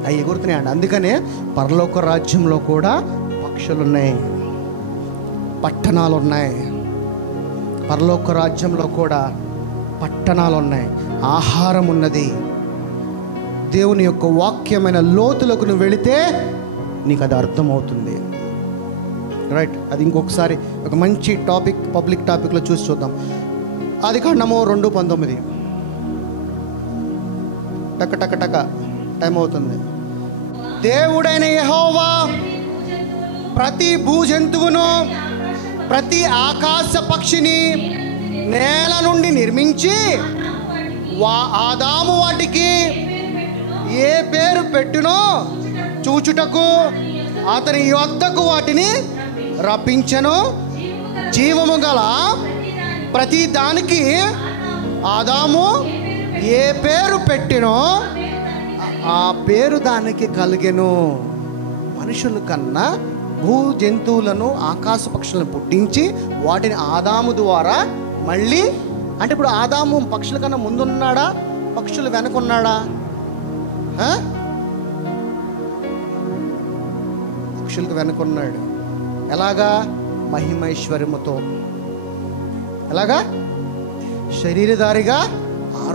అవి ఎగురుతున్నాయండి. అందుకనే పరలోక రాజ్యంలో కూడా పక్షులు ఉన్నాయి, పట్టణాలు ఉన్నాయి. పరలోక రాజ్యంలో కూడా పట్టణాలు ఉన్నాయి, ఆహారం ఉన్నది. దేవుని యొక్క వాక్యమైన లోతులకు నువ్వు వెళితే నీకు అది అర్థమవుతుంది. రైట్, అది ఇంకొకసారి ఒక మంచి టాపిక్, పబ్లిక్ టాపిక్లో చూసి చూద్దాం. ఆదికాండము 2:19. టక టక టక టైం అవుతుంది. దేవుడైన యెహోవా ప్రతి భూజంతువును ప్రతి ఆకాశ పక్షిని నేల నుండి నిర్మించి ఆదాము వాటికి ఏ పేరు పెట్టునో చూచుటకు అతని యొద్దకు వాటిని రప్పించెను. జీవము గల ప్రతి దానికి ఆదాము ఏ పేరు పెట్టినో ఆ పేరు దానికి కలిగెను. మనుషుల కన్నా భూ జంతువులను ఆకాశ పక్షులను పుట్టించి వాటిని ఆదాము ద్వారా మళ్ళీ, అంటే ఇప్పుడు ఆదాము పక్షుల కన్నా ముందున్నాడా, పక్షులు వెనకున్నాడా? పక్షులకు వెనుకున్నాడు. ఎలాగా? మహిమైశ్వర్యముతో. ఎలాగా? శరీరధారిగా ఆ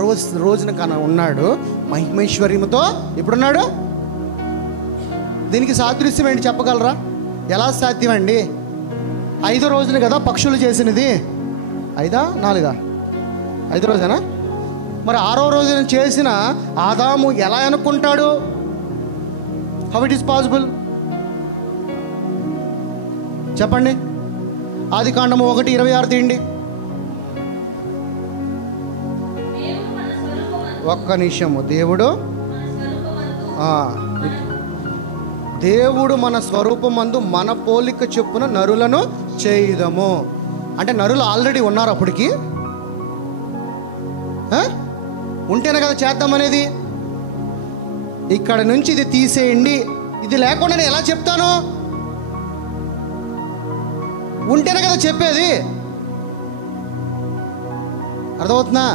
రోజున కన్నా ఉన్నాడు, మహిమైశ్వర్యముతో ఇప్పుడున్నాడు. దీనికి సాదృశ్యం ఏంటి చెప్పగలరా? ఎలా సాధ్యం అండి? 5వ రోజున కదా పక్షులు చేసినది. 5ఆ 4ఆ? 5వ రోజేనా? మరి 6వ రోజున చేసిన ఆదాము ఎలా అనుకుంటాడు? హౌ ఇట్ ఈస్ పాసిబుల్ చెప్పండి. ఆదికాండము 1:26 తీయండి. ఒక్క నిమిషము. దేవుడు మన స్వరూపమందు మన పోలిక చొప్పున నరులను చేయుదము. అంటే నరులు ఆల్రెడీ ఉన్నారు అప్పటికి, ఉంటేనే కదా చేద్దామనేది. ఇక్కడ నుంచి ఇది తీసేయండి, ఇది లేకుండా నేను ఎలా చెప్తాను? ఉంటేనే కదా చెప్పేది. అర్థమవుతుందా?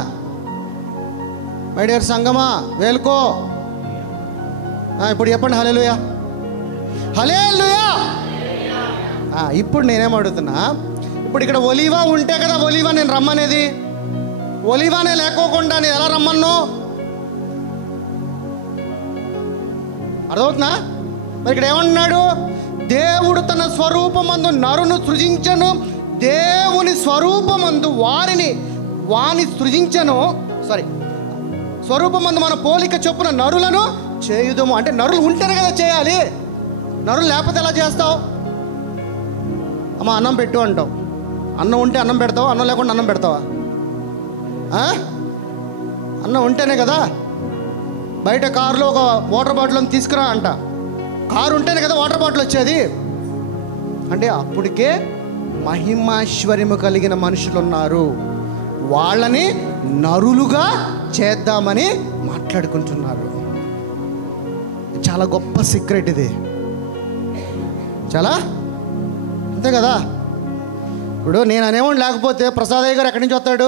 మై డియర్ సంగమా, వేలుకో. ఇప్పుడు చెప్పండి హల్లెలూయా, హల్లెలూయా. ఇప్పుడు నేనేం అడుగుతున్నా, ఇప్పుడు ఇక్కడ ఒలీవా ఉంటే కదా ఒలీవా నేను రమ్మనేది. ఒలీవానే లేకోకుండా నేను ఎలా రమ్మను? అర్థమవుతుందా? మరి ఇక్కడ ఏమంటున్నాడు? దేవుడు తన స్వరూపమందు నరును సృజించను, దేవుని స్వరూపమందు వాని సృజించను. స్వరూపమందు మన పోలిక చొప్పున నరులను చేయుదము. అంటే నరులు ఉంటేనే కదా చేయాలి. నరులు లేకపోతే ఎలా చేస్తావు? అమ్మ అన్నం పెట్టు అంటావు, అన్నం ఉంటే అన్నం పెడతావు, అన్నం లేకుండా అన్నం పెడతావా? అన్నం ఉంటేనే కదా. బయట కారులో ఒక వాటర్ బాటిల్ తీసుకురా అంట, కారు ఉంటేనే కదా వాటర్ బాటిల్ వచ్చేది. అంటే అప్పటికే మహిమాశ్వర్యము కలిగిన మనుషులు ఉన్నారు, వాళ్ళని నరులుగా చేద్దామని మాట్లాడుకుంటున్నారు. చాలా గొప్ప సీక్రెట్ ఇది, చాలా. అంతే కదా. ఇప్పుడు నేను అనేవాడు లేకపోతే ప్రసాదయ్య గారు ఎక్కడి నుంచి వస్తాడు?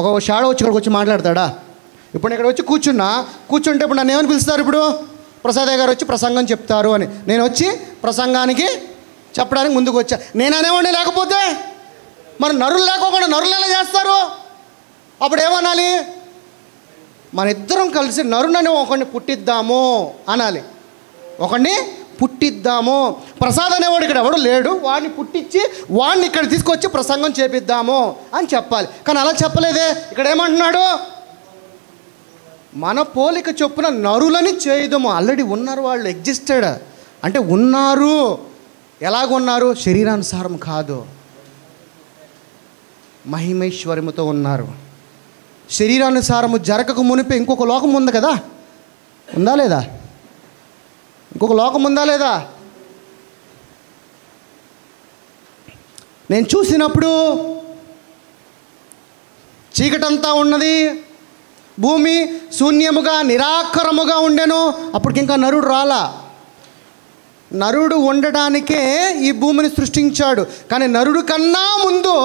ఒక షాడో వచ్చి ఇక్కడికి వచ్చి మాట్లాడతాడా? ఇప్పుడు నేను ఇక్కడ వచ్చి కూర్చుంటే ఇప్పుడు నన్ను ఏమని పిలుస్తారు? ఇప్పుడు ప్రసాదయ్య గారు వచ్చి ప్రసంగం చెప్తారు అని. నేను వచ్చి ప్రసంగానికి చెప్పడానికి ముందుకు వచ్చా. నేను అనేవాడిని లేకపోతే మరి నరులు లేకోకుండా నరులు ఎలా చేస్తారు? అప్పుడు ఏమనాలి? మన ఇద్దరం కలిసి నరునని ఒకడిని పుట్టిద్దాము అనాలి. ఒకడిని పుట్టిద్దాము. ప్రసాద్ అనేవాడు ఇక్కడ ఎవడు లేడు, వాడిని పుట్టించి వాడిని ఇక్కడ తీసుకొచ్చి ప్రసంగం చేపిద్దాము అని చెప్పాలి. కానీ అలా చెప్పలేదే. ఇక్కడ ఏమంటున్నాడు? మన పోలిక చొప్పున నరులని చేయుదము. ఆల్రెడీ ఉన్నారు, వాళ్ళు ఎగ్జిస్టెడ్. అంటే ఉన్నారు. ఎలాగున్నారు? శరీరానుసారం కాదు, మహిమైశ్వర్యముతో ఉన్నారు. శరీరానుసారము జరగక మునిపే ఇంకొక లోకం ఉంది కదా, ఉందా లేదా? ఇంకొక లోకం ఉందా లేదా? నేను చూసినప్పుడు చీకటంతా ఉన్నది, భూమి శూన్యముగా నిరాకరముగా ఉండెను. అప్పటికింకా నరుడు రాలా. నరుడు ఉండడానికే ఈ భూమిని సృష్టించాడు. కానీ నరుడు కన్నా ముందు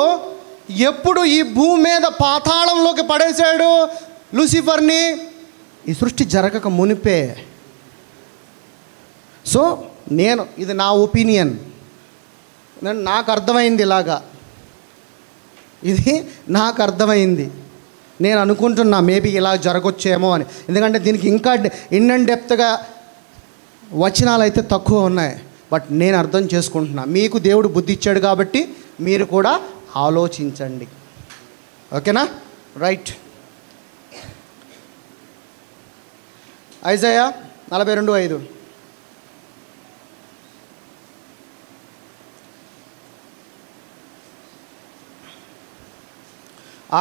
ఎప్పుడు ఈ భూమి మీద పాతాళంలోకి పడేశాడు లూసిఫర్ని? ఈ సృష్టి జరగక మునిపే. సో ఇది నా ఒపీనియన్, నాకు అర్థమైంది ఇలాగా, ఇది నాకు అర్థమైంది. నేను అనుకుంటున్నా మేబీ ఇలా జరగొచ్చేమో అని. ఎందుకంటే దీనికి ఇంకా ఇన్ డెప్త్గా వచనాలు అయితే తక్కువ ఉన్నాయి. బట్ నేను అర్థం చేసుకుంటున్నా. మీకు దేవుడు బుద్ధి ఇచ్చాడు కాబట్టి మీరు కూడా ఆలోచించండి. ఓకేనా? రైట్. ఐజయా 42:5.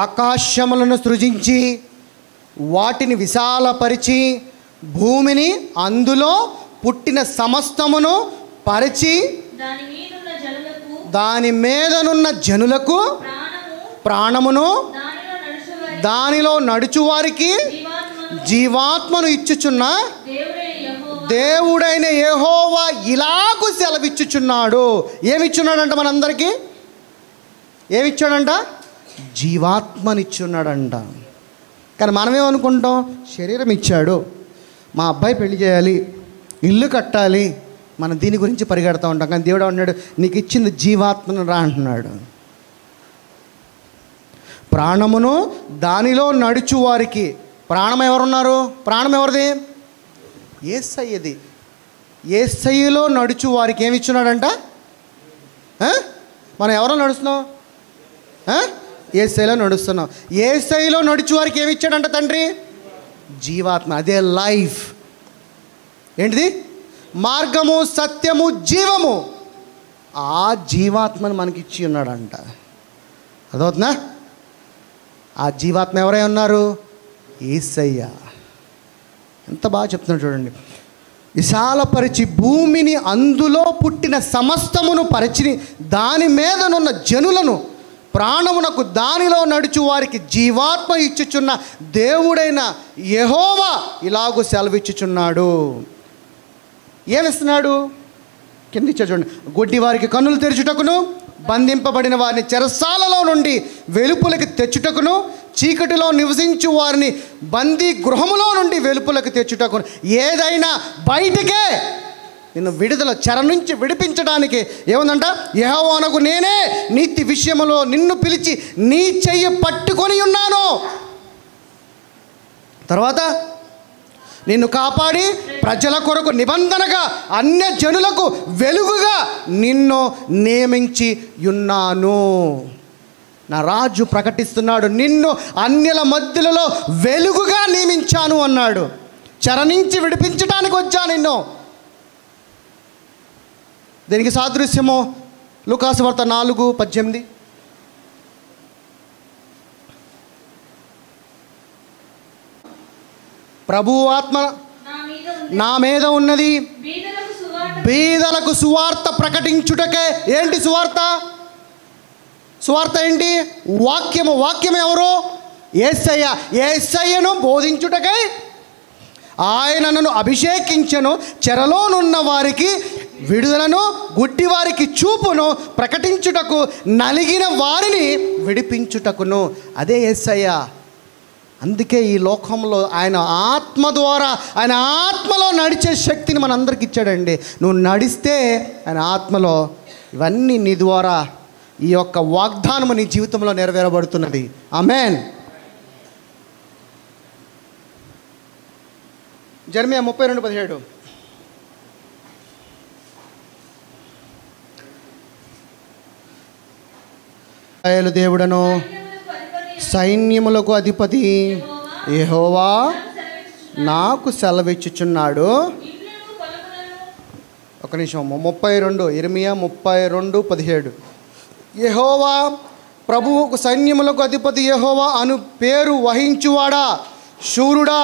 ఆకాశములను సృజించి వాటిని విశాలపరిచి భూమిని అందులో పుట్టిన సమస్తమును పరిచి దాని మీదనున్న జనులకు ప్రాణమును దానిలో నడుచువారికి జీవాత్మను ఇచ్చుచున్న దేవుడైన యెహోవా ఇలాగు సెలవిచ్చుచున్నాడు. ఏమిచ్చున్నాడంట? మనందరికీ ఏమిచ్చాడంట? జీవాత్మనిచ్చున్నాడంట. కానీ మనమేమనుకుంటాం? శరీరం ఇచ్చాడు, మా అబ్బాయి పెళ్లి చేయాలి, ఇల్లు కట్టాలి, మనం దీని గురించి పరిగెడతా ఉంటాం. కానీ దేవుడు అన్నాడు, నీకు ఇచ్చింది జీవాత్మను రా అంటున్నాడు. ప్రాణమును దానిలో నడుచు వారికి. ప్రాణం ఎవరున్నారు? ప్రాణం ఎవరిది? యేసయ్యది. యేసయ్యలో నడుచు వారికి ఏమి ఇచ్చున్నాడంట? మనం ఎవరో నడుస్తున్నాం? యేసయ్యలో నడుస్తున్నాం. యేసయ్యలో నడుచు వారికి ఏమి ఇచ్చాడంట తండ్రి? జీవాత్మ. అదే లైఫ్. ఏంటిది? మార్గము, సత్యము, జీవము. ఆ జీవాత్మను మనకి ఇచ్చి ఉన్నాడంట. అదవుతుందా? ఆ జీవాత్మ ఎవరై ఉన్నారు? యేసయ్య. ఎంత బాగా చెప్తున్నాడు చూడండి. విశాలపరిచి భూమిని అందులో పుట్టిన సమస్తమును పరిచి దాని మీదనున్న జనులను ప్రాణమునకు దానిలో నడుచు వారికి జీవాత్మ ఇచ్చుచున్న దేవుడైన యెహోవా ఇలాగూ సెలవిచ్చుచున్నాడు. ఏమిస్తున్నాడు? కింద ఇచ్చా చూడండి. గుడ్డి వారికి కన్నులు తెరుచుటకును, బంధింపబడిన వారిని చెరసాలలో నుండి వెలుపులకి తెచ్చుటకును, చీకటిలో నివసించు వారిని బందీ గృహములో నుండి వెలుపులకు తెచ్చుటకును, ఏదైనా బయటికే నిన్ను విడుదల, చెర నుంచి విడిపించడానికి ఏముందంట? యెహోవానగు నేనే నీతి విషయములో నిన్ను పిలిచి నీ చెయ్యి పట్టుకొని ఉన్నాను. తర్వాత నిన్ను కాపాడి ప్రజల కొరకు నిబంధనగా అన్య జనులకు వెలుగుగా నిన్ను నియమించి ఉన్నాను. నా రాజు ప్రకటిస్తున్నాడు, నిన్ను అన్యుల మధ్యలో వెలుగుగా నియమించాను అన్నాడు. చెర నుంచి విడిపించడానికి వచ్చా నిన్ను. దీనికి సాదృశ్యము లూకాసు వార్త 4:18. ప్రభువు ఆత్మ నా మీద ఉన్నది, బీదలకు సువార్త ప్రకటించుటకే. ఏంటి సువార్త? సువార్త ఏంటి? వాక్యము. వాక్యం ఎవరు? యేసయ్య. యేసయ్యను బోధించుటకై ఆయన నన్ను అభిషేకించెను, చెరలోనున్న వారికి విడుదలను, గుడ్డి వారికి చూపును ప్రకటించుటకు, నలిగిన వారిని విడిపించుటకును. అదే యేసయ్య. అందుకే ఈ లోకంలో ఆయన ఆత్మ ద్వారా, ఆయన ఆత్మలో నడిచే శక్తిని మనందరికి ఇచ్చాడండి. నువ్వు నడిస్తే ఆయన ఆత్మలో ఇవన్నీ నీ ద్వారా, ఈ యొక్క వాగ్దానము నీ జీవితంలో నెరవేరబడుతున్నది. ఆమేన్. జెరెమీయా 32:17. దేవుడను సైన్యములకు అధిపతి యెహోవా నాకు సెలవిచ్చుచున్నాడు. ఒక నిమిషం. 32, ఇర్మియా 32:17. యెహోవా ప్రభువుకు సైన్యములకు అధిపతి యెహోవా అను పేరు వహించువాడా, శూరుడా,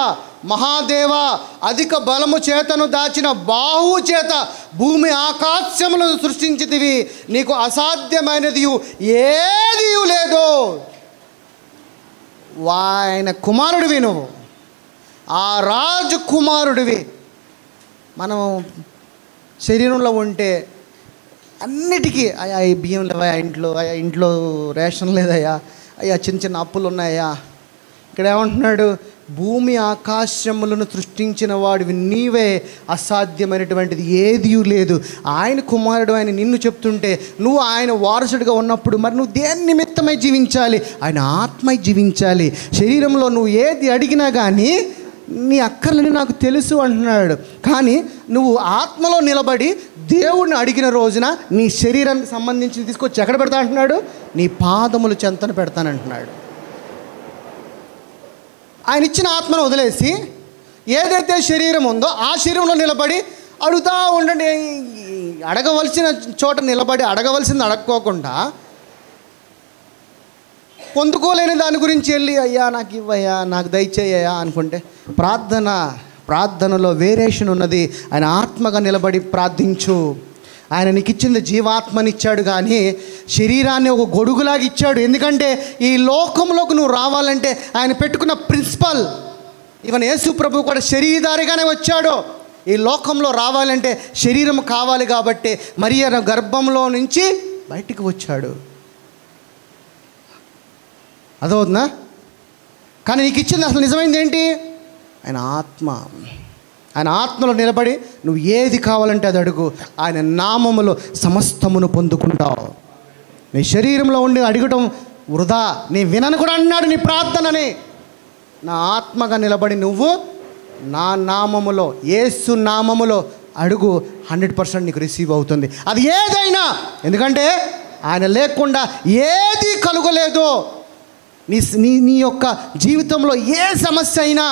మహాదేవ, అధిక బలము చేతను దాచిన బాహువు చేత భూమి ఆకాశములను సృష్టించితివి, నీకు అసాధ్యమైనది ఏది లేదు. ఆయన కుమారుడివి నువ్వు, ఆ రాజు కుమారుడివి. మనం శరీరంలో ఉంటే అన్నిటికీ అయ్యా ఈ బియ్యం లేవయ్యా ఇంట్లో, అయ్యా ఇంట్లో రేషన్ లేదయ్యా, అయ్యా చిన్న చిన్న అప్పులు ఉన్నాయా. ఇక్కడ ఏమంటున్నాడు? భూమి ఆకాశములను సృష్టించిన వాడివి నీవే, అసాధ్యమైనటువంటిది ఏదీ లేదు. ఆయన కుమారుడు ఆయన నిన్ను చెప్తుంటే నువ్వు ఆయన వారసుడిగా ఉన్నప్పుడు మరి నువ్వు దేని నిమిత్తమై జీవించాలి? ఆయన ఆత్మై జీవించాలి. శరీరంలో నువ్వు ఏది అడిగినా కానీ నీ అక్కర్లని నాకు తెలుసు అంటున్నాడు. కానీ నువ్వు ఆత్మలో నిలబడి దేవుడిని అడిగిన రోజున నీ శరీరానికి సంబంధించి తీసుకొచ్చి ఎక్కడ పెడతా అంటున్నాడు? నీ పాదములు చెంతన పెడతానంటున్నాడు. ఆయన ఇచ్చిన ఆత్మను వదిలేసి ఏదైతే శరీరం ఉందో ఆ శరీరంలో నిలబడి అడుగుతూ ఉండండి. అడగవలసిన చోట నిలబడి అడగవలసింది అడగకోకుండా పొందుకోలేని దాని గురించి వెళ్ళి అయ్యా నాకు ఇవ్వయ్యా, నాకు దయచేయ్యా అనుకుంటే ప్రార్థనలో వేరియేషన్ ఉన్నది. ఆయన ఆత్మగా నిలబడి ప్రార్థించు. ఆయన నీకు ఇచ్చింది జీవాత్మనిచ్చాడు, కానీ శరీరాన్ని ఒక గొడుగులాగా ఇచ్చాడు. ఎందుకంటే ఈ లోకంలోకి నువ్వు రావాలంటే ఆయన పెట్టుకున్న ప్రిన్సిపల్, ఈవెన్ యేసు ప్రభు కూడా శరీరధారిగానే వచ్చాడు. ఈ లోకంలో రావాలంటే శరీరం కావాలి కాబట్టి మరియ గర్భంలో నుంచి బయటికి వచ్చాడు. అదవుతుందా? కానీ నీకు ఇచ్చింది అసలు నిజమైంది ఏంటి? ఆయన ఆత్మ. ఆయన ఆత్మలో నిలబడి నువ్వు ఏది కావాలంటే అది అడుగు. ఆయన నామములో సమస్తమును పొందుకుంటావు. నీ శరీరంలో ఉండి అడగటం వృధా. నీ వినను కూడా అన్నాడు నీ ప్రార్థనని. నా ఆత్మగా నిలబడి నువ్వు నా నామములో, యేసు నామములో అడుగు. 100% నీకు రిసీవ్ అవుతుంది, అది ఏదైనా. ఎందుకంటే ఆయన లేకుండా ఏది కలుగలేదు. నీ యొక్క జీవితంలో ఏ సమస్య అయినా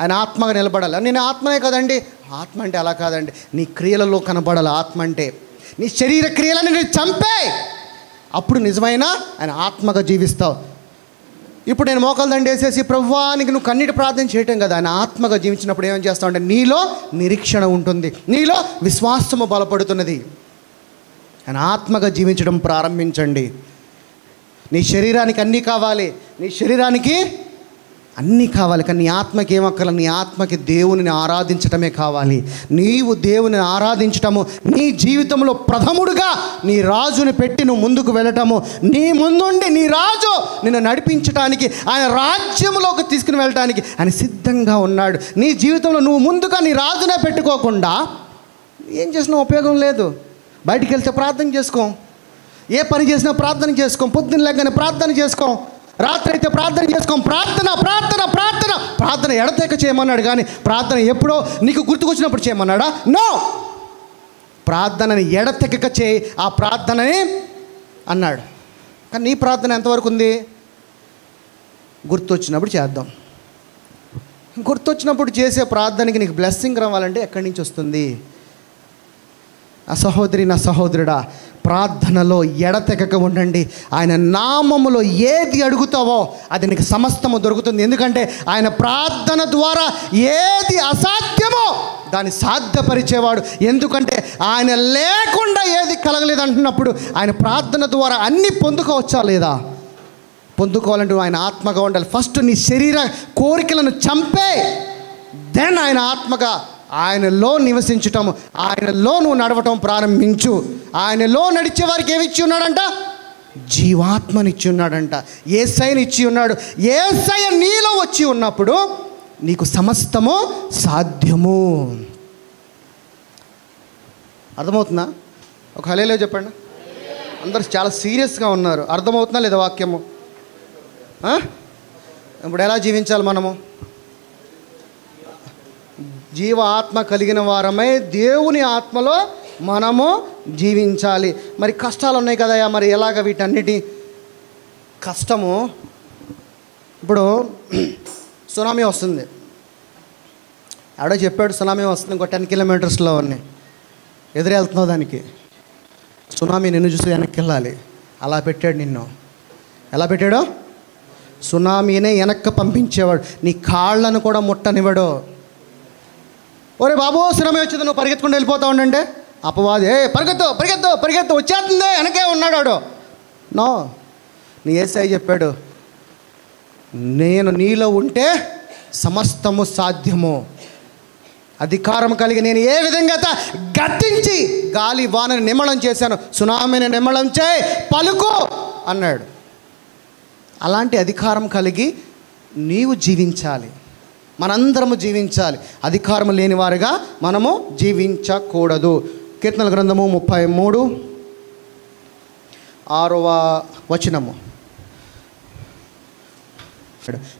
ఆయన ఆత్మగా నిలబడాలి. నేను ఆత్మనే కదండి, ఆత్మ అంటే అలా కాదండి. నీ క్రియలలో కనబడాలి ఆత్మ అంటే. నీ శరీర క్రియలని నేను చంపే, అప్పుడు నిజమైన ఆయన ఆత్మగా జీవిస్తావు. ఇప్పుడు నేను మోకాలు దండ వేసేసి ప్రభువా నీకు నువ్వు కన్నీటి ప్రార్థన చేయటం కదా. ఆయన ఆత్మగా జీవించినప్పుడు ఏమని చేస్తావు అంటే నీలో నిరీక్షణ ఉంటుంది, నీలో విశ్వాసము బలపడుతున్నది. ఆయన ఆత్మగా జీవించడం ప్రారంభించండి. నీ శరీరానికి అన్నీ కావాలి, నీ శరీరానికి అన్నీ కావాలి, కానీ నీ ఆత్మకి ఏమక్కర్లేదు. నీ ఆత్మకి దేవునిని ఆరాధించటమే కావాలి. నీవు దేవుని ఆరాధించటము, నీ జీవితంలో ప్రథముడుగా నీ రాజుని పెట్టి నువ్వు ముందుకు వెళ్ళటము, నీ ముందుండి నీ రాజు నిన్ను నడిపించడానికి, ఆయన రాజ్యంలోకి తీసుకుని వెళ్ళటానికి ఆయన సిద్ధంగా ఉన్నాడు. నీ జీవితంలో నువ్వు ముందుగా నీ రాజునే పెట్టుకోకుండా ఏం చేసినా ఉపయోగం లేదు. బయటికి వెళ్తే ప్రార్థన చేసుకో, ఏ పని చేసినా ప్రార్థన చేసుకో, పొద్దున్న లేకనే ప్రార్థన చేసుకో, రాత్రి అయితే ప్రార్థన చేసుకో. ప్రార్థన ఎడతెక్క చేయమన్నాడు, కానీ ప్రార్థన ఎప్పుడో నీకు గుర్తుకొచ్చినప్పుడు చేయమన్నాడా? నో. ప్రార్థనని ఎడతెక్క చేయి, ఆ ప్రార్థనని అన్నాడు. కానీ నీ ప్రార్థన ఎంతవరకు ఉంది? గుర్తొచ్చినప్పుడు చేద్దాం. గుర్తొచ్చినప్పుడు చేసే ప్రార్థనకి నీకు బ్లెస్సింగ్ రావాలంటే ఎక్కడి నుంచి వస్తుంది? నా సహోదరి, నా సహోదరుడా, ప్రార్థనలో ఎడతెగక ఉండండి. ఆయన నామములో ఏది అడుగుతావో అది నీకు సమస్తము దొరుకుతుంది. ఎందుకంటే ఆయన ప్రార్థన ద్వారా ఏది అసాధ్యమో దాన్ని సాధ్యపరిచేవాడు. ఎందుకంటే ఆయన లేకుండా ఏది కలగలేదు అంటున్నప్పుడు ఆయన ప్రార్థన ద్వారా అన్నీ పొందుకోవచ్చా లేదా? పొందుకోవాలంటే ఆయన ఆత్మగా ఉండాలి. ఫస్ట్ నీ శరీర కోరికలను చంపే, దెన్ ఆయన ఆత్మగా ఆయనలో నివసించటము, ఆయనలో నువ్వు నడవటం ప్రారంభించు. ఆయనలో నడిచే వారికి ఏమి ఇచ్చి ఉన్నాడంట? జీవాత్మనిచ్చి ఉన్నాడంట, యేసయ్యని ఇచ్చి ఉన్నాడు. యేసయ్య నీలో వచ్చి ఉన్నప్పుడు నీకు సమస్తము సాధ్యము. అర్థమవుతుందా? ఒక హల్లెలూయా చెప్పండి. అందరూ చాలా సీరియస్గా ఉన్నారు. అర్థమవుతుందా లేదా వాక్యము? ఇప్పుడు ఎలా జీవించాలి మనము? జీవ ఆత్మ కలిగిన వారమై దేవుని ఆత్మలో మనము జీవించాలి. మరి కష్టాలు ఉన్నాయి కదయ్యా, మరి ఎలాగ వీటన్నిటి కష్టము? ఇప్పుడు సునామీ వస్తుంది, ఆడో చెప్పాడు సునామీ వస్తుంది, ఇంకో 10 కిలోమీటర్స్లో ఉన్నాయి, ఎదురెళ్తున్నావు దానికి. సునామీ నిన్ను చూసి వెనక్కి వెళ్ళాలి, అలా పెట్టాడు నిన్ను. ఎలా పెట్టాడో? సునామీనే వెనక్కి పంపించేవాడు, నీ కాళ్ళను కూడా ముట్టనివ్వడు. ఒరే బాబు సునామీ వచ్చింది, నువ్వు పరిగెత్తుకుంటూ వెళ్ళిపోతా ఉండంటే అపవాది పరిగెత్తు వచ్చేస్తుంది, వెనకే ఉన్నాడు వాడు. నో, నీ యేసయ్య చెప్పాడు, నేను నీలో ఉంటే సమస్తము సాధ్యము. అధికారం కలిగి నేను ఏ విధంగా గద్దించి గాలి వానని నిమ్మళం చేశాను, సునామీని నిమ్మళం చేయి, పలుకు అన్నాడు. అలాంటి అధికారం కలిగి నీవు జీవించాలి, మనందరము జీవించాలి. అధికారం లేని వారుగా మనము జీవించకూడదు. కీర్తనల గ్రంథము 33:6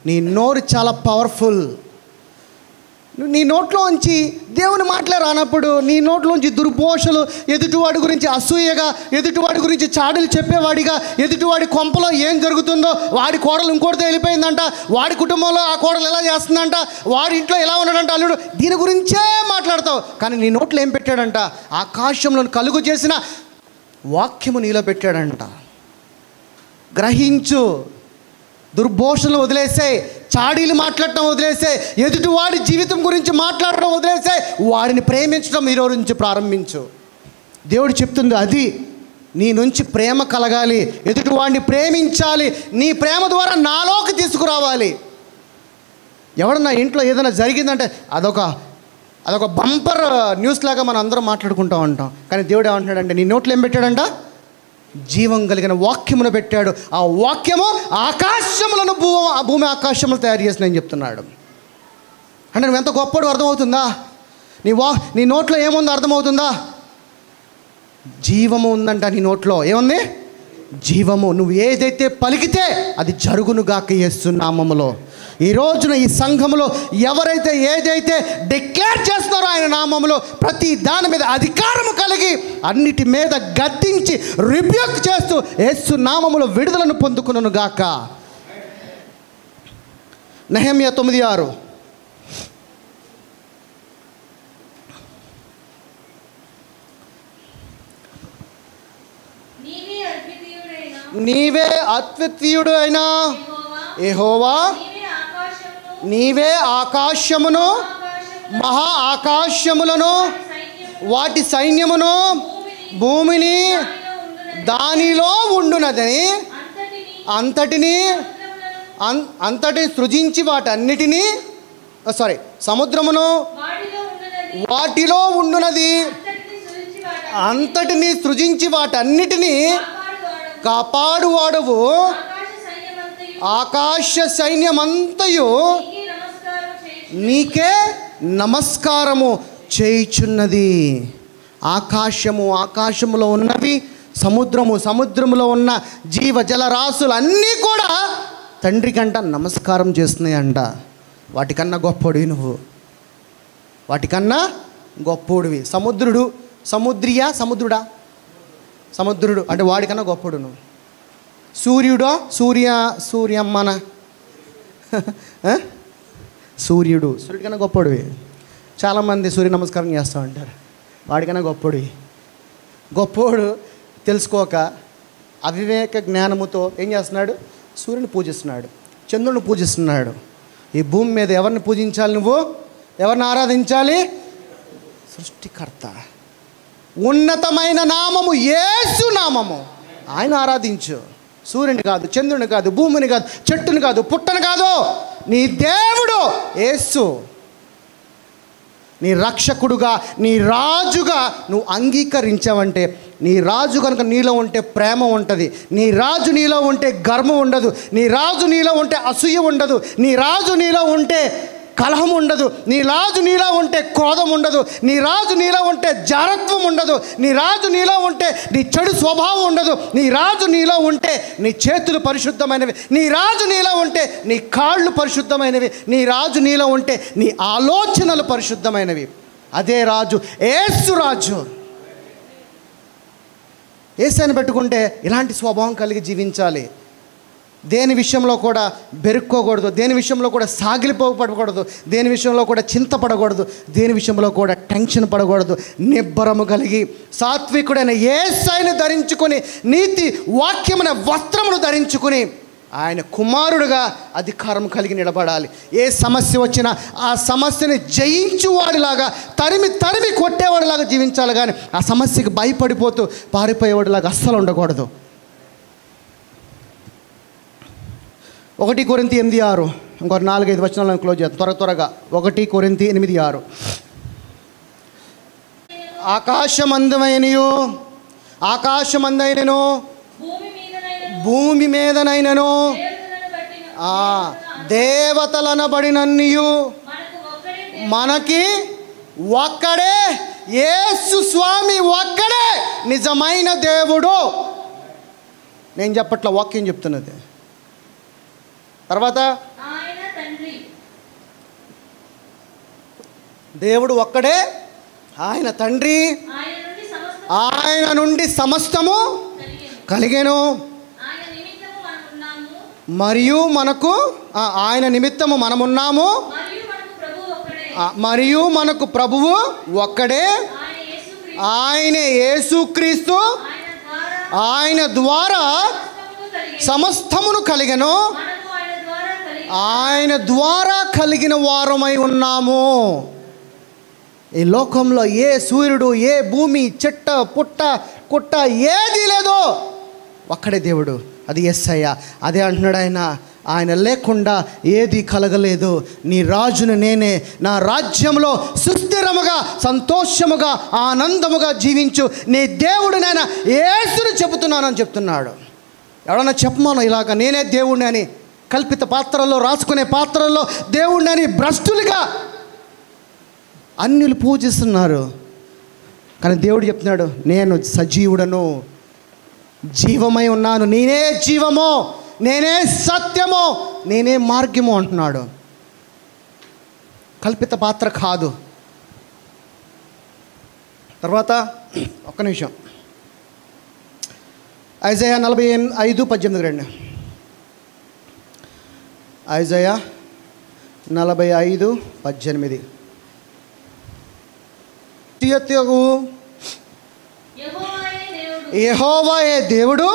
నీ నోరు చాలా పవర్ఫుల్. నీ నోట్లోంచి దేవుని మాటలే రానప్పుడు నీ నోట్లోంచి దుర్భోషలు, ఎదుటివాడి గురించి అసూయగా, ఎదుటివాడి గురించి చాడీలు చెప్పేవాడిగా, ఎదుటివాడి కొంపలో ఏం జరుగుతుందో, వాడి కోడలు ఇంకోటితో వెళ్ళిపోయిందంట, వాడి కుటుంబంలో ఆ కోడలు ఎలా చేస్తుందంట, వాడి ఇంట్లో ఎలా ఉన్నాడంట అల్లుడు, దీని గురించే మాట్లాడతావు. కానీ నీ నోట్లో ఏం పెట్టాడంట? ఆకాశంలో కలుగు చేసిన వాక్యము నీలో పెట్టాడంట. గ్రహించు. దుర్భోషణలు వదిలేసే, చాడీలు మాట్లాడటం వదిలేసే, ఎదుటివాడి జీవితం గురించి మాట్లాడటం వదిలేసే, వాడిని ప్రేమించడం ఈరోజు నుంచి ప్రారంభించు. దేవుడు చెప్తుంది అది. నీ నుంచి ప్రేమ కలగాలి, ఎదుటివాడిని ప్రేమించాలి, నీ ప్రేమ ద్వారా నాలోకి తీసుకురావాలి. ఎవడన్నా ఇంట్లో ఏదైనా జరిగిందంటే అదొక బంపర్ న్యూస్ లాగా మనం అందరం మాట్లాడుకుంటూ ఉంటాం. కానీ దేవుడు ఏమంటున్నాడంటే నీ నోట్లో ఏం పెట్టాడంట? జీవం కలిగిన వాక్యమును పెట్టాడు. ఆ వాక్యము ఆకాశములను భూమి ఆకాశములు తయారు చేసి నేను చెప్తున్నాడు. అంటే నువ్వు ఎంత గొప్పడు అర్థమవుతుందా? నీ నోట్లో ఏముందో అర్థమవుతుందా? జీవము ఉందంట నీ నోట్లో. ఏముంది? జీవము. నువ్వు ఏదైతే పలికితే అది జరుగునుగాక యేసు నామములో. ఈ రోజున ఈ సంఘములో ఎవరైతే ఏదైతే డిక్లేర్ చేస్తున్నారో ఆయన నామములో, ప్రతి దాని మీద అధికారము కలిగి అన్నిటి మీద గద్దించి రిబ్యూక్ చేస్తూ యేసు నామములో విడుదలను పొందుకును గాక. నెహెమ్యా 9:6. నీవే అద్వితీయుడు అయినా యెహోవా, నీవే ఆకాశమును మహా ఆకాశములను వాటి సైన్యమును భూమిని దానిలో ఉండునదని అంతటిని సృజించి వాటన్నిటినీ సముద్రమును వాటిలో ఉండునది అంతటిని సృజించి వాటన్నిటినీ కాపాడువాడవు, ఆకాశ సైన్యమంతయు నీకే నమస్కారము చేయుచున్నది. ఆకాశములో ఉన్నవి, సముద్రములో ఉన్న జీవ జలరాశులు అన్నీ కూడా తండ్రి కంట నమస్కారం చేస్తున్నాయంట. వాటికన్నా గొప్పడివి నువ్వు, వాటికన్నా గొప్పోడివి. సముద్రుడు అంటే వాడికన్నా గొప్పడు నువ్వు. సూర్యమ్మన సూర్యుడికన్నా గొప్పడివి. చాలామంది సూర్య నమస్కారం చేస్తూ ఉంటారు. వాడికన్నా గొప్పోడు తెలుసుకోక అవివేక జ్ఞానముతో ఏం చేస్తున్నాడు? సూర్యుని పూజిస్తున్నాడు, చంద్రుని పూజిస్తున్నాడు. ఈ భూమి మీద ఎవరిని పూజించాలి? నువ్వు ఎవరిని ఆరాధించాలి? సృష్టికర్త. ఉన్నతమైన నామము యేసు నామము. ఆయన ఆరాధించు. సూర్యుని కాదు, చంద్రుని కాదు, భూమిని కాదు, చెట్టుని కాదు, పుట్టను కాదు. నీ దేవుడు యేసు నీ రక్షకుడుగా, నీ రాజుగా నువ్వు అంగీకరించావంటే, నీ రాజు కనుక నీలో ఉంటే ప్రేమ ఉంటుంది, నీ రాజు నీలో ఉంటే గర్వం ఉండదు, నీ రాజు నీలో ఉంటే అసూయ ఉండదు, నీ రాజు నీలో ఉంటే కలహం ఉండదు, నీ రాజు నీలో ఉంటే క్రోధం ఉండదు, నీ రాజు నీలో ఉంటే జారత్వం ఉండదు, నీ రాజు నీలో ఉంటే నీ చెడు స్వభావం ఉండదు, నీ రాజు నీలో ఉంటే నీ చేతులు పరిశుద్ధమైనవి, నీ రాజు నీలో ఉంటే నీ కాళ్ళు పరిశుద్ధమైనవి, నీ రాజు నీలో ఉంటే నీ ఆలోచనలు పరిశుద్ధమైనవి. అదే రాజు, యేసు రాజు. యేసుని పెట్టుకుంటే ఇలాంటి స్వభావం కలిగి జీవించాలి. దేని విషయంలో కూడా బెరుక్కోకూడదు, దేని విషయంలో కూడా సాగిలిపోపడకూడదు, దేని విషయంలో కూడా చింతపడకూడదు, దేని విషయంలో కూడా టెన్షన్ పడకూడదు. నిబ్బరము కలిగి సాత్వికుడైన యేసుని ధరించుకొని, నీతి వాక్యమైన వస్త్రమును ధరించుకొని ఆయన కుమారుడుగా అధికారం కలిగి నిలబడాలి. ఏ సమస్య వచ్చినా ఆ సమస్యని జయించువాడిలాగా, తరిమి కొట్టేవాడిలాగా జీవించాలి. కానీ ఆ సమస్యకి భయపడిపోతూ పారిపోయేవాడిలాగా అస్సలు ఉండకూడదు. 1 కొరింథీ 8:6. ఇంకో 4-5 వచనాలను క్లోజ్ చేద్దాం త్వరగా. 1 కొరింథీ 8:6. ఆకాశమందైనను భూమి మీదనైనను దేవతలనబడినన్నియు మనకి ఒక్కడే యేసు స్వామి, ఒక్కడే నిజమైన దేవుడు. నేను చెప్పట్ల, వాక్యం చెప్తున్నది. తర్వాత దేవుడు ఒక్కడే, ఆయన తండ్రి, ఆయన నుండి సమస్తము కలిగెను. మరియు మనకు ఆయన నిమిత్తము మనమున్నాము, మరియు మనకు ప్రభువు ఒక్కడే, ఆయన యేసుక్రీస్తు. ఆయన ద్వారా సమస్తమును కలిగెను, ఆయన ద్వారా కలిగిన వారమై ఉన్నాము. ఈ లోకంలో ఏ సూర్యుడు, ఏ భూమి, చెట్ట పుట్ట కుట్ట ఏది లేదో ఒక్కడే దేవుడు, అది యేసయ్య. అదే అంటున్నాడు ఆయన లేకుండా ఏది కలగలేదు. నీ రాజును నేనే, నా రాజ్యంలో సుస్థిరముగా సంతోషముగా ఆనందముగా జీవించు నీ దేవుడు నేను యేసుని చెబుతున్నానని చెప్తున్నాడు. ఎవడన్నా చెప్పమాను ఇలాగ నేనే దేవుడిని అని, కల్పిత పాత్రల్లో రాసుకునే పాత్రల్లో దేవుడిని అని భ్రష్టులుగా అన్యులు పూజిస్తున్నారు. కానీ దేవుడు చెప్తున్నాడు, నేను సజీవుడను, జీవమై ఉన్నాను, నేనే జీవము, నేనే సత్యము, నేనే మార్గము అంటున్నాడు. కల్పిత పాత్ర కాదు. తర్వాత ఒక్క నిమిషం, ఐజయా 45:18 రండి. ఐజయా 45:18. యెహోవాయే దేవుడు,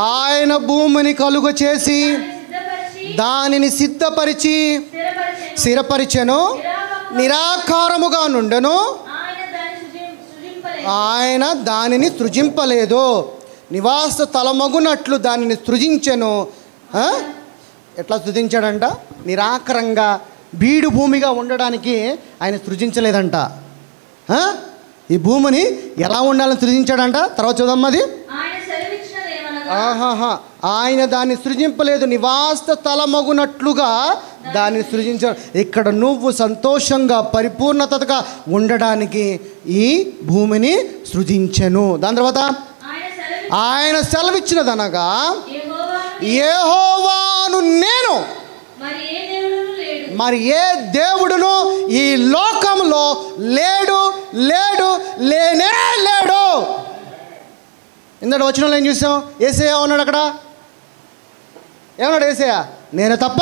ఆయన భూమిని కలుగ చేసి దానిని సిద్ధపరిచి స్థిరపరిచెను, నిరాకారముగా నుండెను, ఆయన దానిని సృజింపలేదు, నివాస స్థలమగునట్లు దానిని సృజించెను. ఎట్లా సృజించాడంట? నిరాకారంగా బీడు భూమిగా ఉండడానికి ఆయన సృజించలేదంట. ఈ భూమిని ఎలా ఉండాలని సృజించాడంట? తర్వాత చూద్దాం. అది ఆయన దాన్ని సృజింపలేదు, నివాస స్థలమగునట్లుగా దాన్ని సృజించాడు. ఇక్కడ నువ్వు సంతోషంగా పరిపూర్ణతగా ఉండడానికి ఈ భూమిని సృజించెను. దాని తర్వాత ఆయన సెలవిచ్చినదనగా యెహోవాను నేను, మరి ఏ దేవుడును ఈ లోకంలో లేడు, లేడు, లేనే లేడు. ఇందాక వచ్చిన ఏం చూసాం? యేసయ్య ఉన్నాడు అక్కడ. ఏమన్నాడు యేసయ్య? నేను తప్ప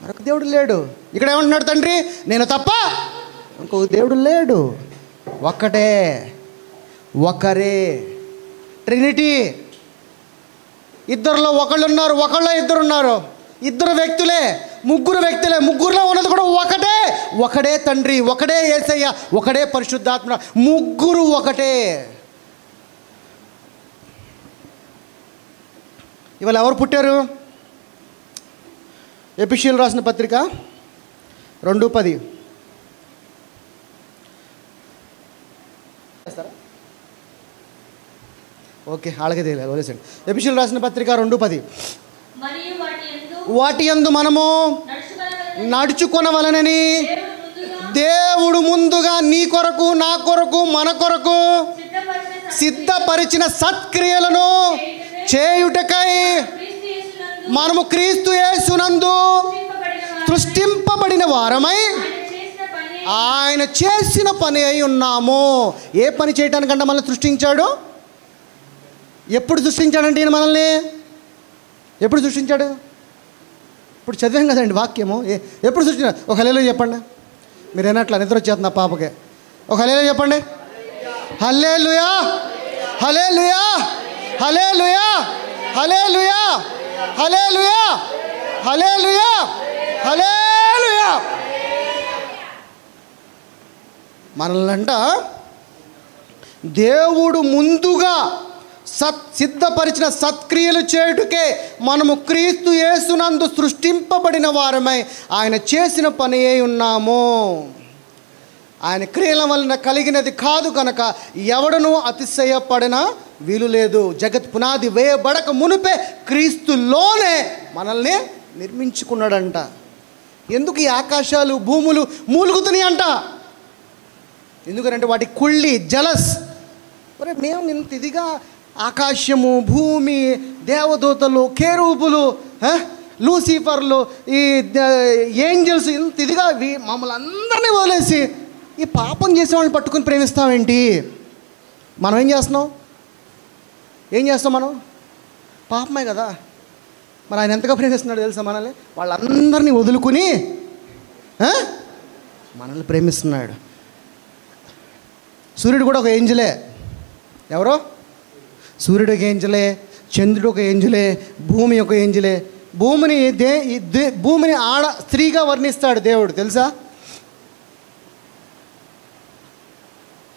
మరొక దేవుడు లేడు. ఇక్కడ ఏమంటున్నాడు తండ్రి? నేను తప్ప ఇంకొక దేవుడు లేడు, ఒక్కటే, ఒకరే, ట్రినిటీ. ఇద్దరులో ఒకళ్ళు ఉన్నారు, ఒకళ్ళో ఇద్దరు ఉన్నారు, ఇద్దరు వ్యక్తులే, ముగ్గురు వ్యక్తులే, ముగ్గురులో ఉన్నది కూడా ఒకటే, ఒకడే తండ్రి, ఒకడే యేసయ్య, ఒకడే పరిశుద్ధాత్మ, ముగ్గురు ఒకటే. ఇవాళ ఎవరు పుట్టారు? ఎఫెసీయులకు రాసిన పత్రిక 2:10. ఓకే, అలాగే తెలియదు, వదిలేసండి. ఎఫెసీయులకు రాసిన పత్రిక 2:10. వాటి యందు మనము నడుచుకొనవలెనని దేవుడు ముందుగా నీ కొరకు, నా కొరకు, మన కొరకు సిద్ధపరిచిన సత్క్రియలను చేయుటకై మనము క్రీస్తు యేసునందు సృష్టింపబడిన వారమై ఆయన చేసిన పని అయి ఉన్నాము. ఏ పని చేయడానికంటే మనల్ని సృష్టించాడు? ఎప్పుడు సృష్టించాడంటే ఈయన మనల్ని ఎప్పుడు సృష్టించాడు? ఇప్పుడు చదివాం కదండి వాక్యము. ఎప్పుడు సృష్టించాడు? ఒక హల్లెలూయా చెప్పండి. మీరు ఏనట్లా నిద్ర వచ్చేస్తుంది నా పాపకే. ఒక హల్లెలూయా చెప్పండి. హల్లెలూయా, హల్లెలూయా, హల్లెలూయా, హల్లెలూయా, హల్లెలూయా, హల్లెలూయా, హల్లెలూయా. మనల్నంట దేవుడు ముందుగా సిద్ధపరిచిన సత్క్రియలు చేయుటకే మనము క్రీస్తు యేసునందు సృష్టింపబడిన వారమై ఆయన చేసిన పని అయి ఉన్నాము. ఆయన క్రియల వలన కలిగినది కాదు కనుక ఎవడనూ అతిశయపడిన వీలు లేదు. జగత్ పునాది వేయబడక మునిపే క్రీస్తులోనే మనల్ని నిర్మించుకున్నాడంట. ఎందుకు ఈ ఆకాశాలు భూములు మూలుగుతున్నాయి అంట? ఎందుకంటే వాటి కుళ్ళి జలస్. మరి మేము ఇంత ఇదిగా ఆకాశము, భూమి, దేవదూతలు, కేరూపులు, లూసిఫర్లు, ఈ ఏంజల్స్ ఇంత ఇదిగా మమ్మల్ని అందరినీ వదిలేసి ఈ పాపం చేసే వాళ్ళని పట్టుకుని ప్రేమిస్తామేంటి? మనం ఏం చేస్తున్నాం? మనం పాపమే కదా. మరి ఆయన ఎంతగా ప్రేమిస్తున్నాడు తెలుసా మనల్ని? వాళ్ళందరినీ వదులుకుని మనల్ని ప్రేమిస్తున్నాడు. సూర్యుడు కూడా ఒక ఏంజలే. ఎవరో? సూర్యుడు ఒక ఏంజలే, చంద్రుడు ఒక ఏంజలే, భూమి ఒక ఏంజలే. భూమిని ఆడ స్త్రీగా వర్ణిస్తాడు దేవుడు, తెలుసా?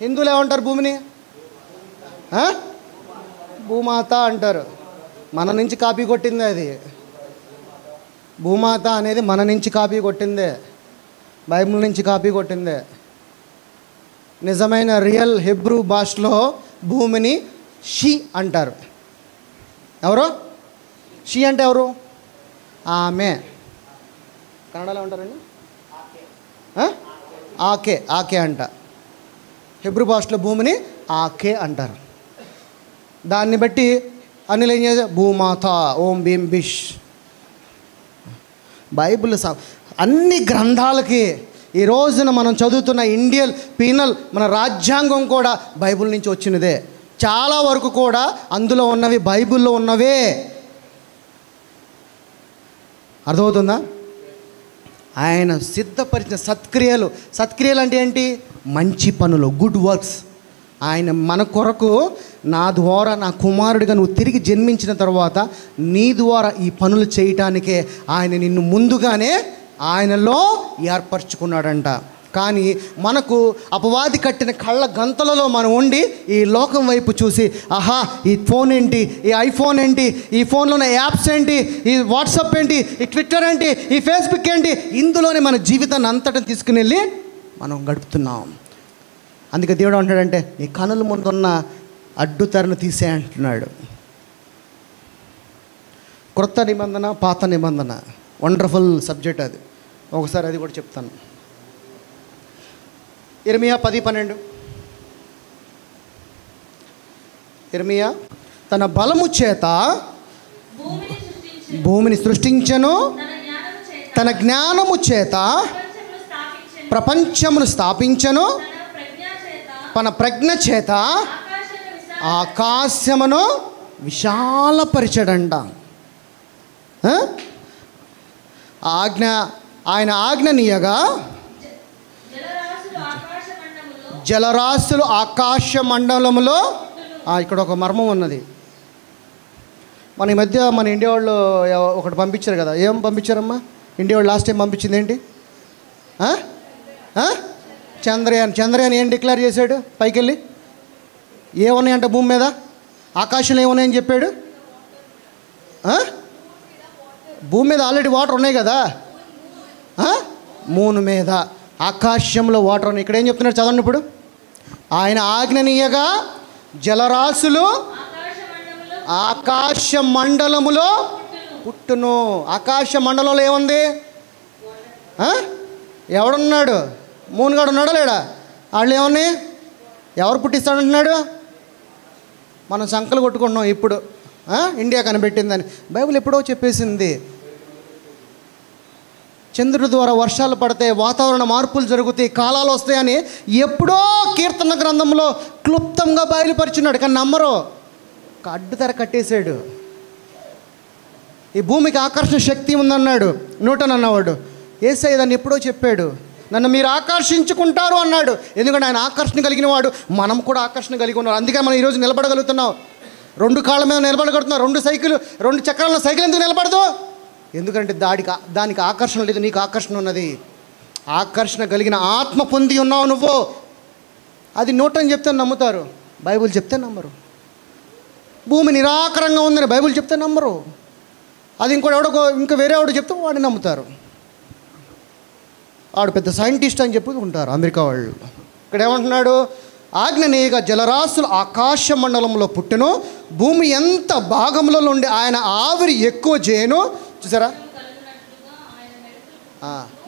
హిందువులు ఏమంటారు భూమిని? భూమాత అంటారు. మన నుంచి కాపీ కొట్టిందే అది. భూమాత అనేది మన నుంచి కాపీ కొట్టిందే, బైబిల్ నుంచి కాపీ కొట్టిందే. నిజమైన రియల్ హెబ్రూ భాషలో భూమిని షీ అంటారు. ఎవరు? షీ అంటే ఎవరు? ఆమె. కన్నడలో ఉంటారండి ఆకే అంట. హెబ్రూ భాషలో భూమిని ఆకే అంటారు. దాన్ని బట్టి అనిల్ ఏం చేసే భూమాత, ఓం భీం బిష్. బైబిల్ అన్ని గ్రంథాలకి ఈ రోజున మనం చదువుతున్న ఇండియన్ పీనల్ మన రాజ్యాంగం కూడా బైబిల్ నుంచి వచ్చినదే. చాలా వరకు కూడా అందులో ఉన్నవి బైబిల్లో ఉన్నవే. అర్థమవుతుందా? ఆయన సిద్ధపరిచిన సత్క్రియలు అంటే ఏంటి? మంచి పనులు, గుడ్ వర్క్స్. ఆయన మన కొరకు నా ద్వారా, నా కుమారుడిగా నువ్వు తిరిగి జన్మించిన తర్వాత నీ ద్వారా ఈ పనులు చేయటానికే ఆయన నిన్ను ముందుగానే ఆయనలో ఏర్పరచుకున్నాడంట. కానీ మనకు అపవాది కట్టిన కళ్ళ గంతలలో మనం ఉండి ఈ లోకం వైపు చూసి, ఆహా ఈ ఫోన్ ఏంటి, ఈ ఐఫోన్ ఏంటి, ఈ ఫోన్లో ఉన్న యాప్స్ ఏంటి, ఈ వాట్సాప్ ఏంటి, ఈ ట్విట్టర్ ఏంటి, ఈ ఫేస్బుక్ ఏంటి, ఇందులోనే మన జీవితాన్ని అంతటా తీసుకుని వెళ్ళి మనం గడుపుతున్నాం. అందుకే దేవుడు అంటాడంటే నీ కనుల ముందున్న అడ్డుతెరను తీసే అంటున్నాడు. క్రొత్త నిబంధన, పాత నిబంధన, వండర్ఫుల్ సబ్జెక్ట్ అది. ఒకసారి అది కూడా చెప్తాను. ఇర్మియా 10:12. ఇర్మియా తన బలము చేత భూమిని సృష్టించెను, తన జ్ఞానము చేత ప్రపంచమును స్థాపించెను, తన ప్రజ్ఞ చేత ఆకాశమును విశాలపరిచడంట. ఆయన ఆజ్ఞనీయగా జలరాశులు ఆకాశ మండలములో. ఇక్కడ ఒక మర్మం ఉన్నది. మన ఈ మధ్య మన ఇండియా వాళ్ళు ఒకటి పంపించారు కదా. ఏం పంపించారమ్మా ఇండియా వాళ్ళు? లాస్ట్ టైం పంపించింది ఏంటి? చంద్రయాన్ ఏం డిక్లేర్ చేశాడు? పైకి వెళ్ళి ఏమున్నాయంట భూమి మీద, ఆకాశంలో ఏమున్నాయని చెప్పాడు? భూమి మీద ఆల్రెడీ వాటర్ ఉన్నాయి కదా. మూన్ మీద, ఆకాశంలో వాటర్ ఉన్నాయి. ఇక్కడ ఏం చెప్తున్నాడు చదవండి ఇప్పుడు. ఆయన ఆజ్ఞనీయగా జలరాశులు ఆకాశ మండలములో పుట్టును. ఆకాశ మండలంలో ఏముంది? ఎవడున్నాడు? మూనుగాడు ఉన్నాడా లేడా? వాళ్ళు ఏమన్నాయి? ఎవరు పుట్టిస్తాడంటున్నాడు? మనం సంకలు కొట్టుకుంటున్నాం ఇప్పుడు. ఇండియా కనిపెట్టిందని బైబిల్ ఎప్పుడో చెప్పేసింది. చంద్రుడి ద్వారా వర్షాలు పడితే, వాతావరణ మార్పులు జరుగుతాయి, కాలాలు వస్తాయని ఎప్పుడో కీర్తన గ్రంథంలో క్లుప్తంగా బయలుపరిచున్నాడు. కానీ నమ్మరు. అడ్డుతెర కట్టేశాడు. ఈ భూమికి ఆకర్షణ శక్తి ఉందన్నాడు న్యూటన్ అన్నవాడు. యేసయ్య దాన్ని ఎప్పుడో చెప్పాడు. నన్ను మీరు ఆకర్షించుకుంటారు అన్నాడు. ఎందుకంటే ఆయన ఆకర్షణ కలిగిన వాడు, మనం కూడా ఆకర్షణ కలిగి ఉన్నాం. అందుకే మనం ఈరోజు నిలబడగలుగుతున్నాం. 2 కాళ్ళ మీద నిలబడగలుగుతున్నాం. 2 చక్రాల సైకిల్ ఎందుకు నిలబడదు? ఎందుకంటే దానికి ఆకర్షణ లేదు, నీకు ఆకర్షణ ఉన్నది. ఆకర్షణ కలిగిన ఆత్మ పొంది ఉన్నావు నువ్వు. అది న్యూటన్ చెప్తే నమ్ముతారు, బైబిల్ చెప్తే నమ్మరు. భూమి నిరాకారంగా ఉందని బైబిల్ చెప్తే నమ్మరు. అది ఇంకా వేరేవాడు చెప్తే వాడిని నమ్ముతారు. వాడు పెద్ద సైంటిస్ట్ అని చెప్పి ఉంటారు అమెరికా వాళ్ళు. ఇక్కడ ఏమంటున్నాడు? ఆజ్ఞనీయగా జలరాశులు ఆకాశ మండలంలో పుట్టెను, భూమి ఎంత భాగంలో ఉండి ఆయన ఆవిరి ఎక్కువ చేయను. చూసారా?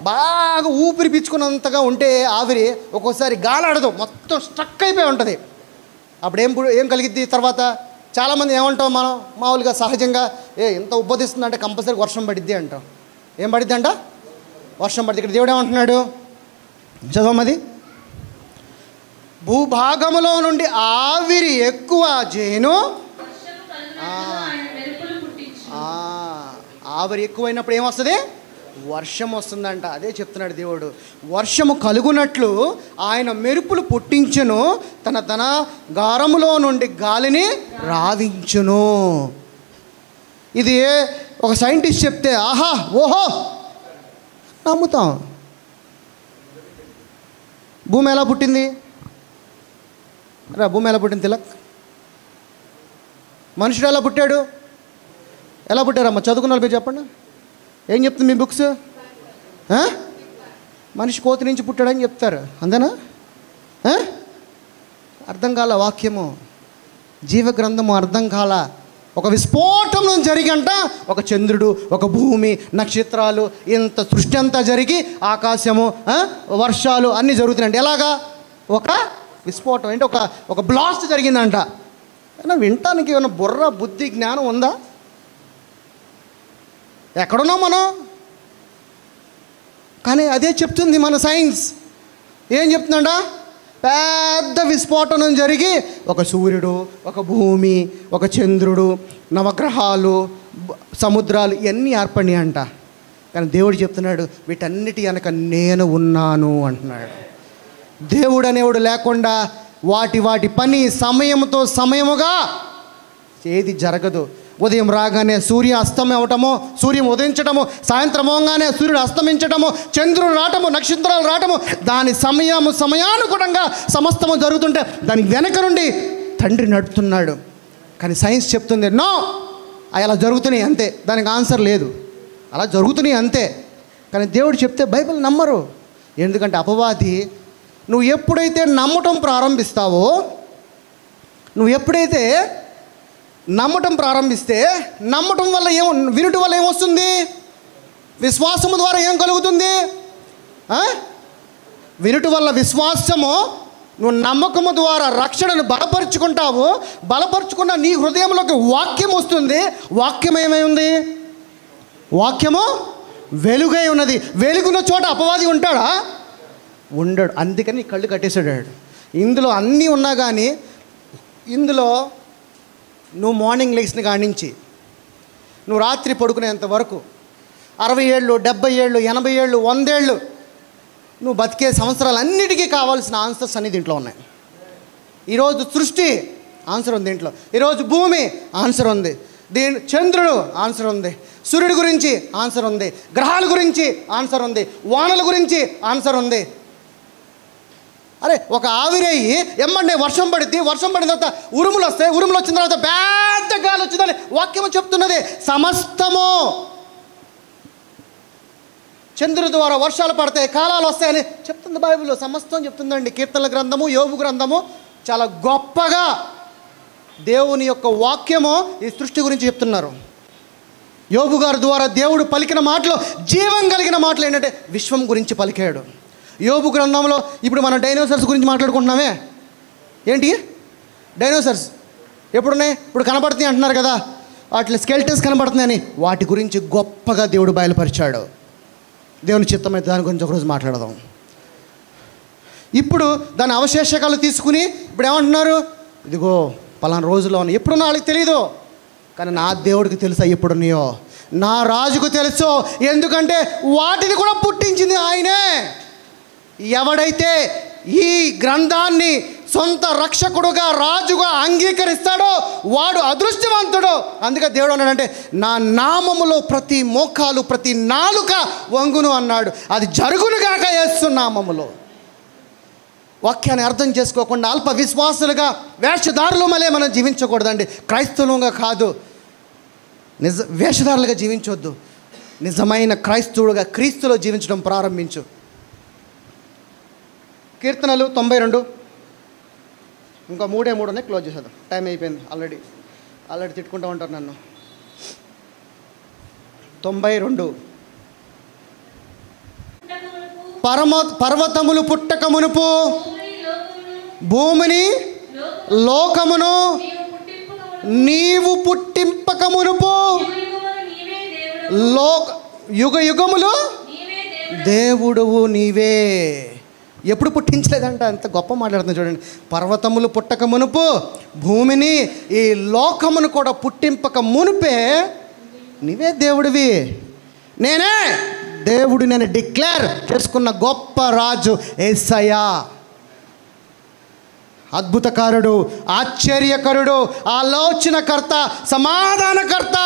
బాగా ఊపిరి పీల్చుకున్నంతగా ఉంటే ఆవిరి ఒక్కోసారి గాలాడదు, మొత్తం స్ట్రక్ అయిపోయి ఉంటుంది. అప్పుడు ఏం కలిగిద్ది? తర్వాత చాలామంది ఏమంటాం మనం మామూలుగా సహజంగా ఎంత ఉబ్బదిస్తుందంటే కంపల్సరీ వర్షం పడిద్ది అంటాం. ఏం పడిద్ది అంట? వర్షం పడిద్ది. ఇక్కడ దేవుడు ఏమంటున్నాడు చదవమది, భూభాగములో నుండి ఆవిరి ఎక్కువ జేను, ఆవిరి ఎక్కువైనప్పుడు ఏమొస్తుంది? వర్షం వస్తుందంట. అదే చెప్తున్నాడు దేవుడు. వర్షము కలుగునట్లు ఆయన మెరుపులు పుట్టించును, తన గారములో నుండి గాలిని రావించును. ఇది ఒక సైంటిస్ట్ చెప్తే ఆహా ఓహో నమ్ముతాం. భూమి ఎలా పుట్టింది? భూమి ఎలా పుట్టింది తిలక్? మనుషుడు ఎలా పుట్టాడు? ఎలా పుట్టారమ్మా? చదువుకున్న వాళ్ళు చెప్పండి. ఏం చెప్తుంది మీ బుక్స్? మనిషి కోతి నుంచి పుట్టాడని చెప్తారు, అంతేనా? అర్థం కాల వాక్యము, జీవగ్రంథము అర్థం కాల. ఒక విస్ఫోటనం జరిగంట, ఒక చంద్రుడు, ఒక భూమి, నక్షత్రాలు, ఇంత సృష్టి అంతా జరిగి ఆకాశము, వర్షాలు అన్నీ జరుగుతున్నాయంట. ఎలాగా? ఒక విస్ఫోటం అంటే ఒక బ్లాస్ట్ జరిగిందంట. వినటానికి ఏమైనా బుర్ర బుద్ధి జ్ఞానం ఉందా? ఎక్కడున్నాం మనం? కానీ అదే చెప్తుంది మన సైన్స్. ఏం చెప్తుందంట? పెద్ద విస్ఫోటనం జరిగి ఒక సూర్యుడు, ఒక భూమి, ఒక చంద్రుడు, నవగ్రహాలు, సముద్రాలు ఇవన్నీ ఏర్పడినాయి అంట. కానీ దేవుడు చెప్తున్నాడు వీటన్నిటి వెనక నేను ఉన్నాను అంటున్నాడు. దేవుడు అనేవాడు లేకుండా వాటి పని సమయంతో సమయముగా ఏది జరగదు. ఉదయం రాగానే సూర్య అస్తమయం అవటము, సూర్యం ఉదయించటము, సాయంత్రం అవగానే సూర్యుడు అస్తమించటము, చంద్రుడు రావటము, నక్షత్రాలు రావటము, దాని సమయానుగుణంగా సమస్తము జరుగుతుంటే దాని వెనక నుండి తండ్రి నడుపుతున్నాడు. కానీ సైన్స్ చెప్తుంది నో, అలా జరుగుతున్నాయి అంతే, దానికి ఆన్సర్ లేదు, అలా జరుగుతున్నాయి అంతే. కానీ దేవుడు చెప్తే బైబిల్ నమ్మరు. ఎందుకంటే అపవాది నువ్వు ఎప్పుడైతే నమ్మటం ప్రారంభిస్తావో, నువ్వు ఎప్పుడైతే నమ్మటం ప్రారంభిస్తే, నమ్మటం వల్ల వినుట వల్ల ఏమొస్తుంది? విశ్వాసము ద్వారా ఏం కలుగుతుంది? వినుట వల్ల విశ్వాసము, నువ్వు నమ్మకము ద్వారా రక్షణను బలపరుచుకుంటావు. బలపరుచుకున్న నీ హృదయంలోకి వాక్యం వస్తుంది. వాక్యం ఏమై ఉంది? వాక్యము వెలుగై ఉన్నది. వెలుగున్న చోట అపవాది ఉంటాడా? ఉండడు. అందుకని కళ్ళు కట్టేశాడు. ఇందులో అన్నీ ఉన్నా కానీ, ఇందులో నువ్వు మార్నింగ్ లెగ్స్ని కానించి నువ్వు రాత్రి పడుకునేంత వరకు 60 ఏళ్ళు, 70 ఏళ్ళు, 80 ఏళ్ళు, 100 ఏళ్ళు నువ్వు బతికే సంవత్సరాలన్నిటికీ కావాల్సిన ఆన్సర్స్ అన్నీ దీంట్లో ఉన్నాయి. ఈరోజు సృష్టి ఆన్సర్ ఉంది దీంట్లో. ఈరోజు భూమి ఆన్సర్ ఉంది, చంద్రుడు ఆన్సర్ ఉంది, సూర్యుడి గురించి ఆన్సర్ ఉంది, గ్రహాల గురించి ఆన్సర్ ఉంది, వానల గురించి ఆన్సర్ ఉంది. అరే ఒక ఆవిరయ్యి ఎమ్మంటే వర్షం పడిద్ది, వర్షం పడిన తర్వాత ఉరుములు వస్తాయి, ఉరుములు వచ్చిన తర్వాత పెద్ద గాలి వచ్చిందని వాక్యము చెప్తున్నది. సమస్తము చంద్రుడి ద్వారా వర్షాలు పడతాయి, కాలాలు వస్తాయని చెప్తుంది బైబిల్. సమస్తం చెప్తుందండి. కీర్తనల గ్రంథము, యోబు గ్రంథము చాలా గొప్పగా దేవుని యొక్క వాక్యము ఈ సృష్టి గురించి చెప్తున్నారు. యోబు గారి ద్వారా దేవుడు పలికిన మాటలు జీవం కలిగిన మాటలు ఏంటంటే విశ్వం గురించి పలికాడు. యోబు గ్రంథంలో ఇప్పుడు మనం డైనోసార్స్ గురించి మాట్లాడుకుంటున్నామే. ఏంటి డైనోసార్స్ ఎప్పుడున్నాయి? ఇప్పుడు కనబడుతున్నాయి అంటున్నారు కదా, వాటి స్కెల్టన్స్ కనబడుతున్నాయని వాటి గురించి గొప్పగా దేవుడు బయలుపరిచాడు. దేవుని చిత్తమైతే దాని గురించి ఒకరోజు మాట్లాడదాం. ఇప్పుడు దాని అవశేషకాలు తీసుకుని ఇప్పుడు ఏమంటున్నారు? ఇదిగో పలానా రోజులో ఉన్నాయి. ఎప్పుడున్నా వాళ్ళకి తెలీదు, కానీ నా దేవుడికి తెలుసా ఎప్పుడున్నాయో, నా రాజుకు తెలుసు. ఎందుకంటే వాటిని కూడా పుట్టించింది ఆయనే. ఎవడైతే ఈ గ్రంథాన్ని సొంత రక్షకుడుగా, రాజుగా అంగీకరిస్తాడో వాడు అదృష్టవంతుడు. అందుకే దేవుడు అన్నాడంటే నా నామములో ప్రతి మోకాలు, ప్రతి నాలుక వంగును అన్నాడు. అది జరుగును గాక యేసు నామములో. వాక్యాన్ని అర్థం చేసుకోకుండా అల్ప విశ్వాసులుగా, వేషధారులు మళ్ళీ మనం జీవించకూడదండి. క్రైస్తవులుగా కాదు, వేషధారులుగా జీవించవద్దు. నిజమైన క్రైస్తవుడుగా క్రీస్తులో జీవించడం ప్రారంభించు. కీర్తనలు 92, ఇంకా 3 ఉన్నాయి, క్లోజ్ చేసేద్దాం, టైం అయిపోయింది. ఆల్రెడీ తిట్టుకుంటూ ఉంటారు నన్ను. 92 పర్వతములు పుట్టక మునుపు భూమిని లోకమును నీవు పుట్టింపక మునుపు యుగ యుగములు దేవుడువు నీవే. ఎప్పుడు పుట్టించలేదంట, అంత గొప్ప మాట్లాడుతుంది చూడండి. పర్వతములు పుట్టక మునుపు, భూమిని ఈ లోకమును కూడా పుట్టింపక మునుపే నీవే దేవుడివి. నేనే దేవుడు, నేను డిక్లేర్ చేసుకున్న గొప్ప రాజు యేసయ్యా. అద్భుతకారుడు, ఆశ్చర్యకరుడు, ఆలోచనకర్త, సమాధానకర్త.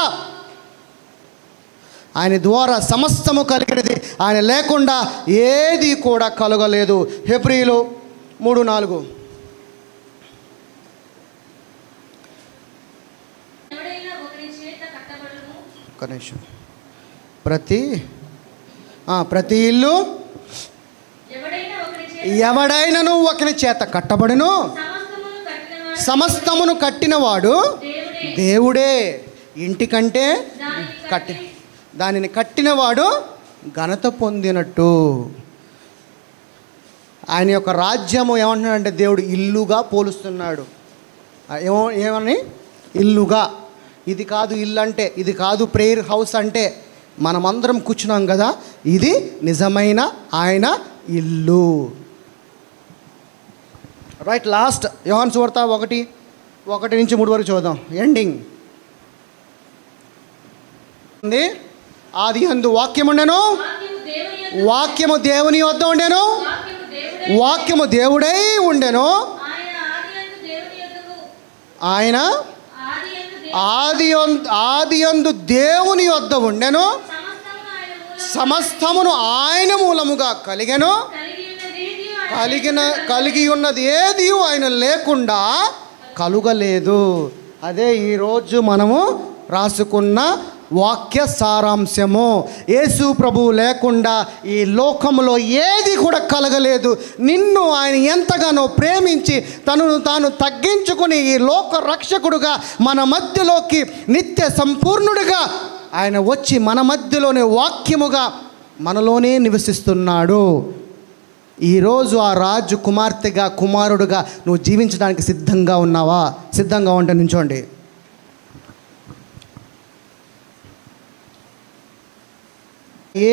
ఆయన ద్వారా సమస్తము కలిగినది, ఆయన లేకుండా ఏది కూడా కలగలేదు. హెబ్రీలు 3:4. ఒక నిమిషం. ప్రతి ఇల్లు ఎవడైనను ఒకని చేత కట్టబడును, సమస్తమును కట్టినవాడు దేవుడే. ఇంటికంటే దానిని కట్టినవాడు ఘనత పొందినట్టు. ఆయన యొక్క రాజ్యము ఏమంటున్నాడంటే దేవుడు ఇల్లుగా పోలుస్తున్నాడు. ఏమని? ఇల్లుగా. ఇది కాదు ఇల్లు అంటే, ఇది కాదు ప్రేయర్ హౌస్ అంటే. మనమందరం కూర్చున్నాం కదా, ఇది నిజమైన ఆయన ఇల్లు. రైట్, లాస్ట్ యోహాను సువార్త 1:1-3 వరకు చూద్దాం. ఎండింగ్. ఆది యందు వాక్యముండెను, వాక్యము దేవుని వద్ద ఉండెను, వాక్యము దేవుడై ఉండెను. ఆయన ఆది యందు దేవుని వద్ద ఉండెను, సమస్తమును ఆయన మూలముగా కలిగెను. కలిగి ఉన్నది ఏది ఆయన లేకుండా కలుగలేదు. అదే ఈరోజు మనము రాసుకున్న వాక్య సారాంశము. యేసు ప్రభువు లేకుండా ఈ లోకంలో ఏది కూడా కలగలేదు. నిన్ను ఆయన ఎంతగానో ప్రేమించి తనను తాను తగ్గించుకుని ఈ లోక రక్షకుడుగా మన మధ్యలోకి నిత్య సంపూర్ణుడిగా ఆయన వచ్చి మన మధ్యలోనే వాక్యముగా మనలోనే నివసిస్తున్నాడు. ఈరోజు ఆ రాజు కుమార్తెగా, కుమారుడుగా నువ్వు జీవించడానికి సిద్ధంగా ఉన్నావా? సిద్ధంగా ఉంటే నించోండి.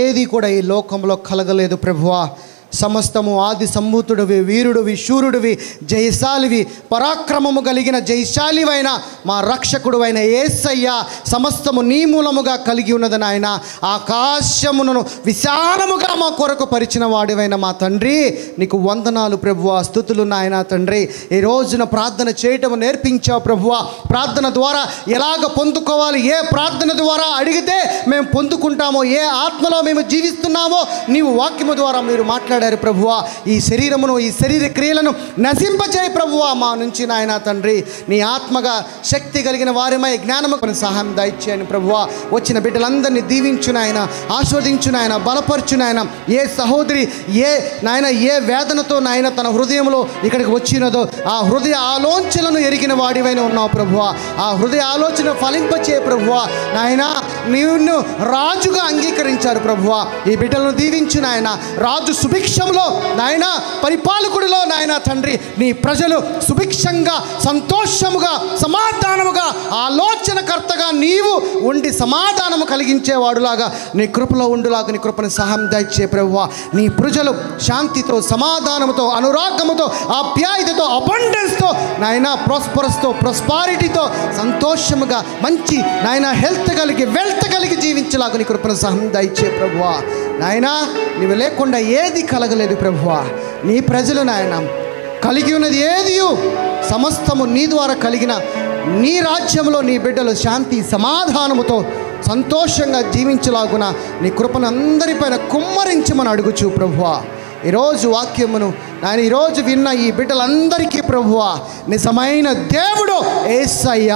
ఏది కూడా ఈ లోకంలో కలగలేదు ప్రభువా. సమస్తము ఆది సంభూతుడివి, వీరుడివి, శూరుడివి, జయశాలివి, పరాక్రమము కలిగిన జయశాలివైన మా రక్షకుడు అయిన యేసయ్య సమస్తము నీ మూలముగా కలిగి ఉన్నదని ఆయన ఆకాశమును విశాలముగా మా కొరకు పరిచిన వాడివైన మా తండ్రి, నీకు వందనాలు ప్రభువా, స్తుతులు నాయన తండ్రి. ఈ రోజున ప్రార్థన చేయటం నేర్పించావు ప్రభువా. ప్రార్థన ద్వారా ఎలాగ పొందుకోవాలి, ఏ ప్రార్థన ద్వారా అడిగితే మేము పొందుకుంటామో, ఏ ఆత్మలో మేము జీవిస్తున్నామో నీవు వాక్యము ద్వారా మీరు మాట్లాడారు ప్రభువా. ఈ శరీరమును, ఈ శరీర క్రియలను నశింపచేయి ప్రభువా మా నుంచి నాయన తండ్రి. నీ ఆత్మగా శక్తి కలిగిన వారిమై జ్ఞానము సహాయం దయచేయని ప్రభువా. వచ్చిన బిడ్డలందరినీ దీవించు నాయన, ఆస్వాదించు నాయన, బలపరచు నాయన. ఏ సహోదరి ఏ వేదనతో నాయన తన హృదయంలో ఇక్కడికి వచ్చినదో ఆ హృదయ ఆలోచనలను ఎరిగిన వాడివైన ఉన్నావు ప్రభువా. ఆ హృదయ ఆలోచన ఫలింపచే ప్రభువా. నాయన నిన్ను రాజుగా అంగీకరించారు ప్రభువా. ఈ బిడ్డలను దీవించు నాయన. రాజు సుభిక్షంలో నాయన, పరిపాలకుడిలో నాయన తండ్రి నీ ప్రజలు సుభిక్షంగా, సంతోషముగా, సమాధానముగా, ఆలోచనకర్తగా నీవు ఉండి సమాధానము కలిగించేవాడులాగా నీ కృపలో ఉండులాగా నీ కృపను సహాయం దయచే ప్రభువా. నీ ప్రజలు శాంతితో, సమాధానముతో, అనురాగముతో, ఆప్యాయతతో, అబండెన్స్తో నాయన, ప్రాస్పారిటీతో, సంతోషముగా, మంచి నాయన హెల్త్ కలిగి, వెల్త్ కలిగి జీవించలాగా నీ కృపను సహాయం దయచే ప్రభువా. నాయన నీవు లేకుండా ఏది కలగలేదు ప్రభువా. నీ ప్రజలు నాయన కలిగి ఉన్నది ఏది సమస్తము నీ ద్వారా కలిగిన నీ రాజ్యంలో నీ బిడ్డలు శాంతి సమాధానముతో సంతోషంగా జీవించలాగున నీ కృపను అందరిపైన కుమ్మరించమని అడుగుచు ప్రభువా. ఈరోజు వాక్యమును నాయన ఈరోజు విన్న ఈ బిడ్డలందరికీ ప్రభువా, నిజమైన దేవుడు యేసయ్య,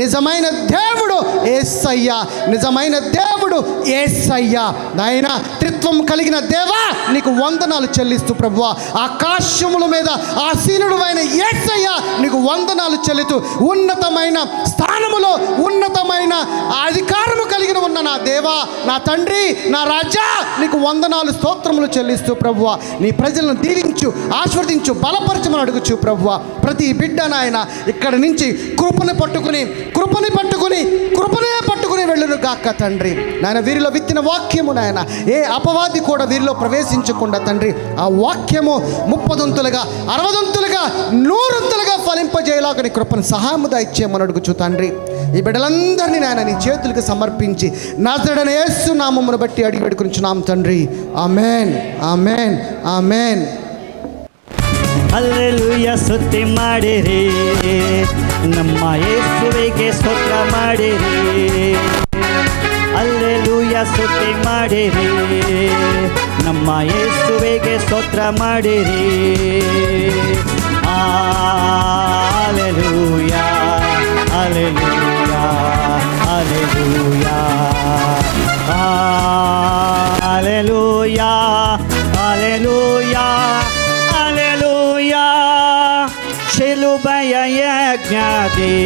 నిజమైన దేవుడు యేసయ్య, నిజమైన దేవుడు దేవుడు యేసయ్య. నాయన త్రిత్వం కలిగిన దేవా నీకు వందనాలు చెల్లిస్తూ ప్రభువా, ఆకాశముల మీద ఆసీనుడు అయిన యేసయ్య నీకు వందనాలు చెల్లిస్తూ, ఉన్నతమైన స్థానములో ఉన్నతమైన అధికారము కలిగిన ఉన్న నా దేవా, నా తండ్రి, నా రాజా నీకు వందనాలు స్తోత్రములు చెల్లిస్తూ ప్రభువా, నీ ప్రజలను దీవించు, ఆశీర్వదించు, బలపరచమని అడుగుచు ప్రభువా. ప్రతి బిడ్డ నాయన ఇక్కడ నుంచి కృపని పట్టుకుని వెళ్ళును గాక తండ్రి. నాయన వీరిలో విత్తిన వాక్యము నాయన ఏ అపవాది కూడా వీరిలో ప్రవేశించకుండా తండ్రి, ఆ వాక్యము 30 60 100 ఫలింపజేయలాగా నీ కృపను సహాయము దయచేయమని అడుగుచు తండ్రి. ఈ బిడ్డలందరినీ నాయన నీ చేతులకు సమర్పించి నజరేయుడైన యేసు నామమును బట్టి అడిగి వేడుకొనుచున్నాం తండ్రి. ఆమేన్, ఆమేన్, ఆమేన్. ಹಲ್ಲೆಲೂಯಾ ಸ್ತುತಿ ಮಾಡಿರಿ, ನಮ್ಮ ಯೇಸುವಿಗೆ ಸ್ತೋತ್ರ ಮಾಡಿರಿ. ಹಲ್ಲೆಲೂಯಾ ಸ್ತುತಿ ಮಾಡಿರಿ, ನಮ್ಮ ಯೇಸುವಿಗೆ ಸ್ತೋತ್ರ ಮಾಡಿರಿ. Hallelujah, hallelujah, hallelujah, hallelujah, hallelujah, hallelujah. ಶಿಲುಬೆಯ ಯಜ್ಞದಿ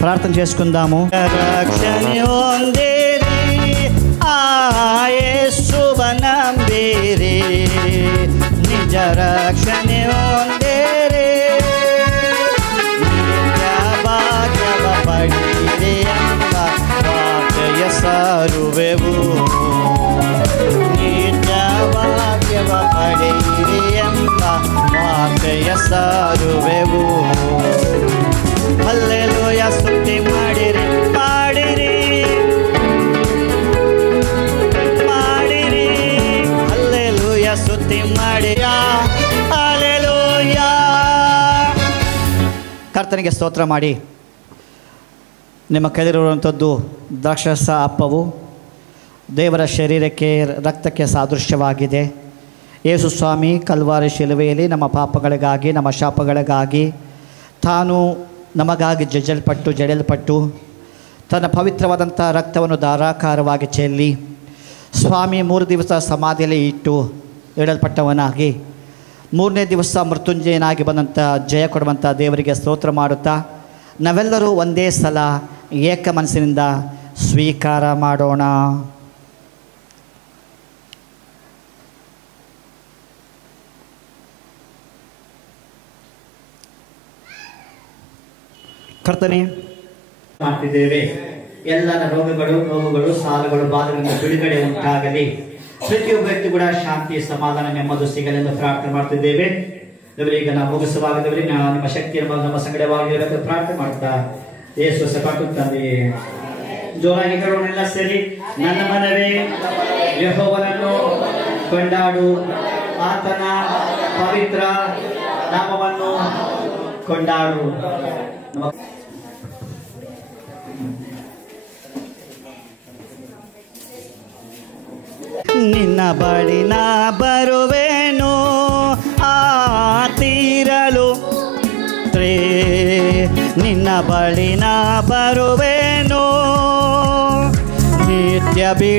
ప్రార్థన చేసుకుందాము. రక్షణ పొందిరి, ఆ యేసువ నంబిరి, నిజ రక్షణ పొందిరి, నిత్య భాగ్యవ పడిరి ಎಂಬ ವಾಕ್ಯ ಸಾರುವೆವು. ನಿತ್ಯ ಭಾಗ್ಯವ ಪಡಿರಿ ಎಂಬ ವಾಕ್ಯ ಸಾರುವೆವು. ಹಲ್ಲೆಲೂಯಾ ಸ್ತುತಿ ಮಾಡಿರಿ, ಮಾಡಿರಿ, ಮಾಡಿರಿ. ಹಲ್ಲೆಲೂಯಾ ಸ್ತುತಿ ಮಾಡಿರಿ, ಹಲ್ಲೆಲೂಯಾ. ಕರ್ತನಿಗೆ ಸ್ತೋತ್ರ ಮಾಡಿ. ನಿಮ್ಮ ಕೈಲಿರುವಂಥದ್ದು ದ್ರಾಕ್ಷಾರಸ ಅಪ್ಪವು ದೇವರ ಶರೀರಕ್ಕೆ ರಕ್ತಕ್ಕೆ ಸಾದೃಶ್ಯವಾಗಿದೆ. ಯೇಸು ಸ್ವಾಮಿ ಕಲ್ವಾರಿ ಶಿಲುವೆಯಲ್ಲಿ ನಮ್ಮ ಪಾಪಗಳಿಗಾಗಿ, ನಮ್ಮ ಶಾಪಗಳಿಗಾಗಿ ತಾನು ನಮಗಾಗಿ ಜಡೆಯಲ್ಪಟ್ಟು ತನ್ನ ಪವಿತ್ರವಾದಂಥ ರಕ್ತವನ್ನು ಧಾರಾಕಾರವಾಗಿ ಚೆಲ್ಲಿ ಸ್ವಾಮಿ 3 ದಿವಸ ಸಮಾಧಿಯಲ್ಲಿ ಇಟ್ಟು ಇಡಲ್ಪಟ್ಟವನಾಗಿ 3ನೇ ದಿವಸ ಮೃತ್ಯುಂಜಯನಾಗಿ ಬಂದಂಥ ಜಯ ಕೊಡುವಂಥ ದೇವರಿಗೆ ಸ್ತೋತ್ರ ಮಾಡುತ್ತಾ ನಾವೆಲ್ಲರೂ ಒಂದೇ ಸಲ ಏಕ ಮನಸ್ಸಿನಿಂದ ಸ್ವೀಕಾರ ಮಾಡೋಣ. ಕರ್ತನೆ, ಮಾಡ್ತಿದ್ದೇವೆ. ಎಲ್ಲರ ರೋಗಗಳು ಸಾಲುಗಳು ಬಾಧೆಗಳಿಂದ ಬಿಡುಗಡೆ ಉಂಟಾಗಲಿ. ಪ್ರತಿಯೊಬ್ಬ ವ್ಯಕ್ತಿ ಕೂಡ ಶಾಂತಿ, ಸಮಾಧಾನ, ನೆಮ್ಮದಿ ಸಿಗಲೆಂದು ಪ್ರಾರ್ಥನೆ ಮಾಡ್ತಿದ್ದೇವೆ. ದೇವರಿಗೆ ನಾವು ಮುಗಿಸುವಾಗದವರೇ ನಿಮ್ಮ ಶಕ್ತಿಯನ್ನು ನಮ್ಮ ಸಂಗಡವಾಗಿರಬೇಕು ಪ್ರಾರ್ಥನೆ ಮಾಡ್ತಾ ಯೇಸು ಸಪಾಟು ತಂದೆ ಜೋರಾಗಿ ಕರೋಣೆಲ್ಲ ಸೇರಿ ನನ್ನ ಮನವೇ ಯೆಹೋವನನ್ನು ಕೊಂಡಾಡು, ಆತನ ಪವಿತ್ರ ನಾಮವನ್ನು ಕೊಂಡಾಡು. ನಿನ್ನ ಬಳಿ ನಾ ಬರುವೆನು ಆ ತೀರಲು, ನಿನ್ನ ಬಳಿ ನಾ ಬರುವೆನು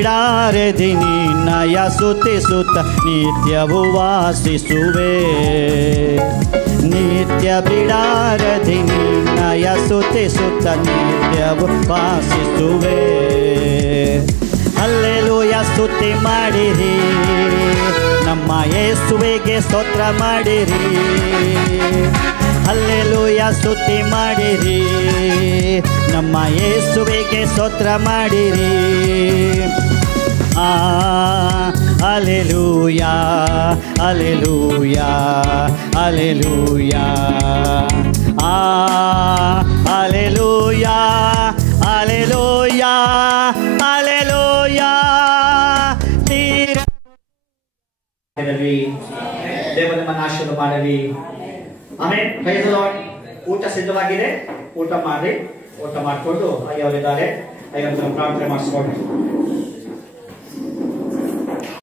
ಬಿಡಾರದಿ ನಿನ್ನಯ ಸ್ತುತಿಸುತ್ತ ನಿತ್ಯವೂ ವಾಸಿಸುವೆ. ನಿತ್ಯ ಬಿಡಾರದಿ ನಿನ್ನಯ ಸ್ತುತಿಸುತ್ತ ನಿತ್ಯವೂ ವಾಸಿಸುವೆ. ಹಲ್ಲೆಲೂಯ ಸ್ತುತಿ ಮಾಡಿರಿ, ನಮ್ಮ ಯೇಸುವಿಗೆ ಸ್ತೋತ್ರ ಮಾಡಿರಿ. ಹಲ್ಲೆಲೂಯ ಸ್ತುತಿ ಮಾಡಿರಿ, ನಮ್ಮ ಯೇಸುವಿಗೆ ಸ್ತೋತ್ರ ಮಾಡಿರಿ. Hallelujah hallelujah hallelujah hallelujah hallelujah hallelujah. ದೇವ ನಿಮ್ಮನ್ನು ಆಶೀರ್ವಾದ ಮಾಡಲಿ. ಆಮೇಲೆ ಪ್ರೈಸ್ ದಿ ಲಾರ್ಡ್. ಊಟ ಸಿದ್ಧವಾಗಿದೆ, ಊಟ ಮಾಡಿ, ಊಟ ಮಾಡಿಕೊಂಡು ಅಯ್ಯವರಿದ್ದಾರೆ, ಅಯ್ಯಪ್ಪನ ಪ್ರಾರ್ಥನೆ ಮಾಡಿಸ್ಕೊಂಡು